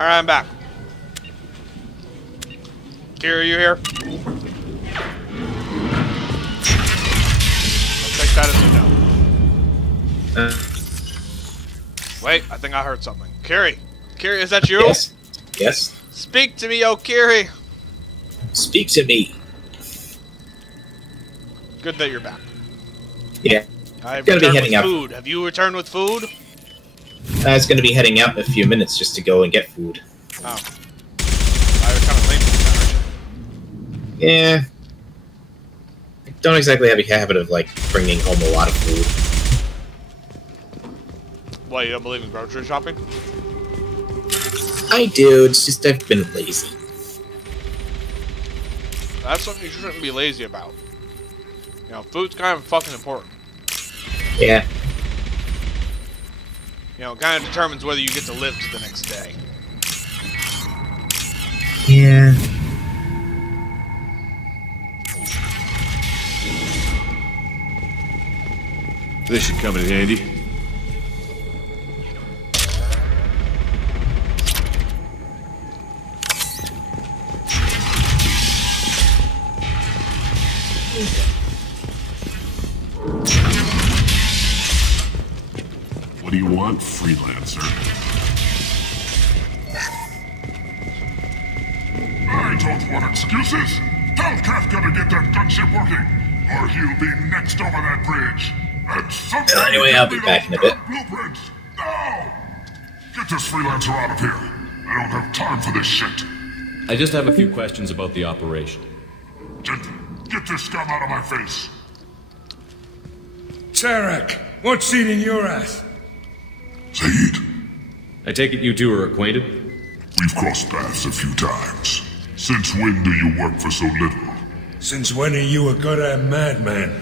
Alright, I'm back. Kira, are you here? I'll take that as a no. Wait, I think I heard something. Kiri! Kiri, is that you? Yes. Yes. Speak to me, oh Kiri! Speak to me. Good that you're back. Yeah. I've Gonna be returned heading with up. food. Have you returned with food? I was going to be heading out in a few minutes just to go and get food. Oh. I was kind of lame with that. Yeah. I don't exactly have a habit of, like, bringing home a lot of food. What, you don't believe in grocery shopping? I do, it's just I've been lazy. That's something you shouldn't be lazy about. You know, food's kind of fucking important. Yeah. You know, it kind of determines whether you get to live to the next day. Yeah. This should come in handy. What do you want, freelancer? I don't want excuses! Tell Kafka to get that gunship working, or he'll be next over that bridge. And someday Anyway, I'll be back in a bit. Blueprints! Now! Get this freelancer out of here. I don't have time for this shit. I just have a few questions about the operation. Get this scum out of my face. Tarek, what's eating your ass? Zaid, I take it you two are acquainted? we've crossed paths a few times. Since when do you work for so little? Since when are you a goddamn madman?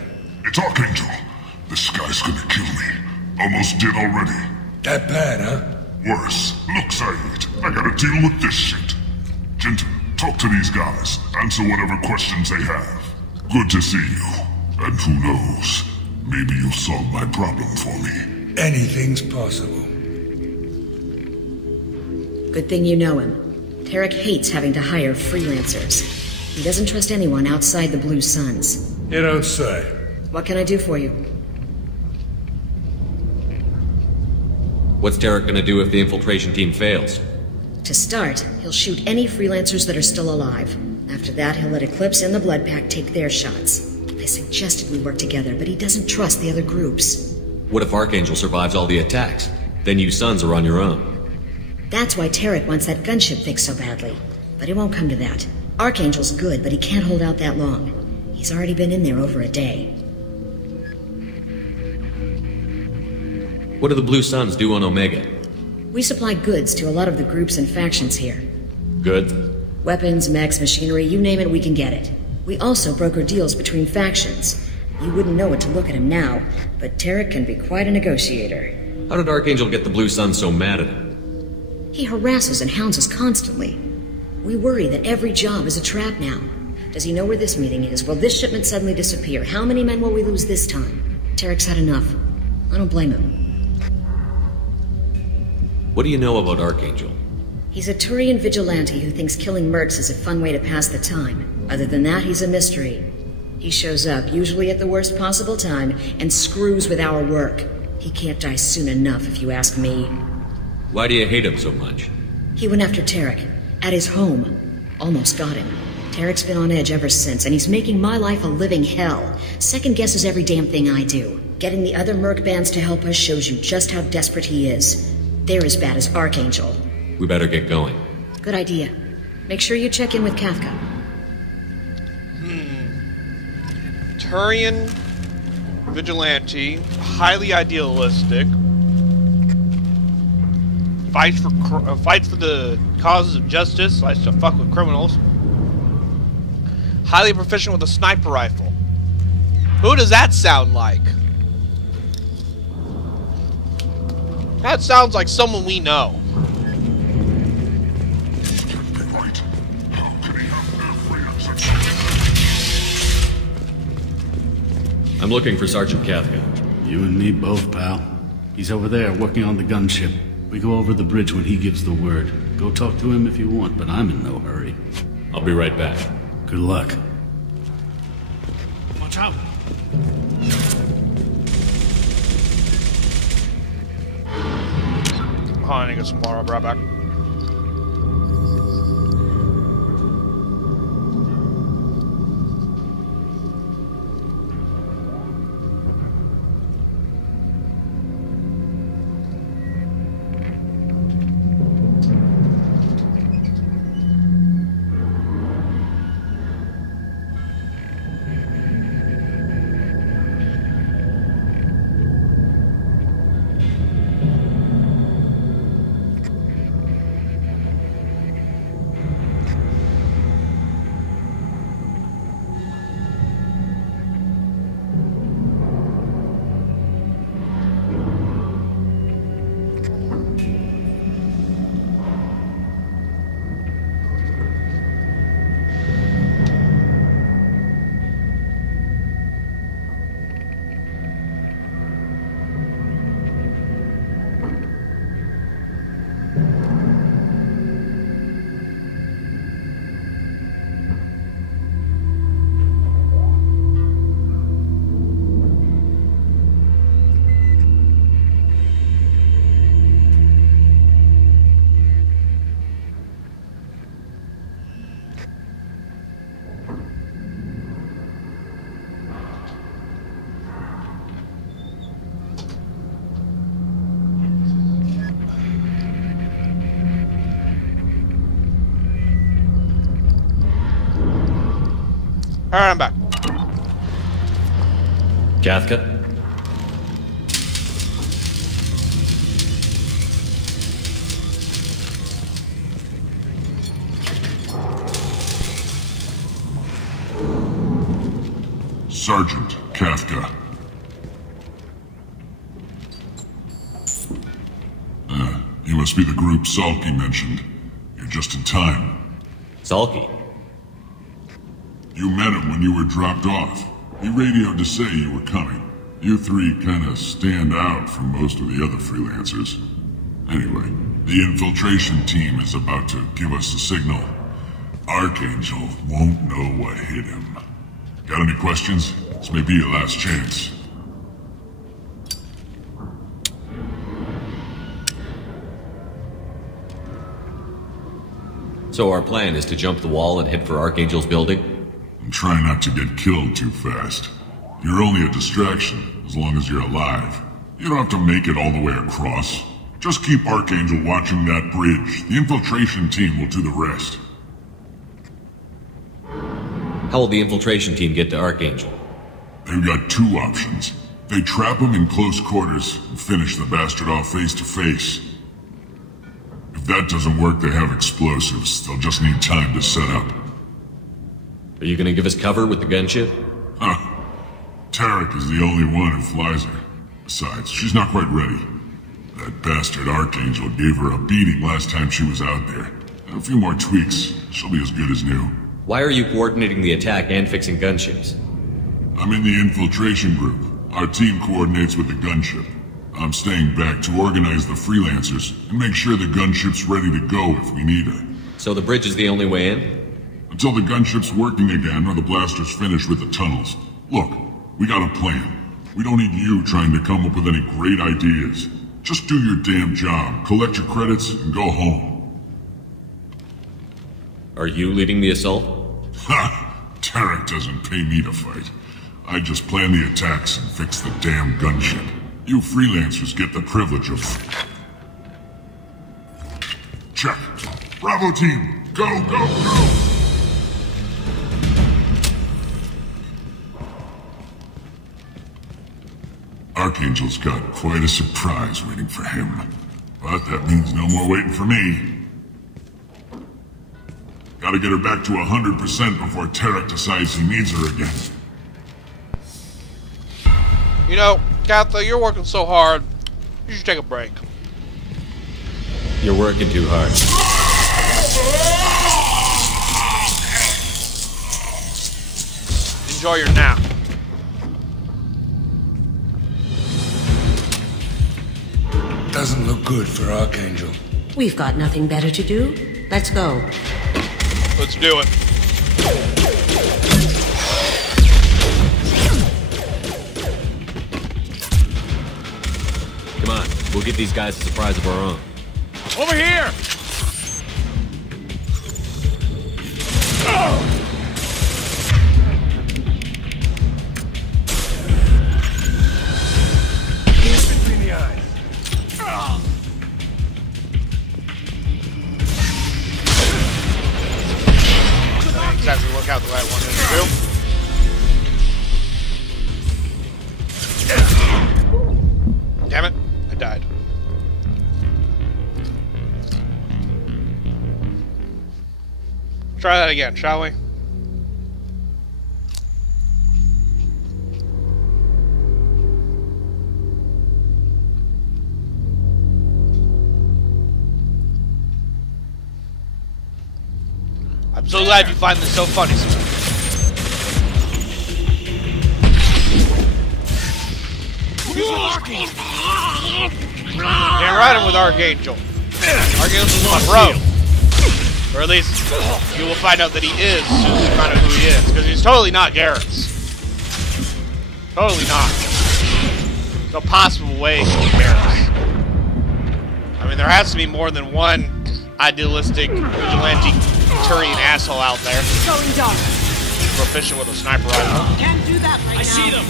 It's Archangel. This guy's gonna kill me. Almost did already. That bad, huh? Worse. Look, Saeed, I gotta deal with this shit. Jinten, talk to these guys. Answer whatever questions they have. Good to see you. And who knows, maybe you'll solve my problem for me. Anything's possible. Good thing you know him. Tarek hates having to hire freelancers. He doesn't trust anyone outside the Blue Suns. You don't say. What can I do for you? What's Tarek gonna do if the infiltration team fails? To start, he'll shoot any freelancers that are still alive. After that, he'll let Eclipse and the Blood Pack take their shots. I suggested we work together, but he doesn't trust the other groups. What if Archangel survives all the attacks? Then you sons are on your own. That's why Tarek wants that gunship fixed so badly. But it won't come to that. Archangel's good, but he can't hold out that long. He's already been in there over a day. What do the Blue Suns do on Omega? We supply goods to a lot of the groups and factions here. Good. Weapons, mechs, machinery, you name it, we can get it. We also broker deals between factions. You wouldn't know it to look at him now, but Tarek can be quite a negotiator. How did Archangel get the Blue Suns so mad at him? He harasses and hounds us constantly. We worry that every job is a trap now. Does he know where this meeting is? Will this shipment suddenly disappear? How many men will we lose this time? Tarek's had enough. I don't blame him. What do you know about Archangel? He's a Turian vigilante who thinks killing mercs is a fun way to pass the time. Other than that, he's a mystery. He shows up, usually at the worst possible time, and screws with our work. He can't die soon enough, if you ask me. Why do you hate him so much? He went after Tarek, at his home. Almost got him. Tarek's been on edge ever since, and he's making my life a living hell. Second guesses every damn thing I do. Getting the other merc bands to help us shows you just how desperate he is. They're as bad as Archangel. We better get going. Good idea. Make sure you check in with Kafka. Turian vigilante, highly idealistic, fights for the causes of justice, likes to fuck with criminals, highly proficient with a sniper rifle. Who does that sound like? That sounds like someone we know. I'm looking for Sergeant Kafka. You and me both, pal. He's over there working on the gunship. We go over the bridge when he gives the word. Go talk to him if you want, but I'm in no hurry. I'll be right back. Good luck. Watch out. Hold on, I get some water. I'll be right back. Alright, I'm back. Cathca? Sergeant Kafka. You must be the group Salky mentioned. You're just in time. Salky? You met him when you were dropped off. He radioed to say you were coming. You three kinda stand out from most of the other freelancers. Anyway, the infiltration team is about to give us a signal. Archangel won't know what hit him. Got any questions? This may be your last chance. So our plan is to jump the wall and head for Archangel's building? And try not to get killed too fast. You're only a distraction, as long as you're alive. You don't have to make it all the way across. Just keep Archangel watching that bridge. The infiltration team will do the rest. How will the infiltration team get to Archangel? They've got two options. They trap him in close quarters and finish the bastard off face to face. If that doesn't work, they have explosives. They'll just need time to set up. Are you gonna give us cover with the gunship? Huh. Tarek is the only one who flies her. Besides, she's not quite ready. That bastard Archangel gave her a beating last time she was out there. A few more tweaks, she'll be as good as new. Why are you coordinating the attack and fixing gunships? I'm in the infiltration group. Our team coordinates with the gunship. I'm staying back to organize the freelancers and make sure the gunship's ready to go if we need it. So the bridge is the only way in? Until the gunship's working again or the blasters finish with the tunnels. Look, we got a plan. We don't need you trying to come up with any great ideas. Just do your damn job, collect your credits, and go home. Are you leading the assault? Ha! Tarek doesn't pay me to fight. I just plan the attacks and fix the damn gunship. You freelancers get the privilege of... Check. Bravo team, go, go, go! Archangel's got quite a surprise waiting for him. But that means no more waiting for me. Gotta get her back to 100% before Tarek decides he needs her again. You know, Katha, you're working so hard, you should take a break. You're working too hard. Enjoy your nap. Doesn't look good for Archangel. We've got nothing better to do. Let's go. Let's do it. Come on, we'll give these guys a surprise of our own. Over here! Between the eyes. Didn't exactly work out the way I wanted it to do. Damn it, I died. Try that again, shall we? I'm so glad you find this so funny, sir. Damn right I'm with Archangel. Archangel's my bro. Or at least, you will find out that he is as soon as you find out who he is. Because he's totally not Garrus. Totally not. There's no possible way he's Garrus. I mean, there has to be more than one idealistic vigilante Turian asshole out there. Going dark. Proficient with a sniper rifle. Can't do that right now. I see them.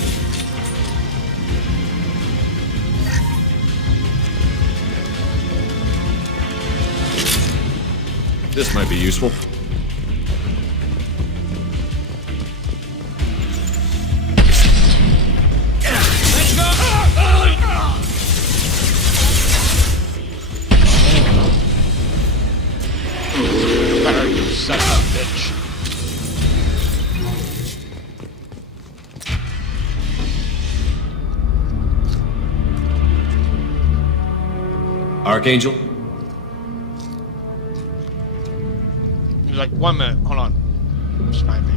This might be useful. Let's go! Better, you son of a bitch. Archangel? He's like, 1 minute, hold on. Sniping.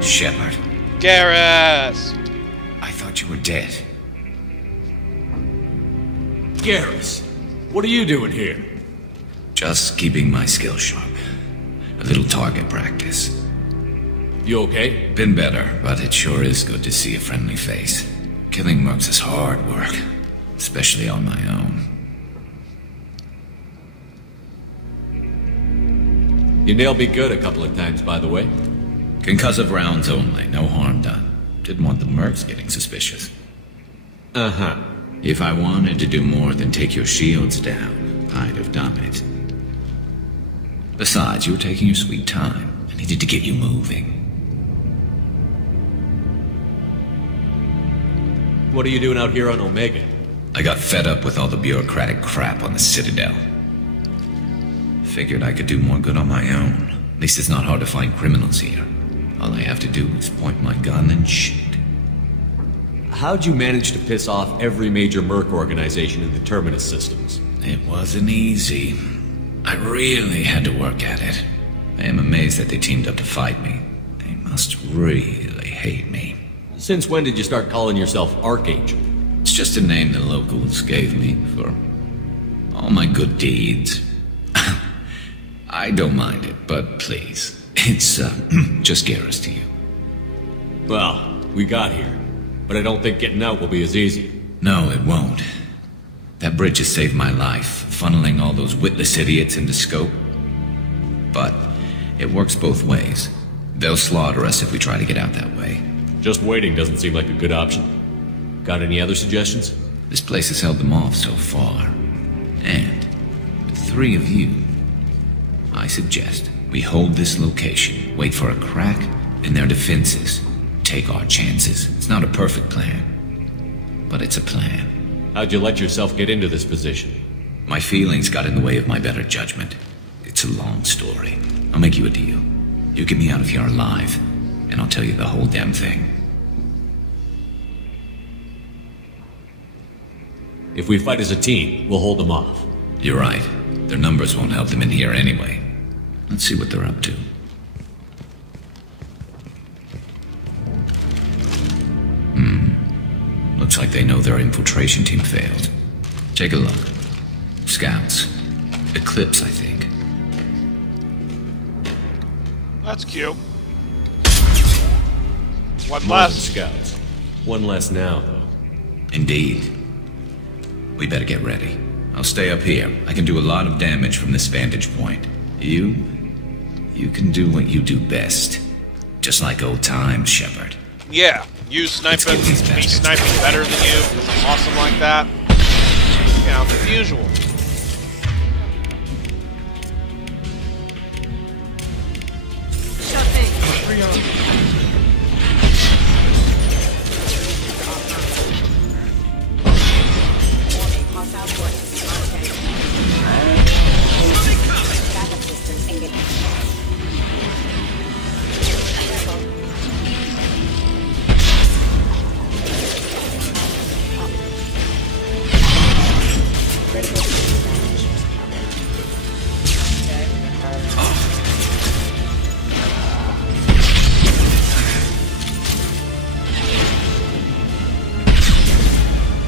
Shepard. Garrus! I thought you were dead. Garrus, what are you doing here? Just keeping my skills sharp. A little target practice. You okay? Been better, but it sure is good to see a friendly face. Killing mercs is hard work, especially on my own. You nailed me good a couple of times, by the way. Concussive rounds only, no harm done. Didn't want the mercs getting suspicious. Uh-huh. If I wanted to do more than take your shields down, I'd have done it. Besides, you were taking your sweet time. I needed to get you moving. What are you doing out here on Omega? I got fed up with all the bureaucratic crap on the Citadel. Figured I could do more good on my own. At least it's not hard to find criminals here. All I have to do is point my gun and shoot. How'd you manage to piss off every major merc organization in the Terminus systems? It wasn't easy. I really had to work at it. I am amazed that they teamed up to fight me. They must really hate me. Since when did you start calling yourself Archangel? It's just a name the locals gave me for all my good deeds. I don't mind it, but please, it's just Garrus to you. Well, we got here, but I don't think getting out will be as easy. No, it won't. That bridge has saved my life, funneling all those witless idiots into scope. But it works both ways. They'll slaughter us if we try to get out that way. Just waiting doesn't seem like a good option. Got any other suggestions? This place has held them off so far. And with 3 of you, I suggest we hold this location, wait for a crack in their defenses, take our chances. It's not a perfect plan, but it's a plan. How'd you let yourself get into this position? My feelings got in the way of my better judgment. It's a long story. I'll make you a deal. You get me out of here alive, and I'll tell you the whole damn thing. If we fight as a team, we'll hold them off. You're right. Their numbers won't help them in here anyway. Let's see what they're up to. Looks like they know their infiltration team failed. Take a look. Scouts. Eclipse, I think. That's cute. One More less. than scouts. One less now, though. Indeed. We better get ready. I'll stay up here. I can do a lot of damage from this vantage point. You can do what you do best. Just like old times, Shepard. Yeah, you sniping, me sniping better than you, because I'm awesome like that. You know, the usual.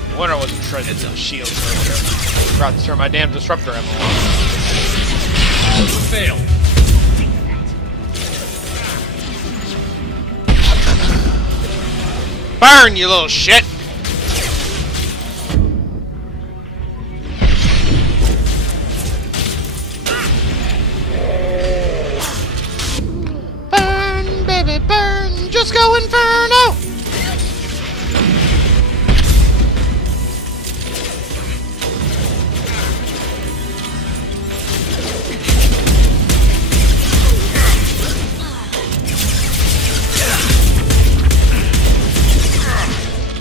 I wonder what the treasure is. Shields earlier. Forgot to turn my damn disruptor ammo on. Fail. Burn, you little shit! Burn, baby, burn! Just go Inferno!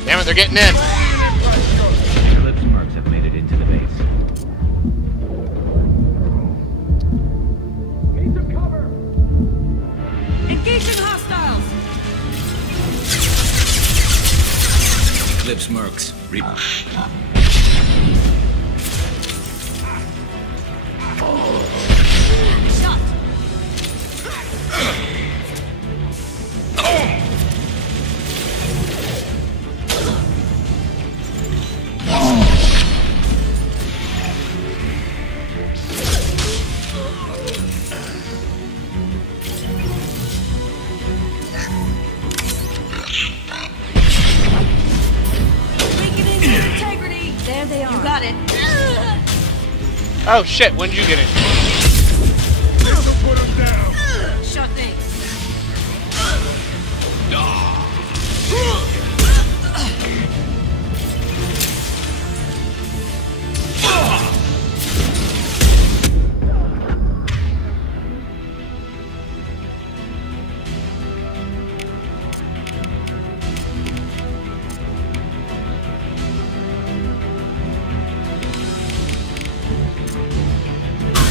Damn it, they're getting in. Eclipse mercs have made it into the base. Need some cover! Engaging hostiles! Eclipse mercs. Shot! There they are. You got it. Oh shit, when did you get in? This'll put him down! Sure thing.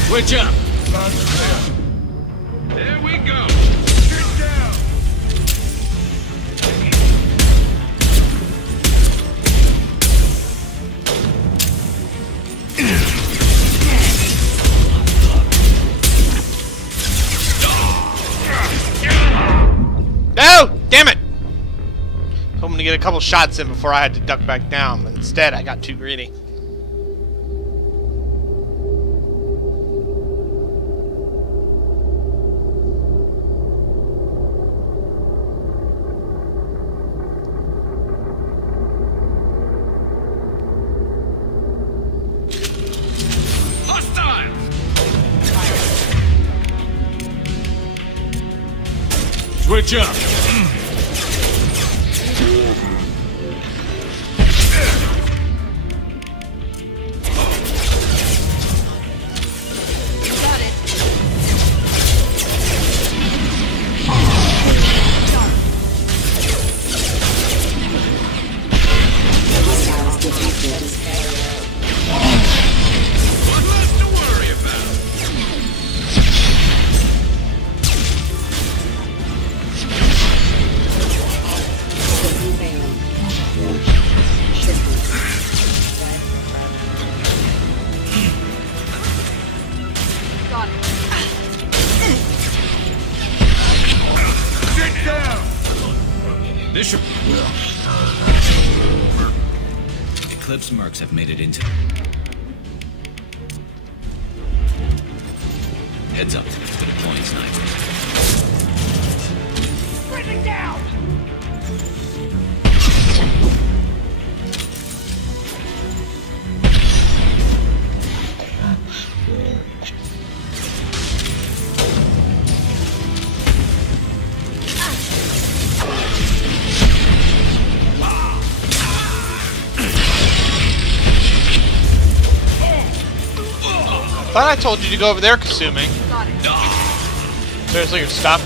Switch up. There we go! Get down! No! Damn it! Hoping to get a couple shots in before I had to duck back down, but instead I got too greedy. Switch up. Got it. Sit down! This should... Eclipse mercs have made it into... Heads up. They're deploying snipers. Bring it down! I thought I told you to go over there, Kasumi. Got it. Seriously, you're stuck?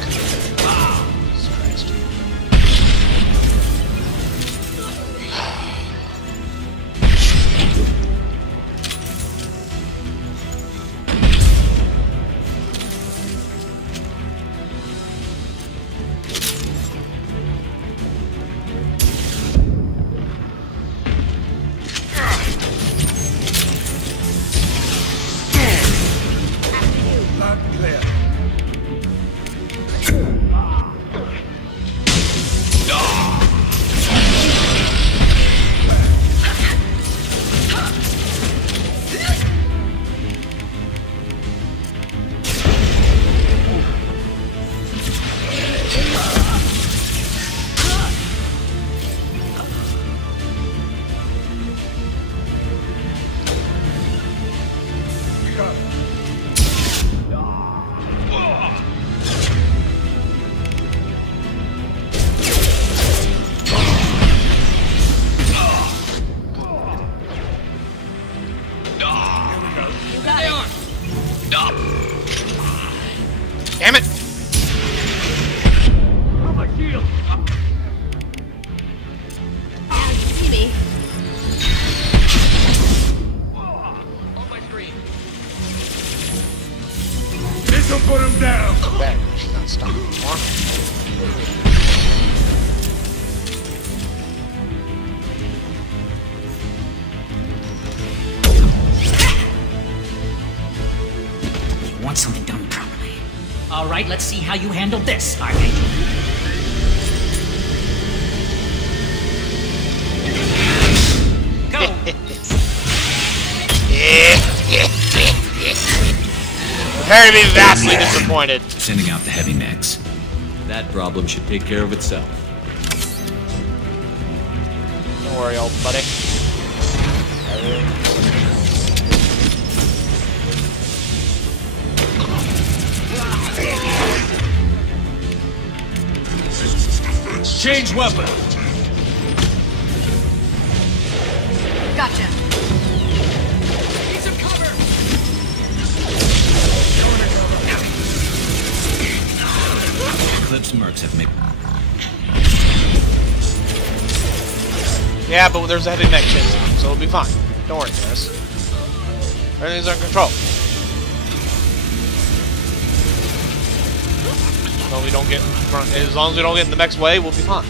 Damn it! Oh, my shield! See me? On my screen. This'll put him down! Bad. She's not stuck anymore. Want something done properly. All right, let's see how you handle this, Archangel. Go! Prepare to be vastly disappointed. Sending out the heavy mechs. That problem should take care of itself. Don't worry, old buddy. Change weapon! Gotcha. Need some cover! Eclipse mercs have made... Yeah, but there's a heavy mech chasing him, so it'll be fine. Don't worry, guys. Everything's under control. As long as we don't get in the mech's way, we'll be fine.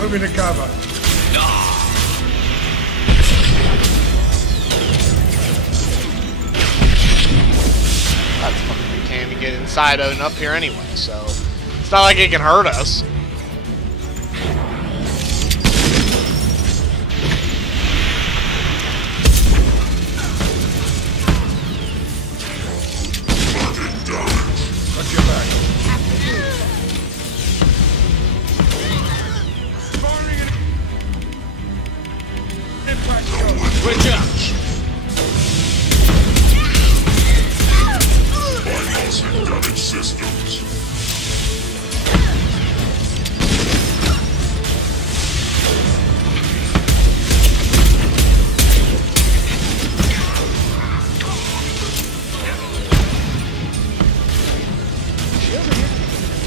Moving to cover. That's fucking, we can't even get inside and up here anyway, so it's not like it can hurt us. Watch your back. Switch up! Bypass and damage systems.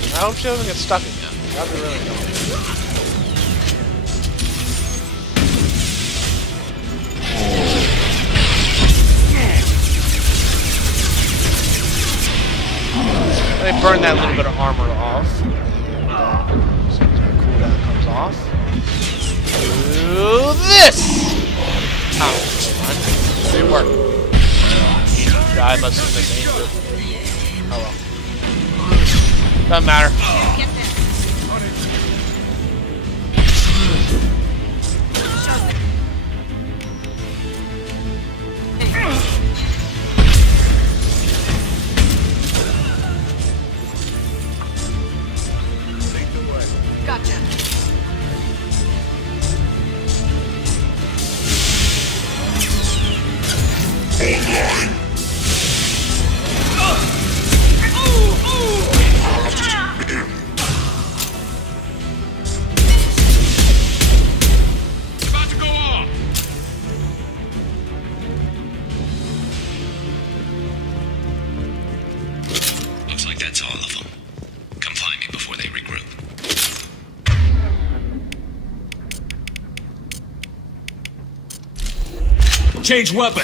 I hope she doesn't get stuck again. That'd be really annoying. Let me burn that little bit of armor off. So my cooldown comes off. Do this! Oh, come on. It worked. I must have misaimed it. Oh well. Doesn't matter. Gotcha. About to go off. Looks like that's all of them. Come find me before they regroup. Change weapon.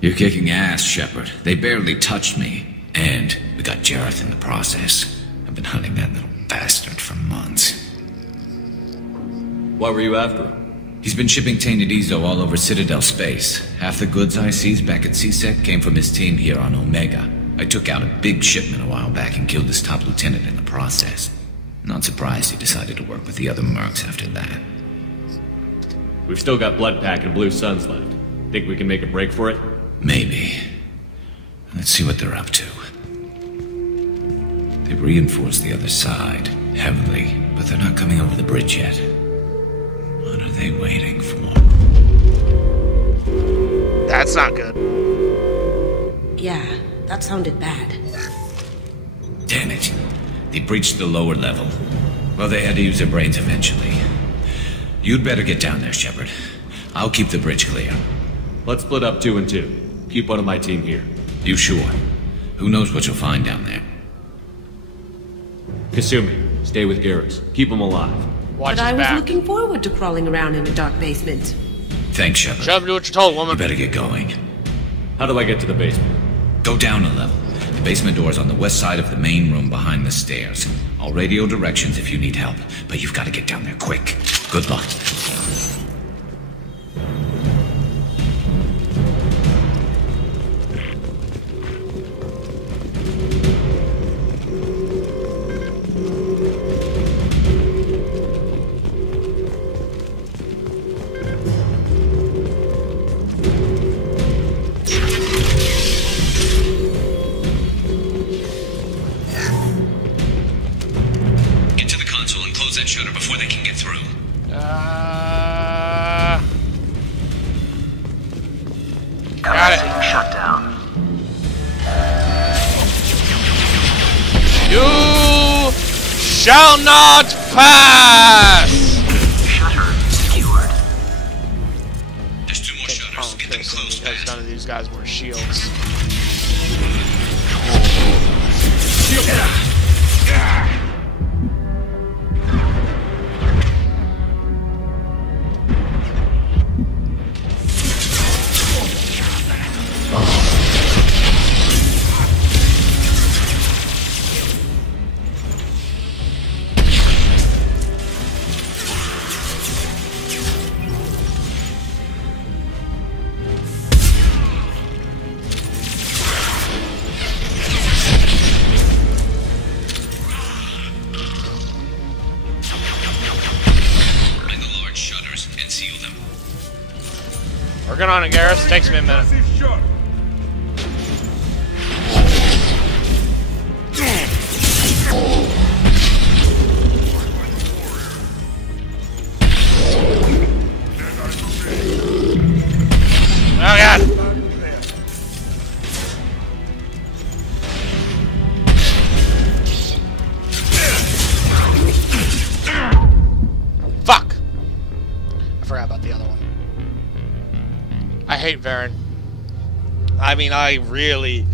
You're kicking ass, Shepard. They barely touched me. And we got Jareth in the process. I've been hunting that little bastard for months. Why were you after him? He's been shipping tainted Ezo all over Citadel space. Half the goods I seized back at CSEC came from his team here on Omega. I took out a big shipment a while back and killed his top lieutenant in the process. Not surprised he decided to work with the other mercs after that. We've still got Bloodpack and Blue Suns left. Think we can make a break for it? Maybe. Let's see what they're up to. They've reinforced the other side, heavily, but they're not coming over the bridge yet. What are they waiting for? That's not good. Yeah, that sounded bad. Damn it. They breached the lower level. Well, they had to use their brains eventually. You'd better get down there, Shepard. I'll keep the bridge clear. Let's split up 2 and 2. Keep one of my team here. You sure? Who knows what you'll find down there? Kasumi, stay with Garrus. Keep him alive. Watch But I his was back. looking forward to crawling around in a dark basement. Thanks, Shepard. Shut up, do what you're told, woman. You better get going. How do I get to the basement? Go down a level. The basement door is on the west side of the main room behind the stairs. I'll radio directions if you need help, but you've got to get down there quick. Good luck. Get to the console and close that shutter before they can get through. Got it. Shut down. You shall not pass! Shutter secured. There's 2 more shutters. Get them closed. Because none of these guys wear shields. Find the large shutters and seal them. Working on it, Garrus. Takes me a minute. Oh god! Fuck! I forgot about the other one. I hate Varen. I mean, I really,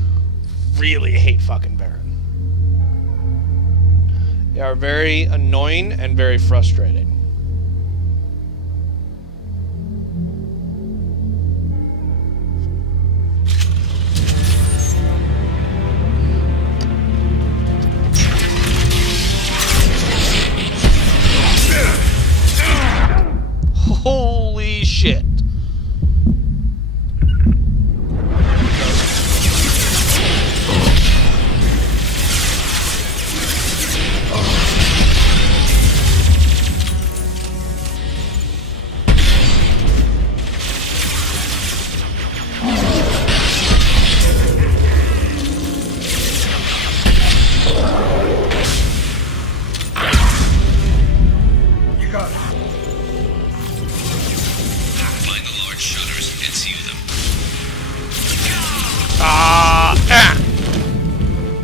really hate fucking Varen. They are very annoying and very frustrating. shit.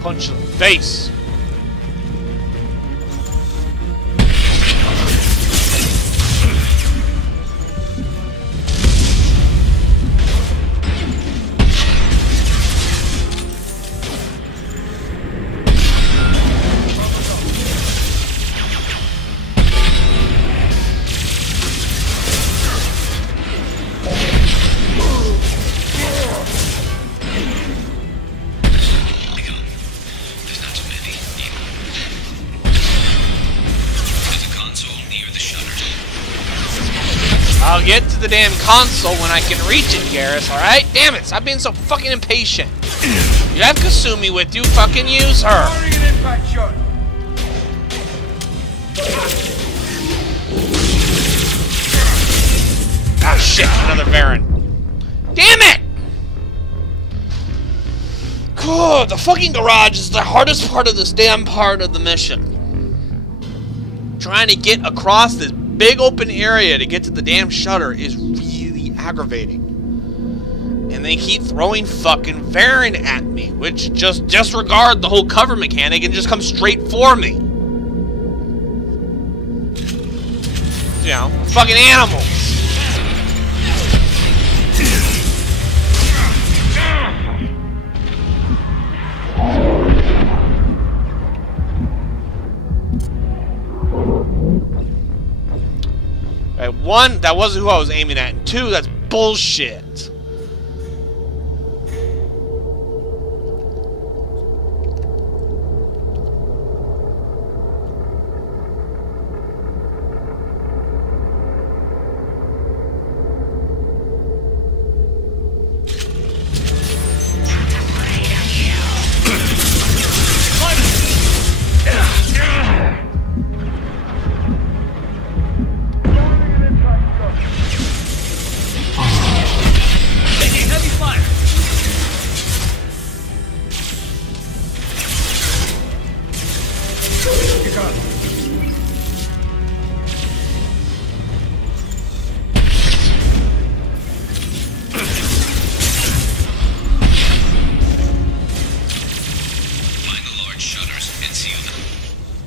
Punch in the face. I'll get to the damn console when I can reach it, Garrus, alright? Damn it, stop being so fucking impatient. You have Kasumi with you, fucking use her. Ah, shit, another Baron. Damn it! God, the fucking garage is the hardest part of this damn part of the mission. Trying to get across this big open area to get to the damn shutter is really aggravating. And they keep throwing fucking Varen at me, which just disregard the whole cover mechanic and just come straight for me. You know, fucking animals. Right, one, that wasn't who I was aiming at, and two, that's bullshit.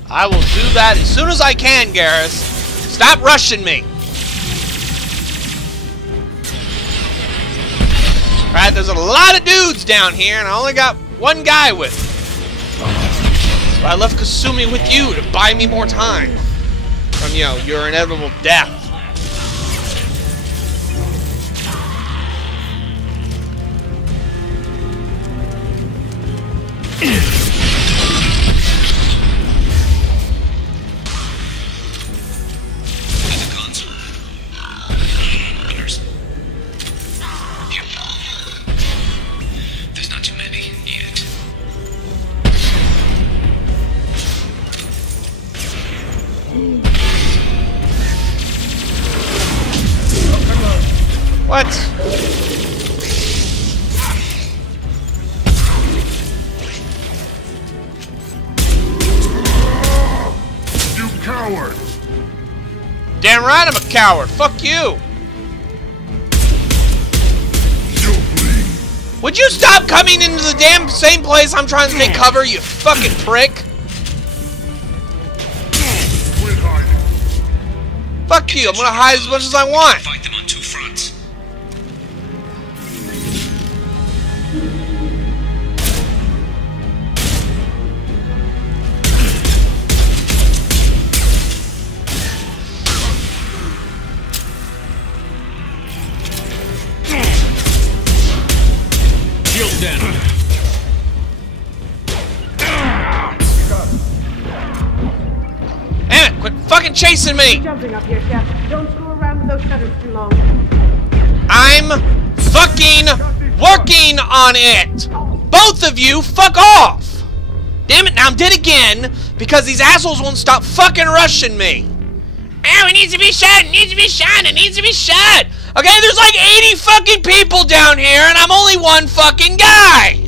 I will do that as soon as I can, Garrus. Stop rushing me. Alright, there's a lot of dudes down here, and I only got one guy with me. So I left Kasumi with you to buy me more time from, you know, your inevitable death. What? You coward! Damn right I'm a coward. Fuck you. Would you stop coming into the damn same place I'm trying to take cover, you fucking prick? Fuck you, I'm gonna hide as much as I want. Fight them on two fronts. Shield down. Damn it, quit fucking chasing me! Jumping up here, Chef. Don't screw around with those shutters too long. I'm fucking working on it! Both of you, fuck off! Damn it, now I'm dead again because these assholes won't stop fucking rushing me. Oh, it needs to be shut, it needs to be shut, it needs to be shut! Okay, there's like 80 fucking people down here and I'm only one fucking guy!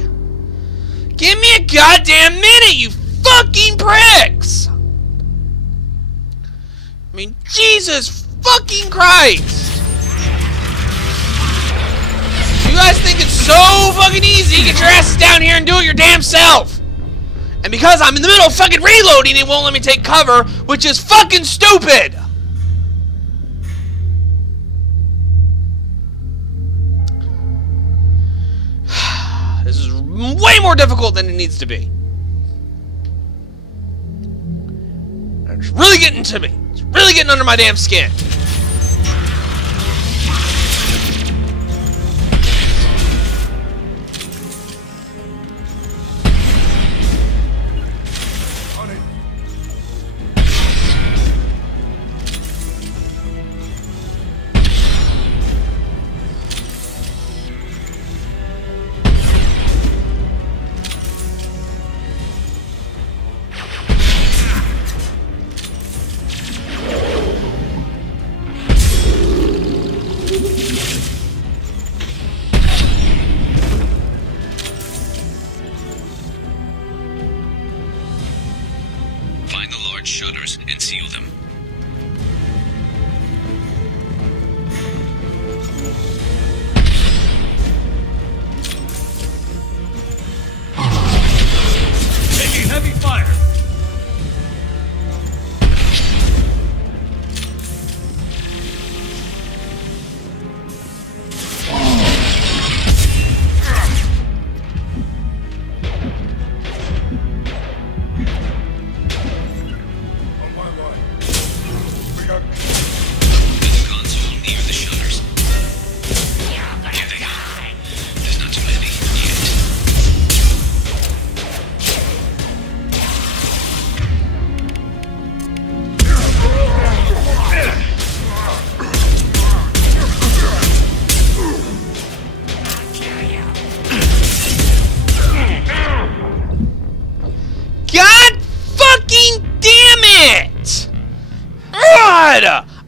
Give me a goddamn minute, you fucking pricks! I mean, Jesus fucking Christ! You guys think it's so fucking easy, get your asses down here and do it your damn self! And because I'm in the middle of fucking reloading, it won't let me take cover, which is fucking stupid! This is way more difficult than it needs to be. And it's really getting to me. It's really getting under my damn skin. Shutters and seal them. Taking heavy fire.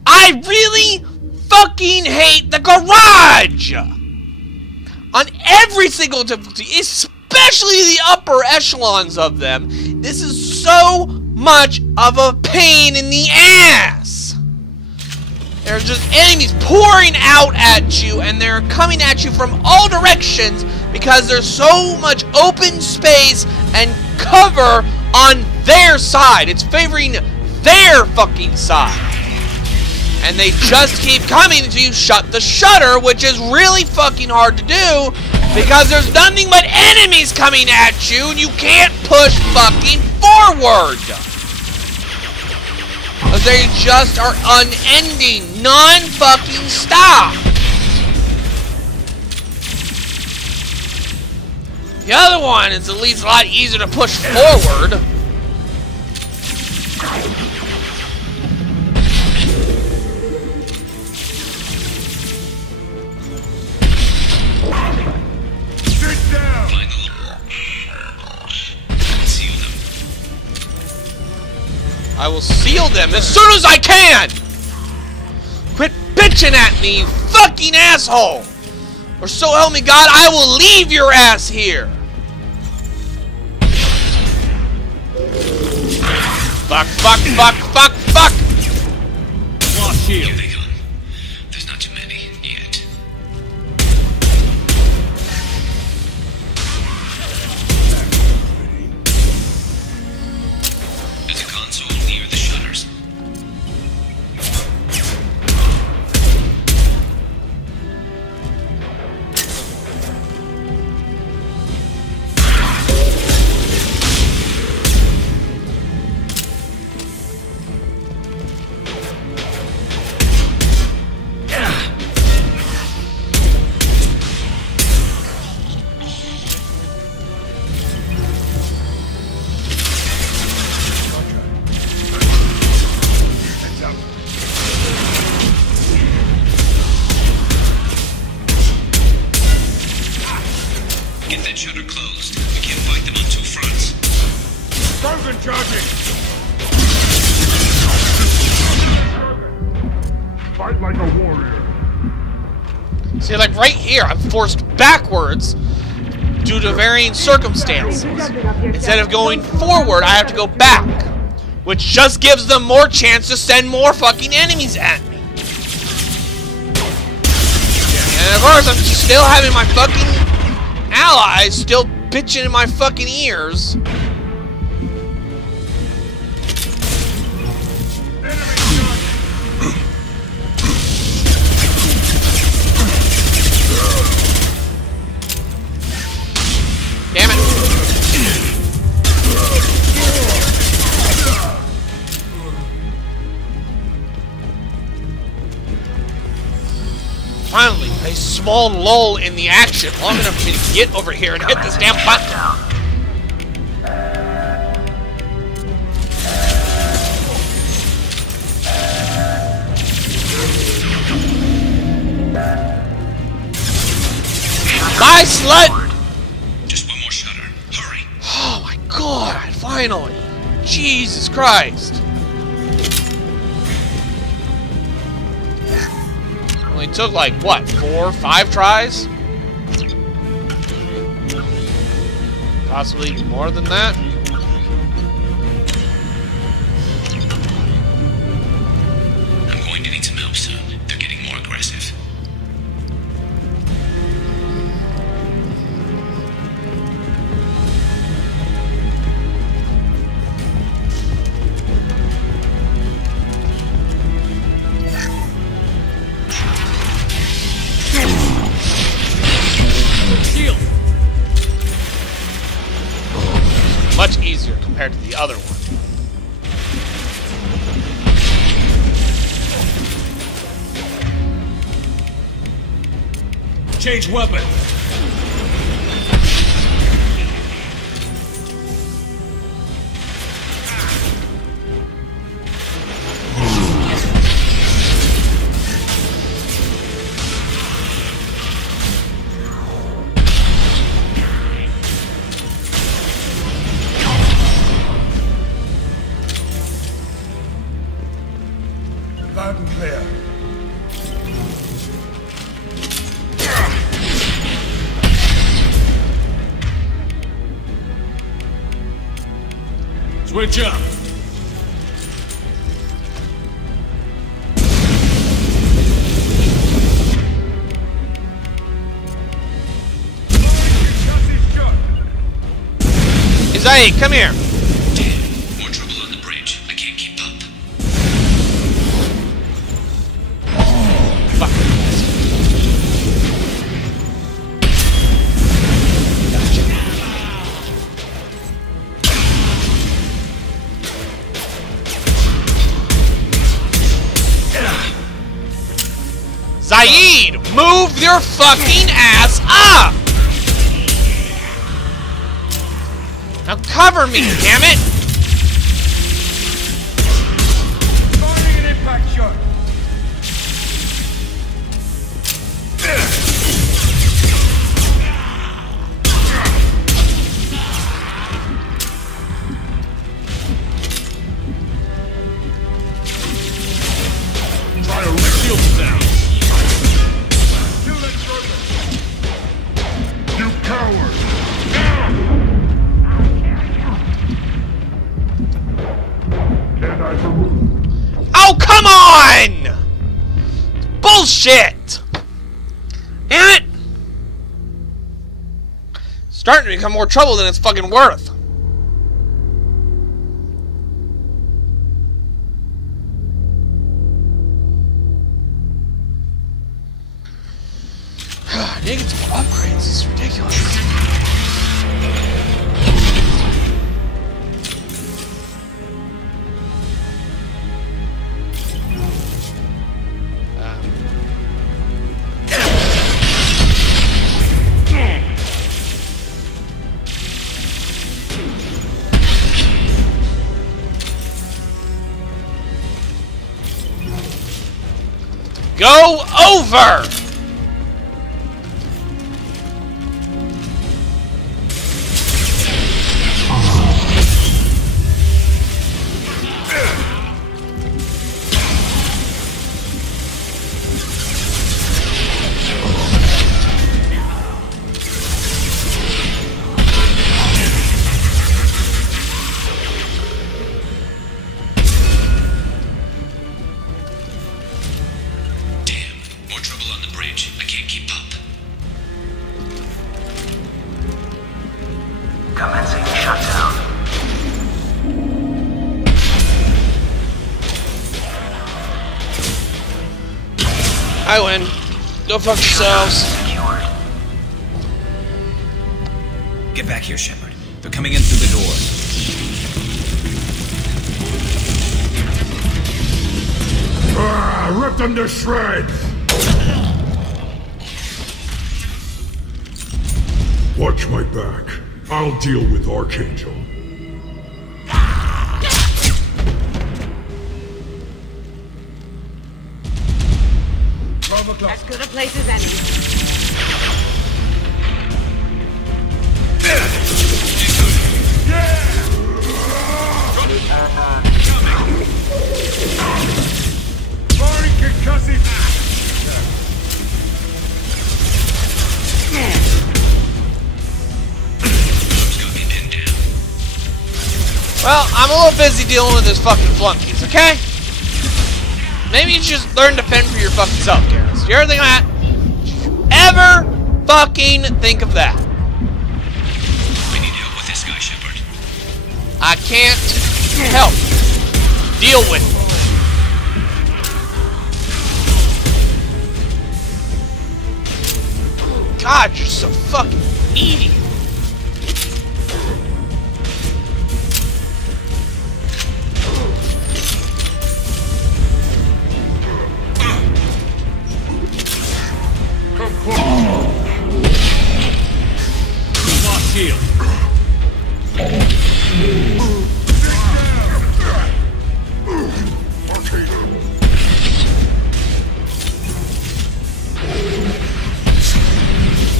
I really fucking hate the garage! On every single difficulty, especially the upper echelons of them, this is so much of a pain in the ass! There's just enemies pouring out at you, and they're coming at you from all directions because there's so much open space and cover on their side. It's favoring their fucking side. And they just keep coming until you shut the shutter, which is really fucking hard to do because there's nothing but enemies coming at you and you can't push fucking forward. They just are unending, non-fucking stop. The other one is at least a lot easier to push forward. Sit down. Seal them. I will seal them as soon as I can! Quit bitching at me, you fucking asshole! Or so help me God, I will leave your ass here! Fuck, fuck, fuck, fuck, fuck! Lost shield. Here they come. There's not too many yet. There's a console near the shutters. that shutter closed. We can't fight them on two fronts. Frozen charging! Fight like a warrior. See, like right here, I'm forced backwards due to varying circumstances. Instead of going forward, I have to go back, which just gives them more chance to send more fucking enemies at me. And of course, I'm still having my fucking allies still bitching in my fucking ears. Damn it. Finally, a small lull in the action, long enough for me to get over here and hit this damn button. Bye, slut! Oh my god, finally! Jesus Christ! Only took like, what, 4 or 5 tries? Possibly more than that? I'm going to need some help soon. They're getting more aggressive. Much easier compared to the other one. Change weapon. Loud and clear. Switch up. Izai, come here. More trouble on the bridge. I can't keep up. Fuck. Zaid, move your fucking ass up! Now cover me, damn it! Firing an impact shot. Try to rip shields down. You coward! Oh, come on! Bullshit! Damn it! Starting to become more trouble than it's fucking worth. I need to get some more upgrades. This is ridiculous. Go over! I win. Go fuck yourselves. Get back here, Shepard. They're coming in through the door. Rip them to shreds! Watch my back. I'll deal with Archangel. As good a place as any. Well, I'm a little busy dealing with this fucking flunkies, okay? Maybe you should learn to fend for your fucking self, Garrus. You ever think of that? Ever fucking think of that? We need help with this guy, Shepard. I can't help. Deal with it. God, you're so fucking needy. Lost shield.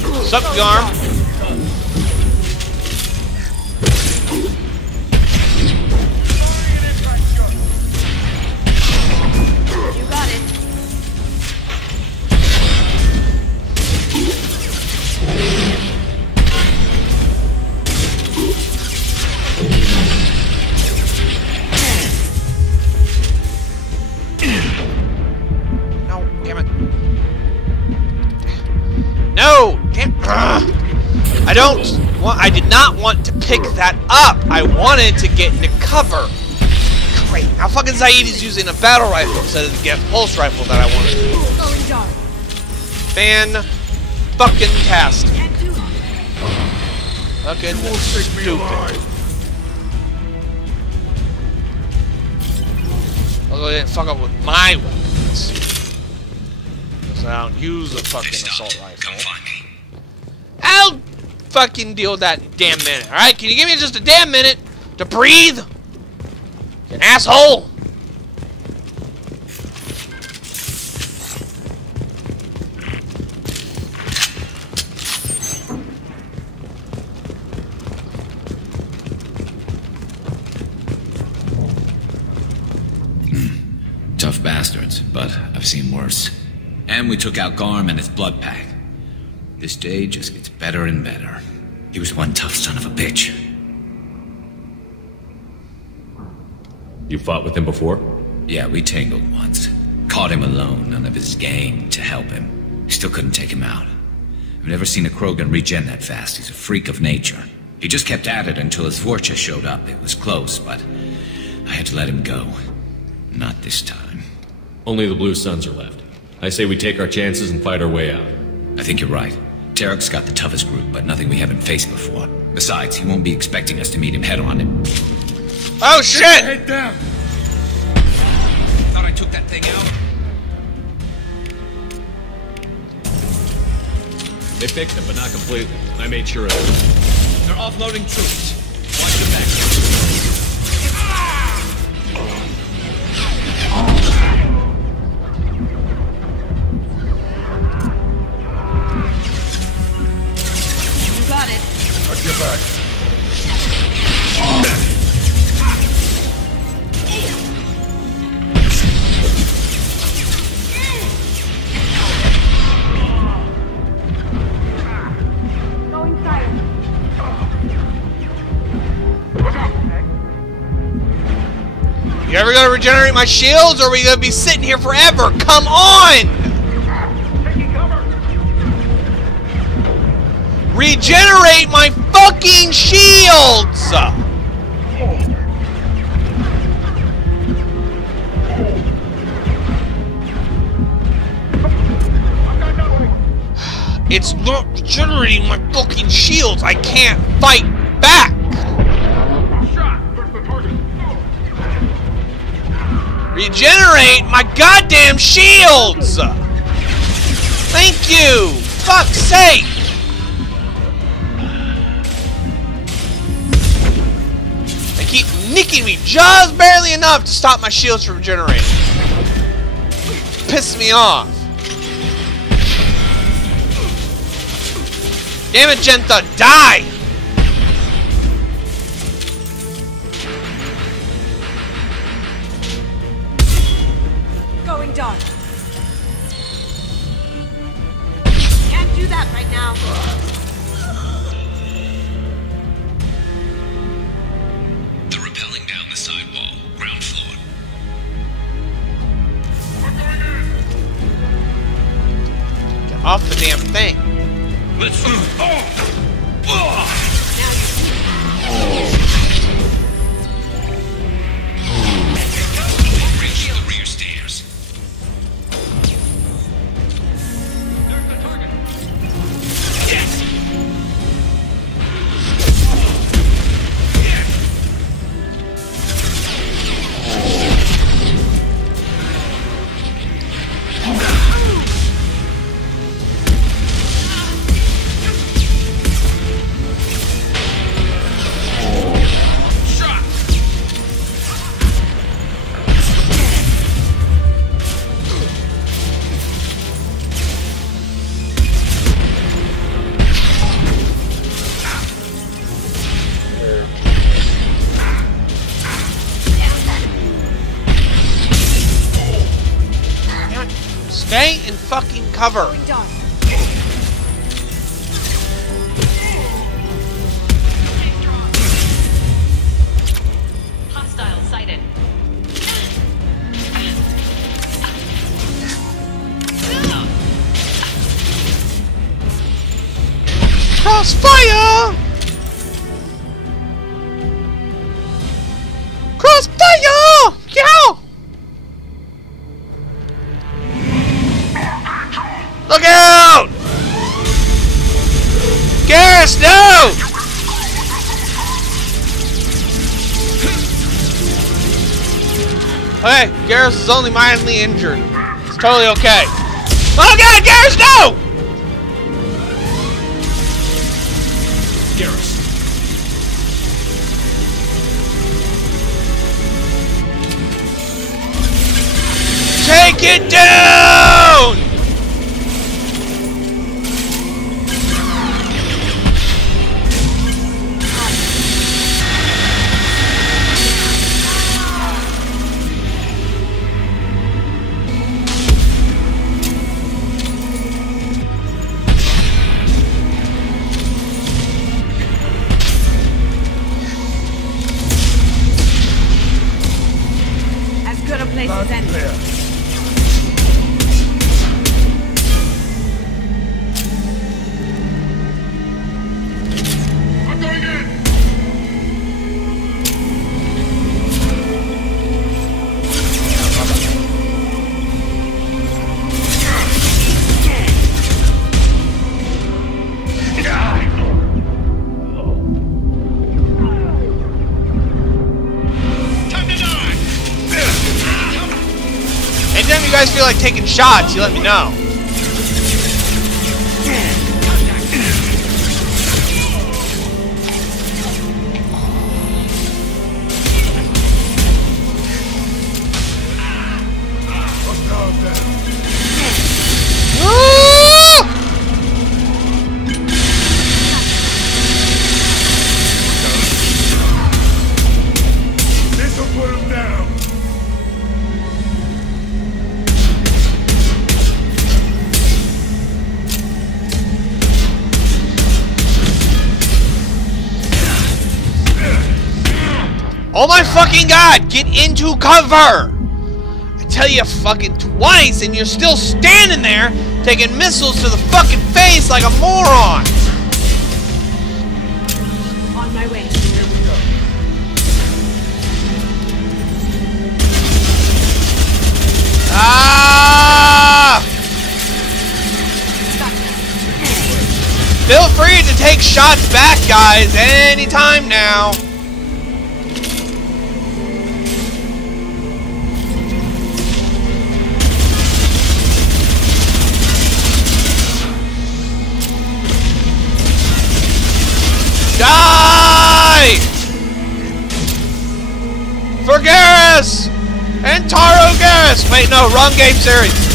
What's up, Garm? You got it. No, damn it. No! Damn. I don't want. I did not want to pick that up. I wanted to get into cover. Great. Now fucking Zaid's using a battle rifle instead of the pulse rifle that I wanted to do. Going dark. Fan fucking cast. Fucking stupid. Although they didn't fuck up with my weapons. Because I don't use a fucking assault rifle. Come find me. I'll fucking deal with that in a damn minute, alright? Can you give me just a damn minute to breathe? You asshole! Tough bastards, but I've seen worse. And we took out Garm and his blood pack. This day just gets better and better. He was one tough son of a bitch. You fought with him before? Yeah, we tangled once. Caught him alone, none of his gang to help him. Still couldn't take him out. I've never seen a Krogan regen that fast. He's a freak of nature. He just kept at it until his Vorcha showed up. It was close, but I had to let him go. Not this time. Only the Blue Suns are left. I say we take our chances and fight our way out. I think you're right. Tarek's got the toughest group, but nothing we haven't faced before. Besides, he won't be expecting us to meet him head-on. Oh shit! Head down. Thought I took that thing out. They fixed him, but not completely. I made sure of it. They're offloading troops. Watch the back. You got it. Watch your back. Going silent. You ever gonna regenerate my shields, or are we gonna be sitting here forever? Come on! Regenerate my fucking shields! It's not regenerating my fucking shields. I can't fight back. Regenerate my goddamn shields. Thank you. Fuck's sake. They keep nicking me just barely enough to stop my shields from regenerating. Piss me off. Damn it, Genta, die! Going dark. Can't do that right now. They're rappelling down the sidewall, ground floor. Get off the damn thing. Let's Reach the rear stairs. There's the target. Yes! Stay in fucking cover. Going dark. Hostile sighted. Crossfire! Crossfire! Yeah! Look out! Garrus, no! Okay, Garrus is only mildly injured. It's totally okay. Oh god, Garrus, no! Garrus. Take it down! As good a place as any. Anytime you guys feel like taking shots, you let me know. This'll put him down. Oh my fucking god, get into cover! I tell you fucking twice and you're still standing there taking missiles to the fucking face like a moron! On my way. Here we go. Ah! Feel free to take shots back, guys, anytime now. Die! For Garrus! And Taro Garrus! Wait, no, wrong game series.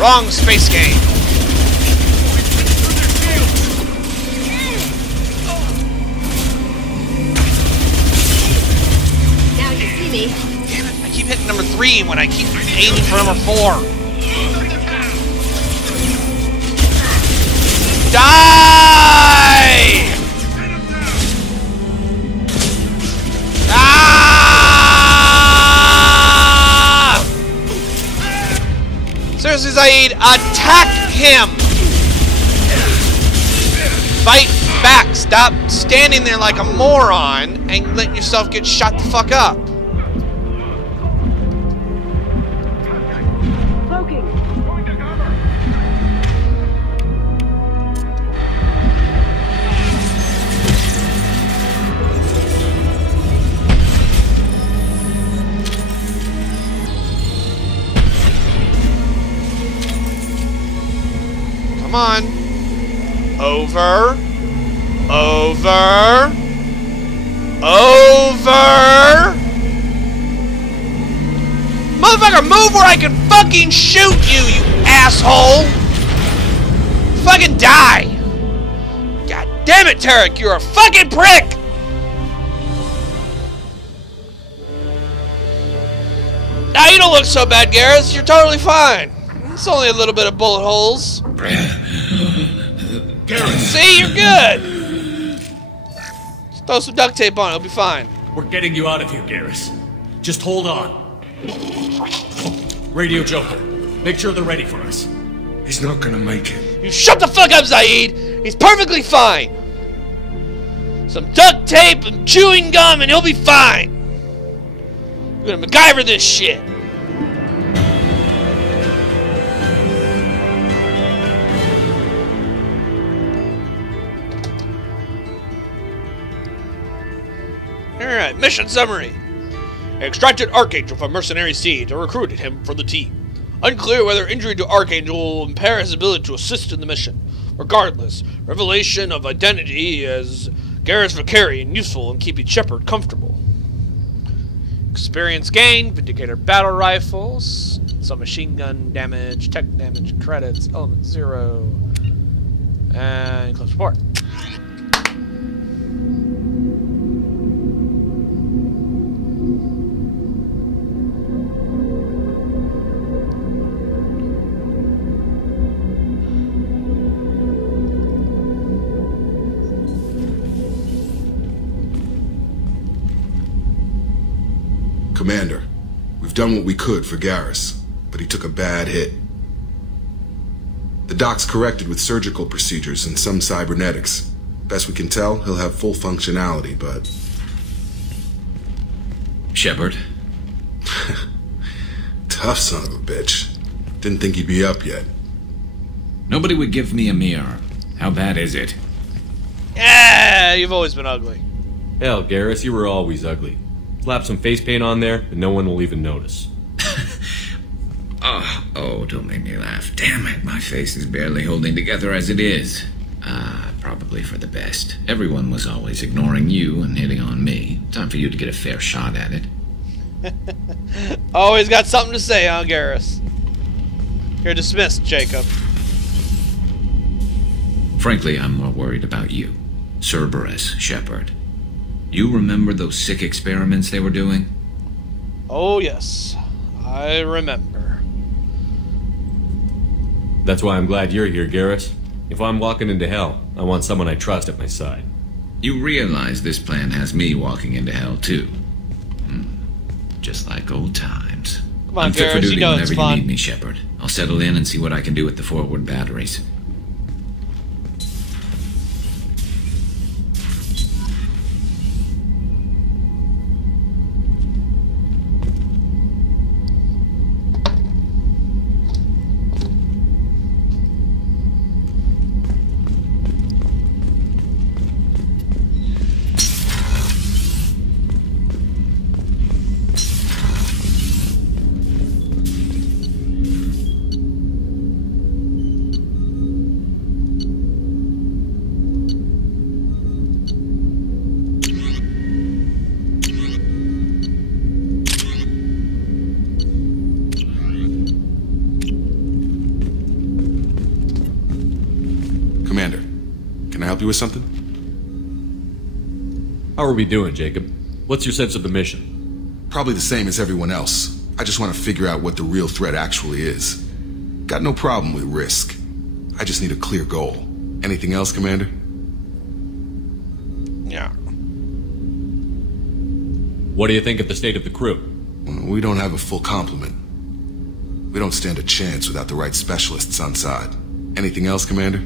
Wrong space game. Now you see me. Damn it, I keep hitting number 3 when I keep aiming for number 4. Die! Ah! Seriously, Zaid, attack him! Fight back! Stop standing there like a moron and letting yourself get shot the fuck up. Come on. Over. Over. Over. Motherfucker, move where I can fucking shoot you, you asshole. Fucking die. God damn it, Tarek, you're a fucking prick. Now you don't look so bad, Garrus. You're totally fine. It's only a little bit of bullet holes. See, you're good. Just throw some duct tape on it, it'll be fine. We're getting you out of here, Garrus. Just hold on. Radio Joker, make sure they're ready for us. He's not gonna make it. You shut the fuck up, Zaid! He's perfectly fine! Some duct tape and chewing gum and he'll be fine! We're gonna MacGyver this shit! Alright, mission summary. Extracted Archangel from Mercenary Siege and recruited him for the team. Unclear whether injury to Archangel will impair his ability to assist in the mission. Regardless, revelation of identity as Garrus Vicarian useful in keeping Shepard comfortable. Experience gain, Vindicator battle rifles, some machine gun damage, tech damage credits, element 0, and close report. Commander, we've done what we could for Garrus, but he took a bad hit. The doc's corrected with surgical procedures and some cybernetics. Best we can tell, he'll have full functionality, but... Shepard? Tough son of a bitch. Didn't think he'd be up yet. Nobody would give me a mirror. How bad is it? Yeah, you've always been ugly. Hell, Garrus, you were always ugly. Slap some face paint on there, and no one will even notice. Oh, don't make me laugh. Damn it, my face is barely holding together as it is. Probably for the best. Everyone was always ignoring you and hitting on me. Time for you to get a fair shot at it. Always got something to say, huh, Garrus? You're dismissed, Jacob. Frankly, I'm more worried about you. Cerberus, Shepard. You remember those sick experiments they were doing? Oh, yes. I remember. That's why I'm glad you're here, Garrus. If I'm walking into hell, I want someone I trust at my side. You realize this plan has me walking into hell, too. Just like old times. Come on, I'm fit Garrus, for duty you know whenever it's you fun. need me, Shepard. I'll settle in and see what I can do with the forward batteries. you with something? How are we doing, Jacob? What's your sense of the mission? Probably the same as everyone else. I just want to figure out what the real threat actually is. Got no problem with risk. I just need a clear goal. Anything else, Commander? Yeah. What do you think of the state of the crew? We don't have a full complement. We don't stand a chance without the right specialists on side. Anything else, Commander?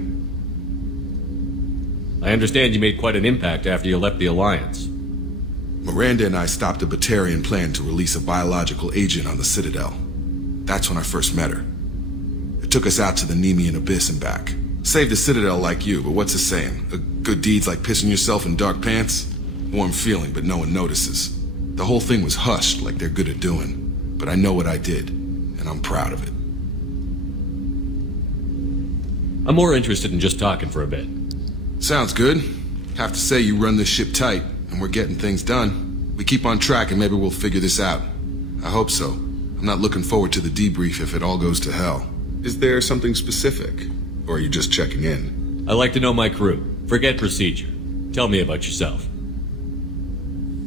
I understand you made quite an impact after you left the Alliance. Miranda and I stopped a Batarian plan to release a biological agent on the Citadel. That's when I first met her. It took us out to the Nemean Abyss and back. Saved the Citadel like you, but what's the saying? A good deed's like pissing yourself in dark pants? Warm feeling, but no one notices. The whole thing was hushed like they're good at doing. But I know what I did, and I'm proud of it. I'm more interested in just talking for a bit. Sounds good. Have to say you run this ship tight, and we're getting things done. We keep on track and maybe we'll figure this out. I hope so. I'm not looking forward to the debrief if it all goes to hell. Is there something specific? Or are you just checking in? I like to know my crew. Forget procedure. Tell me about yourself.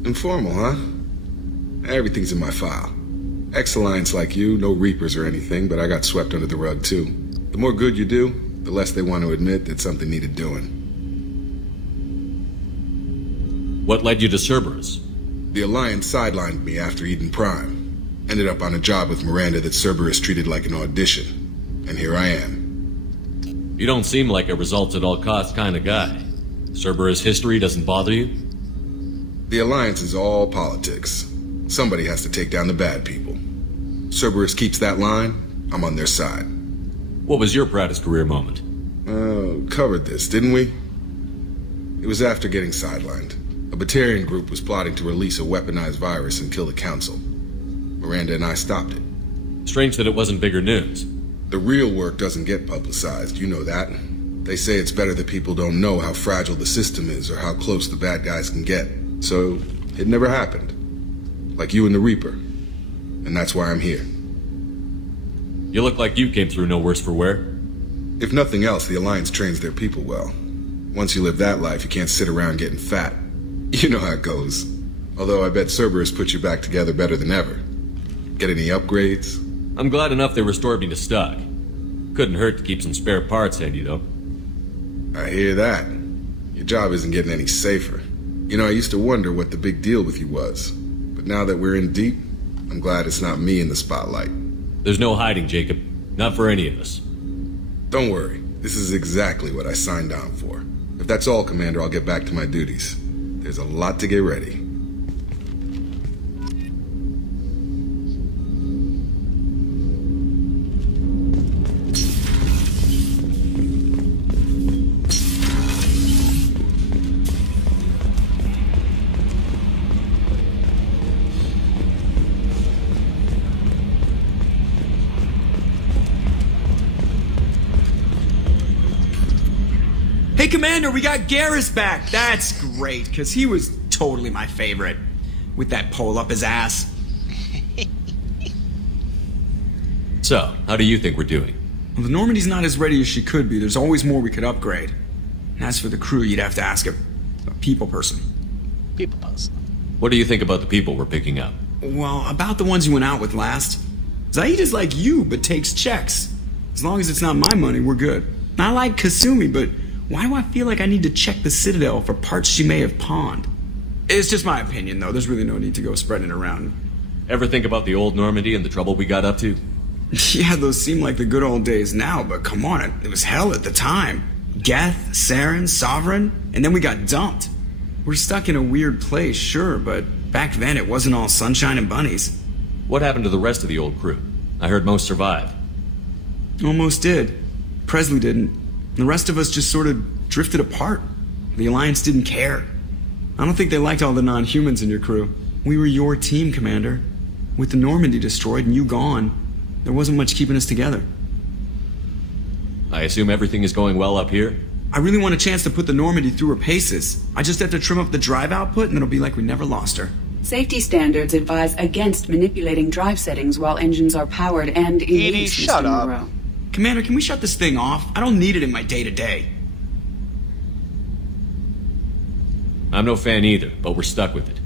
Informal, huh? Everything's in my file. Ex-Alliance like you, no Reapers or anything, but I got swept under the rug too. The more good you do, the less they want to admit that something needed doing. What led you to Cerberus? The Alliance sidelined me after Eden Prime. Ended up on a job with Miranda that Cerberus treated like an audition. And here I am. You don't seem like a results-at-all-costs kind of guy. Cerberus history doesn't bother you? The Alliance is all politics. Somebody has to take down the bad people. Cerberus keeps that line, I'm on their side. What was your proudest career moment? Covered this, didn't we? It was after getting sidelined. A Batarian group was plotting to release a weaponized virus and kill the Council. Miranda and I stopped it. Strange that it wasn't bigger news. The real work doesn't get publicized, you know that. They say it's better that people don't know how fragile the system is or how close the bad guys can get. So, it never happened. Like you and the Reaper. And that's why I'm here. You look like you came through no worse for wear. If nothing else, the Alliance trains their people well. Once you live that life, you can't sit around getting fat. You know how it goes. Although I bet Cerberus put you back together better than ever. Get any upgrades? I'm glad enough they restored me to stock. Couldn't hurt to keep some spare parts handy, though. I hear that. Your job isn't getting any safer. You know, I used to wonder what the big deal with you was. But now that we're in deep, I'm glad it's not me in the spotlight. There's no hiding, Jacob. Not for any of us. Don't worry. This is exactly what I signed on for. If that's all, Commander, I'll get back to my duties. There's a lot to get ready. Hey, Commander, we got Garrus back. That's great, because he was totally my favorite. With that pole up his ass. So, how do you think we're doing? Well, the Normandy's not as ready as she could be. There's always more we could upgrade. And as for the crew, you'd have to ask a people person. People person. What do you think about the people we're picking up? Well, about the ones you went out with last. Zaid is like you, but takes checks. As long as it's not my money, we're good. I like Kasumi, but why do I feel like I need to check the Citadel for parts she may have pawned? It's just my opinion, though. There's really no need to go spreading it around. Ever think about the old Normandy and the trouble we got up to? Yeah, those seem like the good old days now, but come on, it was hell at the time. Geth, Saren, Sovereign, and then we got dumped. We're stuck in a weird place, sure, but back then it wasn't all sunshine and bunnies. What happened to the rest of the old crew? I heard most survived. Almost did. Presley didn't. The rest of us just sort of drifted apart. The Alliance didn't care. I don't think they liked all the non-humans in your crew. We were your team, Commander. With the Normandy destroyed and you gone, there wasn't much keeping us together. I assume everything is going well up here? I really want a chance to put the Normandy through her paces. I just have to trim up the drive output and it'll be like we never lost her. Safety standards advise against manipulating drive settings while engines are powered and in Edie, use, shut Mr. up. Moreau. Commander, can we shut this thing off? I don't need it in my day-to-day. I'm no fan either, but we're stuck with it.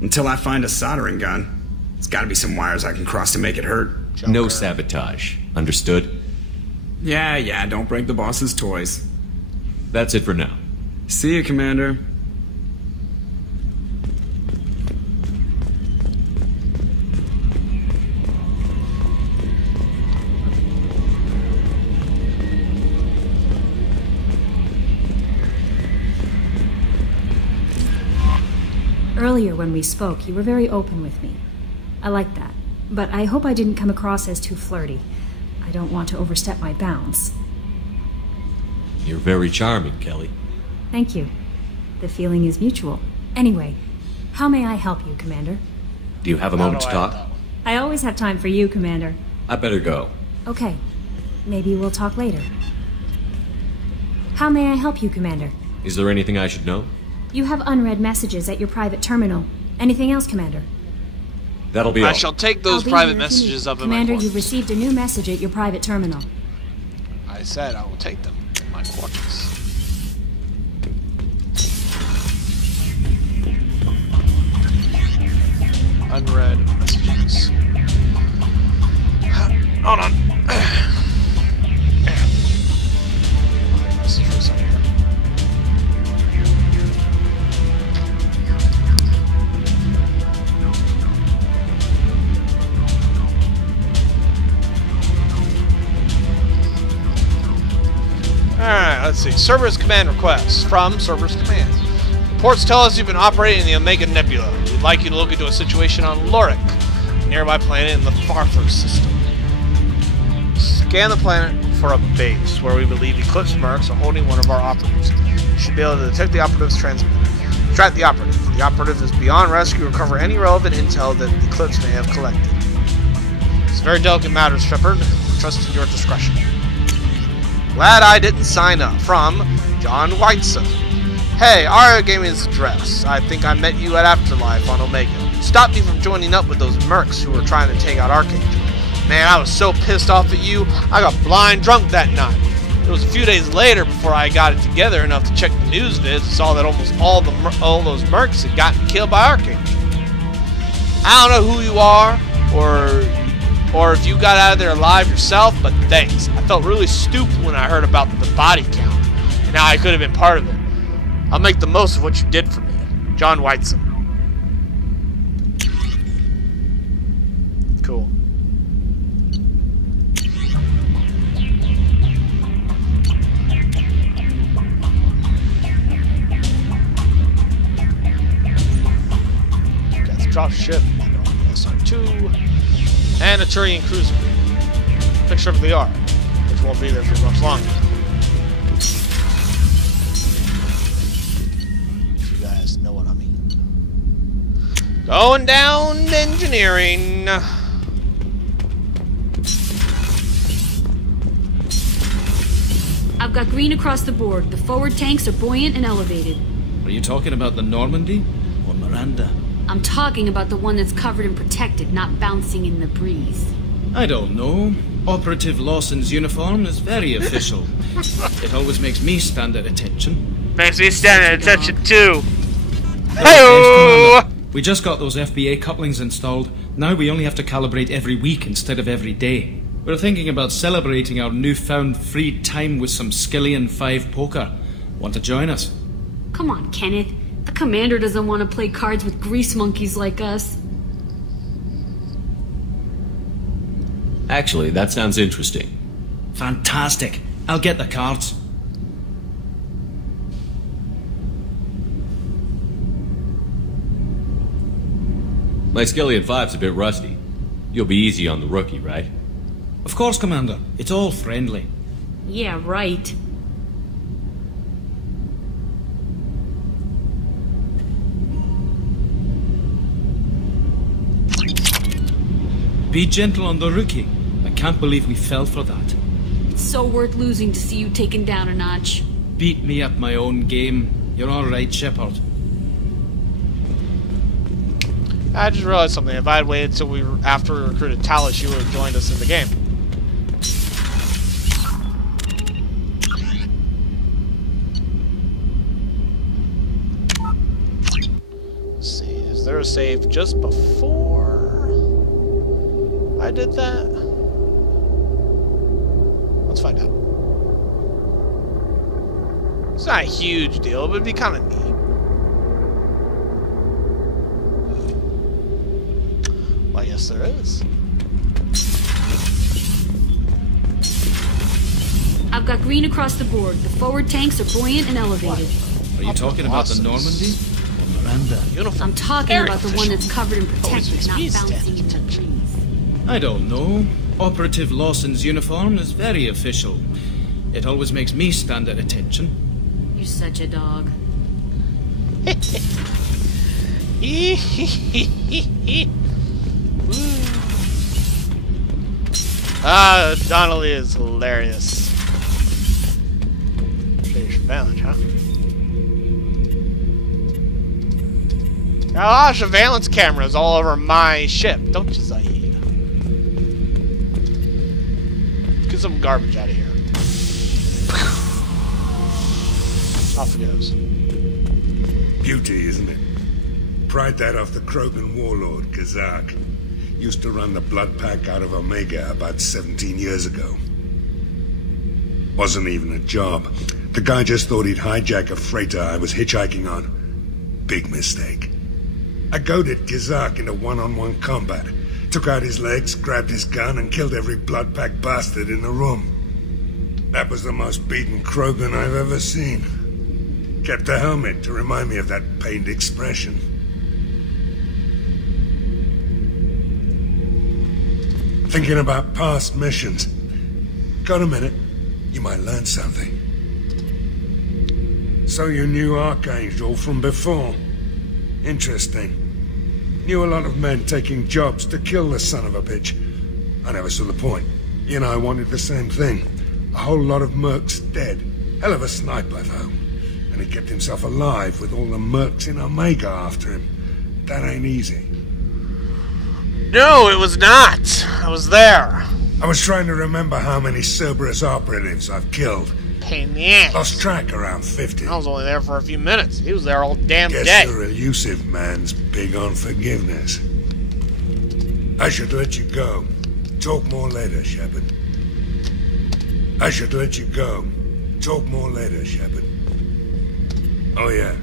Until I find a soldering gun. There's gotta be some wires I can cross to make it hurt. Joker. No sabotage. Understood? Yeah, don't break the boss's toys. That's it for now. See you, Commander. Earlier when we spoke, you were very open with me. I like that, but I hope I didn't come across as too flirty. I don't want to overstep my bounds. You're very charming, Kelly. Thank you. The feeling is mutual. Anyway, how may I help you, Commander? Do you have a moment to talk? I always have time for you, Commander. I better go. Okay. Maybe we'll talk later. How may I help you, Commander? Is there anything I should know? You have unread messages at your private terminal. Anything else, Commander? That'll be all. I shall take those private messages up in my Commander, quarters. you've received a new message at your private terminal. I said I will take them in my quarters. Unread messages. Hold on. Messages on here. Alright, let's see. Cerberus Command requests from Cerberus Command. Reports tell us you've been operating in the Omega Nebula. We'd like you to look into a situation on Lorik, a nearby planet in the Farther system. Scan the planet for a base where we believe Eclipse mercs are holding one of our operatives. You should be able to detect the operative's transmitter. Track the operative. The operative is beyond rescue. Recover any relevant intel that the Eclipse may have collected. It's a very delicate matter, Shepard. Trust in your discretion. Glad I didn't sign up. From John Whiteson. Hey, Aria gave me this address. I think I met you at Afterlife on Omega. Stopped me from joining up with those mercs who were trying to take out Archangel. Man, I was so pissed off at you, I got blind drunk that night. It was a few days later before I got it together enough to check the news vids and saw that almost all those mercs had gotten killed by Archangel. I don't know who you are, or if you got out of there alive yourself, but thanks. I felt really stupid when I heard about the body count, and how I could have been part of it. I'll make the most of what you did for me. John Whiteson. Cool. Got the drop ship, SR2, and a Turian cruiser. Picture of the R, which won't be there for much longer. You guys know what I mean. Going down engineering. I've got green across the board. The forward tanks are buoyant and elevated. Are you talking about the Normandy or Miranda? I'm talking about the one that's covered and protected, not bouncing in the breeze. I don't know. Operative Lawson's uniform is very official. It always makes me stand at attention. Makes me stand at attention too. Hey-o! We just got those FBA couplings installed. Now we only have to calibrate every week instead of every day. We're thinking about celebrating our newfound free time with some Skillian 5 poker. Want to join us? Come on, Kenneth. The commander doesn't want to play cards with grease monkeys like us. Actually, that sounds interesting. Fantastic. I'll get the cards. My Skillian 5's a bit rusty. You'll be easy on the rookie, right? Of course, Commander. It's all friendly. Yeah, right. Be gentle on the rookie. I can't believe we fell for that. It's so worth losing to see you taken down a notch. Beat me at my own game. You're all right, Shepard. I just realized something. If I had waited till after we recruited Talus, you would have joined us in the game. a save just before I did that? Let's find out. It's not a huge deal, but it'd be kind of neat. Well, yes, there is. I've got green across the board. The forward tanks are buoyant and elevated. Are you talking about the Normandy? Or Miranda? I'm talking about the one that's covered and protected, not bouncing into the breeze. I don't know. Operative Lawson's uniform is very official. It always makes me stand at attention. You're such a dog. Donnelly is hilarious. Surveillance, huh? Got a lot of surveillance cameras all over my ship, don't you, Zaid? Get some garbage out of here. Off it goes. Beauty, isn't it? Pried that off the Krogan warlord, Kazak. Used to run the blood pack out of Omega about 17 years ago. Wasn't even a job. The guy just thought he'd hijack a freighter I was hitchhiking on. Big mistake. I goaded Kazak into one-on-one combat. Took out his legs, grabbed his gun, and killed every blood pack bastard in the room. That was the most beaten Krogan I've ever seen. Kept a helmet to remind me of that pained expression. Thinking about past missions. Got a minute? You might learn something. So you knew Archangel from before. Interesting. Knew a lot of men taking jobs to kill the son of a bitch. I never saw the point. You and I wanted the same thing. A whole lot of mercs dead. Hell of a sniper, though. And he kept himself alive with all the mercs in Omega after him. That ain't easy. No, it was not. I was there. I was trying to remember how many Cerberus operatives I've killed. Pain in the ass. Lost track around 50. I was only there for a few minutes. He was there all damn Guess day. your elusive man's big on forgiveness. I should let you go. Talk more later, Shepard. I should let you go. Talk more later, Shepard. Oh yeah,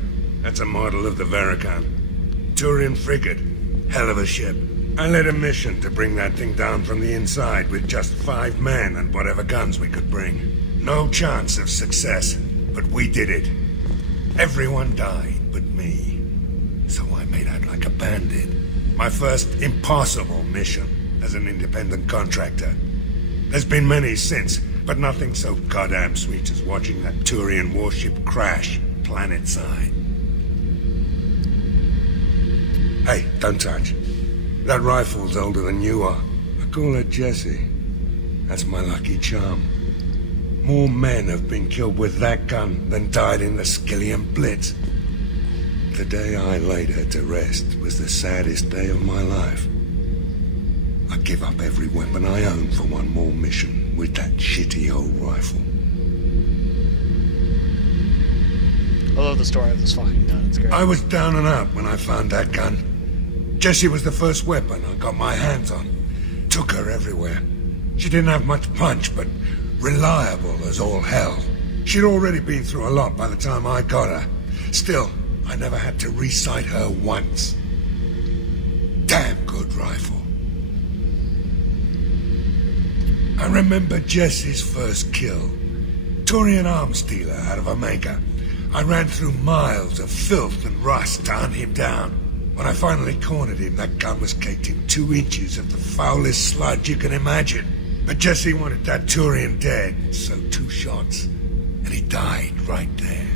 that's a model of the Veracon. Turian frigate. Hell of a ship. I led a mission to bring that thing down from the inside with just 5 men and whatever guns we could bring. No chance of success, but we did it. Everyone died but me. So I made out like a bandit. My first impossible mission as an independent contractor. There's been many since, but nothing so goddamn sweet as watching that Turian warship crash planetside. Hey, don't touch. That rifle's older than you are. I call her Jessie. That's my lucky charm. More men have been killed with that gun than died in the Skillian Blitz. The day I laid her to rest was the saddest day of my life. I'd give up every weapon I own for one more mission with that shitty old rifle. I love the story of this fucking gun. It's great. I was down and out when I found that gun. Jessie was the first weapon I got my hands on. Took her everywhere. She didn't have much punch, but reliable as all hell. She'd already been through a lot by the time I got her. Still, I never had to re-sight her once. Damn good rifle. I remember Jessie's first kill. Turian arms dealer out of Omega. I ran through miles of filth and rust to hunt him down. When I finally cornered him, that gun was caked in 2 inches of the foulest sludge you can imagine. But Jessie wanted that Turian dead, so 2 shots. And he died right there.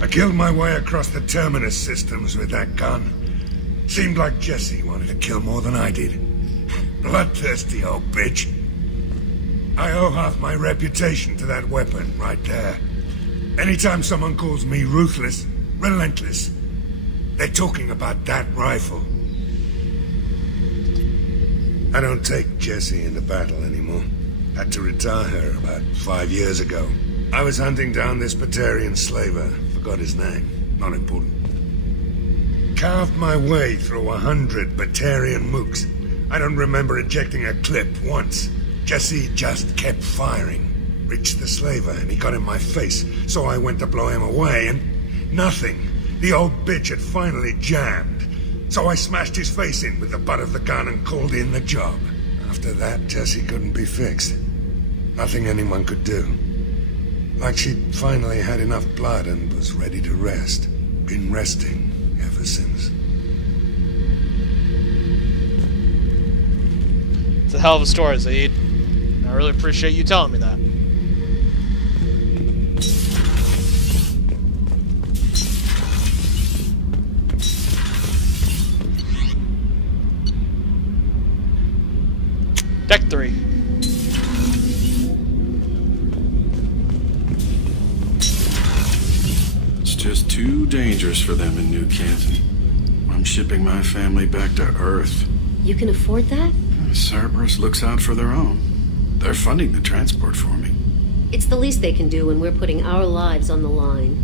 I killed my way across the terminus systems with that gun. Seemed like Jessie wanted to kill more than I did. Bloodthirsty old bitch. I owe half my reputation to that weapon right there. Anytime someone calls me ruthless, relentless, they're talking about that rifle. I don't take Jessie into battle anymore. Had to retire her about 5 years ago. I was hunting down this Batarian slaver. Forgot his name. Not important. Carved my way through 100 Batarian mooks. I don't remember ejecting a clip once. Jesse just kept firing. Reached the slaver and he got in my face, so I went to blow him away and nothing. The old bitch had finally jammed. So I smashed his face in with the butt of the gun and called in the job. After that, Jesse couldn't be fixed. Nothing anyone could do. Like she'd finally had enough blood and was ready to rest. Been resting ever since. It's a hell of a story, Zaid. I really appreciate you telling me that. Deck 3. It's just too dangerous for them in New Canton. I'm shipping my family back to Earth. You can afford that? Cerberus looks out for their own. They're funding the transport for me. It's the least they can do when we're putting our lives on the line.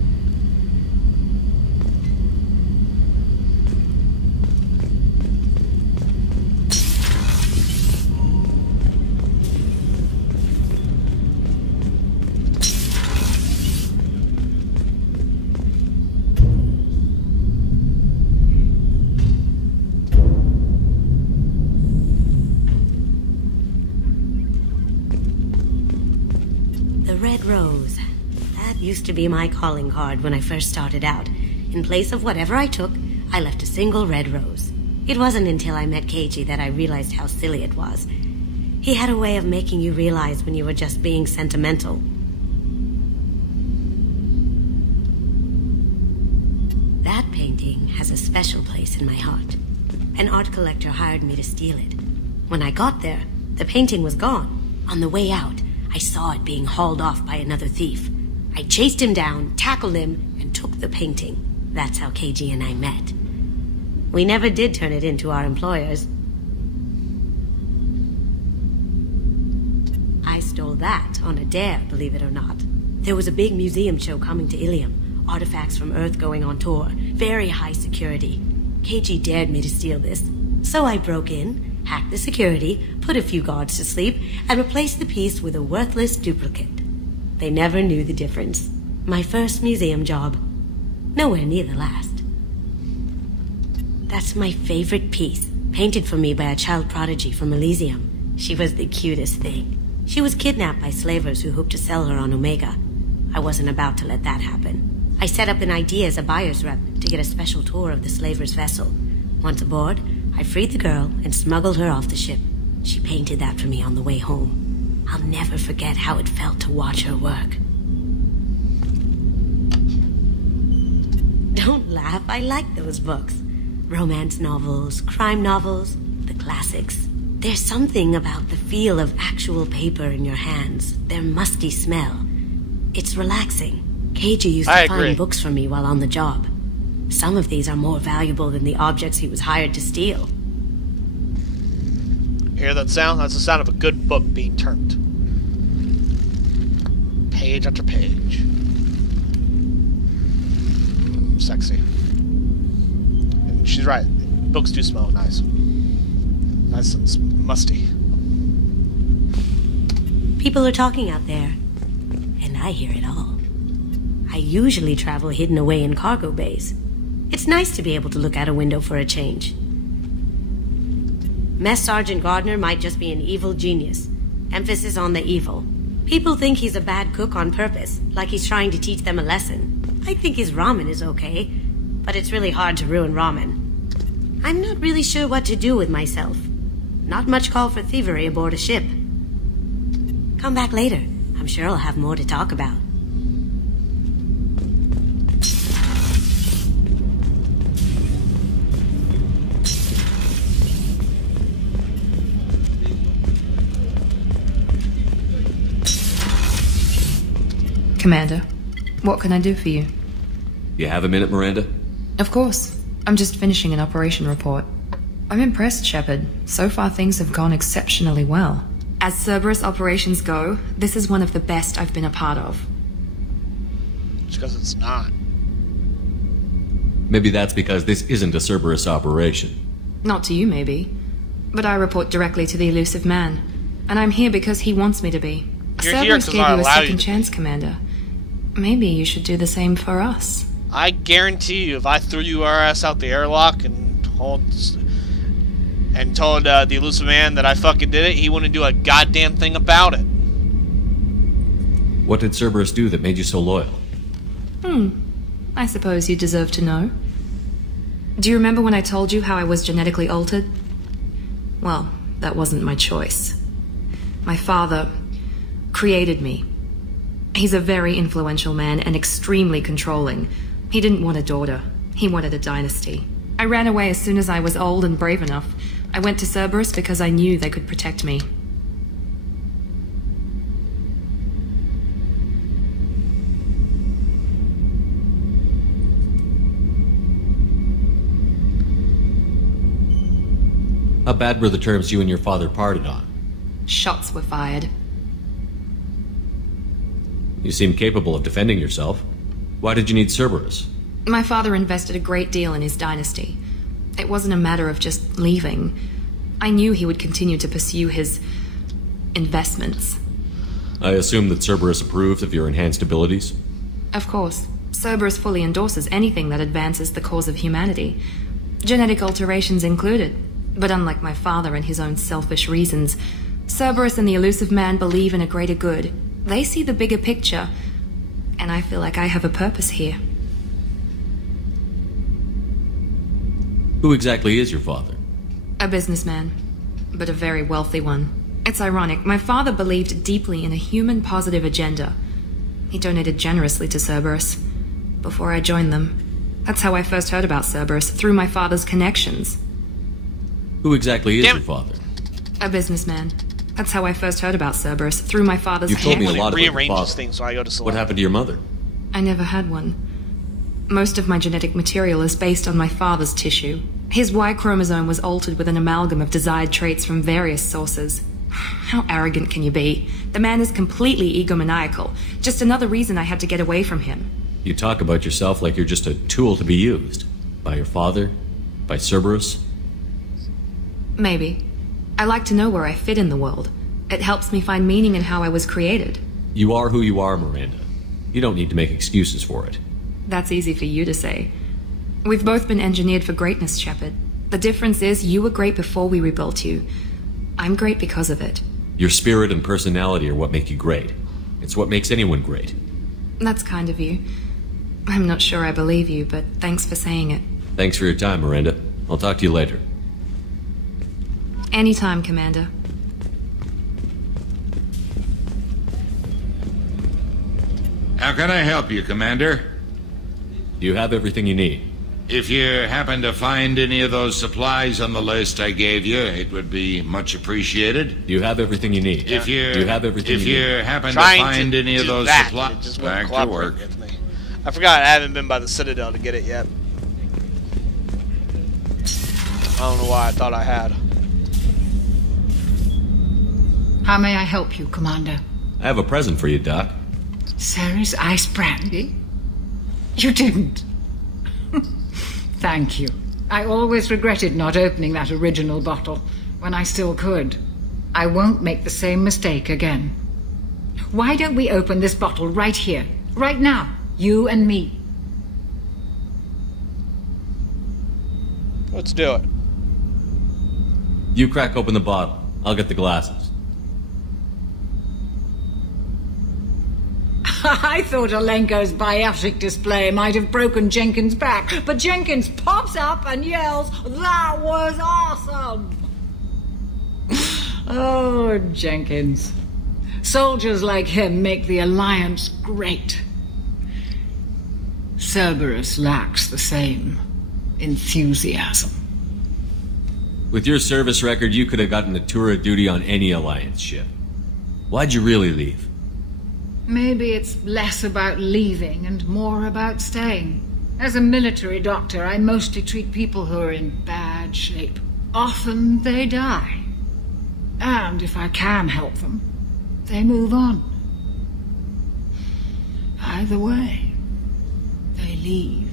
Used to be my calling card when I first started out. In place of whatever I took, I left a single red rose. It wasn't until I met Keiji that I realized how silly it was. He had a way of making you realize when you were just being sentimental. That painting has a special place in my heart. An art collector hired me to steal it. When I got there, the painting was gone. On the way out, I saw it being hauled off by another thief. I chased him down, tackled him, and took the painting. That's how Keiji and I met. We never did turn it into our employers. I stole that on a dare, believe it or not. There was a big museum show coming to Ilium. Artifacts from Earth going on tour. Very high security. Keiji dared me to steal this. So I broke in, hacked the security, put a few guards to sleep, and replaced the piece with a worthless duplicate. They never knew the difference. My first museum job. Nowhere near the last. That's my favorite piece, painted for me by a child prodigy from Elysium. She was the cutest thing. She was kidnapped by slavers who hoped to sell her on Omega. I wasn't about to let that happen. I set up an idea as a buyer's rep to get a special tour of the slaver's vessel. Once aboard, I freed the girl and smuggled her off the ship. She painted that for me on the way home. I'll never forget how it felt to watch her work. Don't laugh, I like those books. Romance novels, crime novels, the classics. There's something about the feel of actual paper in your hands, their musty smell. It's relaxing. Keiji used to find books for me while on the job. Some of these are more valuable than the objects he was hired to steal. Hear that sound? That's the sound of a good book being turned. Page after page. Sexy. And she's right. Books do smell nice. Nice and musty. People are talking out there, and I hear it all. I usually travel hidden away in cargo bays. It's nice to be able to look out a window for a change. Mess Sergeant Gardner might just be an evil genius. Emphasis on the evil. People think he's a bad cook on purpose, like he's trying to teach them a lesson. I think his ramen is okay, but it's really hard to ruin ramen. I'm not really sure what to do with myself. Not much call for thievery aboard a ship. Come back later. I'm sure I'll have more to talk about. Commander, what can I do for you? You have a minute, Miranda? Of course. I'm just finishing an operation report. I'm impressed, Shepard. So far things have gone exceptionally well. As Cerberus operations go, this is one of the best I've been a part of. because it's not. Maybe that's because this isn't a Cerberus operation. Not to you, maybe. But I report directly to the elusive man. And I'm here because he wants me to be. You're here Cerberus 'cause gave I you a allow you second to chance, Commander. Maybe you should do the same for us. I guarantee you, if I threw your ass out the airlock and told the elusive man that I fucking did it, he wouldn't do a goddamn thing about it. What did Cerberus do that made you so loyal? I suppose you deserve to know. Do you remember when I told you how I was genetically altered? Well, that wasn't my choice. My father created me. He's a very influential man and extremely controlling. He didn't want a daughter. He wanted a dynasty. I ran away as soon as I was old and brave enough. I went to Cerberus because I knew they could protect me. How bad were the terms you and your father parted on? Shots were fired. You seem capable of defending yourself. Why did you need Cerberus? My father invested a great deal in his dynasty. It wasn't a matter of just leaving. I knew he would continue to pursue his investments. I assume that Cerberus approved of your enhanced abilities? Of course. Cerberus fully endorses anything that advances the cause of humanity. Genetic alterations included. But unlike my father and his own selfish reasons, Cerberus and the elusive man believe in a greater good. They see the bigger picture, and I feel like I have a purpose here. Who exactly is your father? A businessman, but a very wealthy one. It's ironic, my father believed deeply in a human-positive agenda. He donated generously to Cerberus before I joined them. That's how I first heard about Cerberus, through my father's connections. Who exactly is your father? A businessman. That's how I first heard about Cerberus, through my father's... You told me a lot about your rearranges father. things so I go to select. What happened to your mother? I never had one. Most of my genetic material is based on my father's tissue. His Y chromosome was altered with an amalgam of desired traits from various sources. How arrogant can you be? The man is completely egomaniacal. Just another reason I had to get away from him. You talk about yourself like you're just a tool to be used. By your father? By Cerberus? Maybe. I like to know where I fit in the world. It helps me find meaning in how I was created. You are who you are, Miranda. You don't need to make excuses for it. That's easy for you to say. We've both been engineered for greatness, Shepard. The difference is you were great before we rebuilt you. I'm great because of it. Your spirit and personality are what make you great. It's what makes anyone great. That's kind of you. I'm not sure I believe you, but thanks for saying it. Thanks for your time, Miranda. I'll talk to you later. Anytime, Commander. How can I help you, Commander? You have everything you need. If you happen to find any of those supplies on the list I gave you, it would be much appreciated. You have everything you need. If you have everything if you you need. happen to find any of those supplies, back to work. I forgot I haven't been by the Citadel to get it yet. I don't know why I thought I had. How may I help you, Commander? I have a present for you, Doc. Sarah's ice brandy? You didn't. Thank you. I always regretted not opening that original bottle when I still could. I won't make the same mistake again. Why don't we open this bottle right here, right now, you and me? Let's do it. You crack open the bottle. I'll get the glasses. I thought Alenko's biotic display might have broken Jenkins' back, but Jenkins pops up and yells, "That was awesome!" Oh, Jenkins. Soldiers like him make the Alliance great. Cerberus lacks the same enthusiasm. With your service record, you could have gotten a tour of duty on any Alliance ship. Why'd you really leave? Maybe it's less about leaving and more about staying. As a military doctor, I mostly treat people who are in bad shape. Often they die. And if I can help them, they move on. Either way, leave.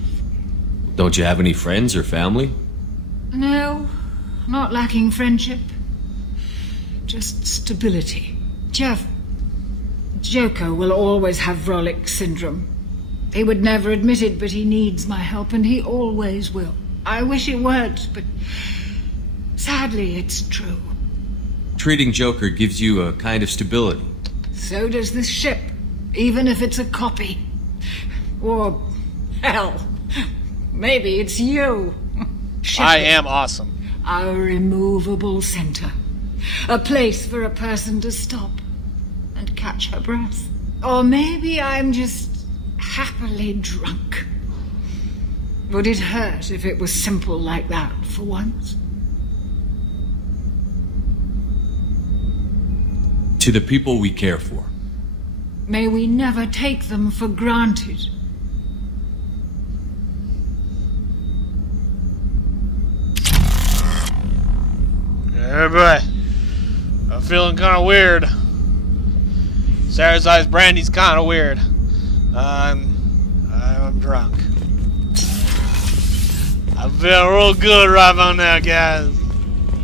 Don't you have any friends or family? No, not lacking friendship. Just stability. Jeff, Joker will always have Vrolik syndrome. He would never admit it, but he needs my help, and he always will. I wish it weren't, but sadly it's true. Treating Joker gives you a kind of stability. So does this ship, even if it's a copy. Or, hell, maybe it's you. I am awesome. Our immovable center. A place for a person to stop and catch her breath. Or maybe I'm just happily drunk. Would it hurt if it was simple like that for once? To the people we care for. May we never take them for granted. Yeah, boy. I'm feeling kind of weird. Sarah's Eyes Brandy's kind of weird. I'm drunk. I'm feeling real good right about now, guys.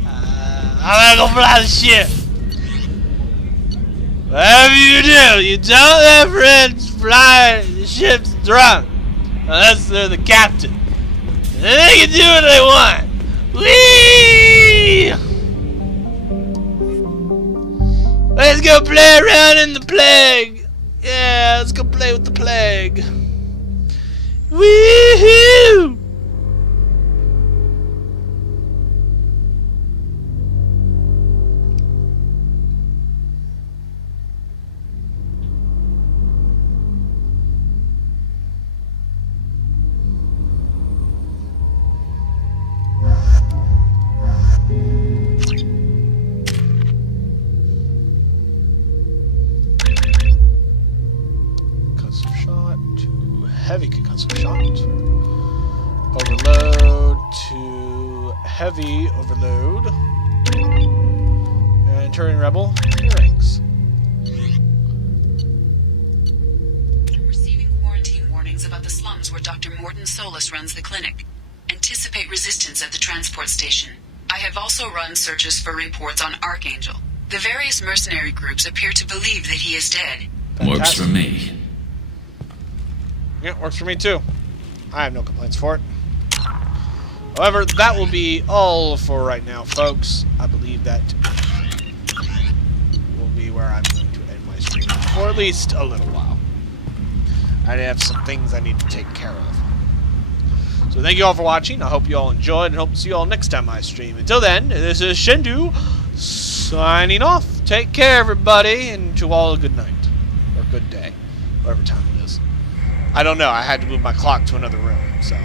I'm gonna go fly the ship. Whatever you do, you don't let friends fly the ship's drunk. Unless they're the captain. And they can do what they want. Whee! Let's go play around in the plague. Yeah, let's go play with the plague. Woohoo! Heavy concussive shot. Overload to heavy overload. And turning rebel earrings. Receiving quarantine warnings about the slums where Dr. Morton Solus runs the clinic. Anticipate resistance at the transport station. I have also run searches for reports on Archangel. The various mercenary groups appear to believe that he is dead. Fantastic. Works for me. Yeah, works for me too. I have no complaints for it. However, that will be all for right now, folks. I believe that will be where I'm going to end my stream for at least a little while. I have some things I need to take care of. So thank you all for watching. I hope you all enjoyed and hope to see you all next time I stream. Until then, this is Shendu signing off. Take care, everybody, and to all a good night. Or good day. Whatever time it is. I don't know. I had to move my clock to another room, so...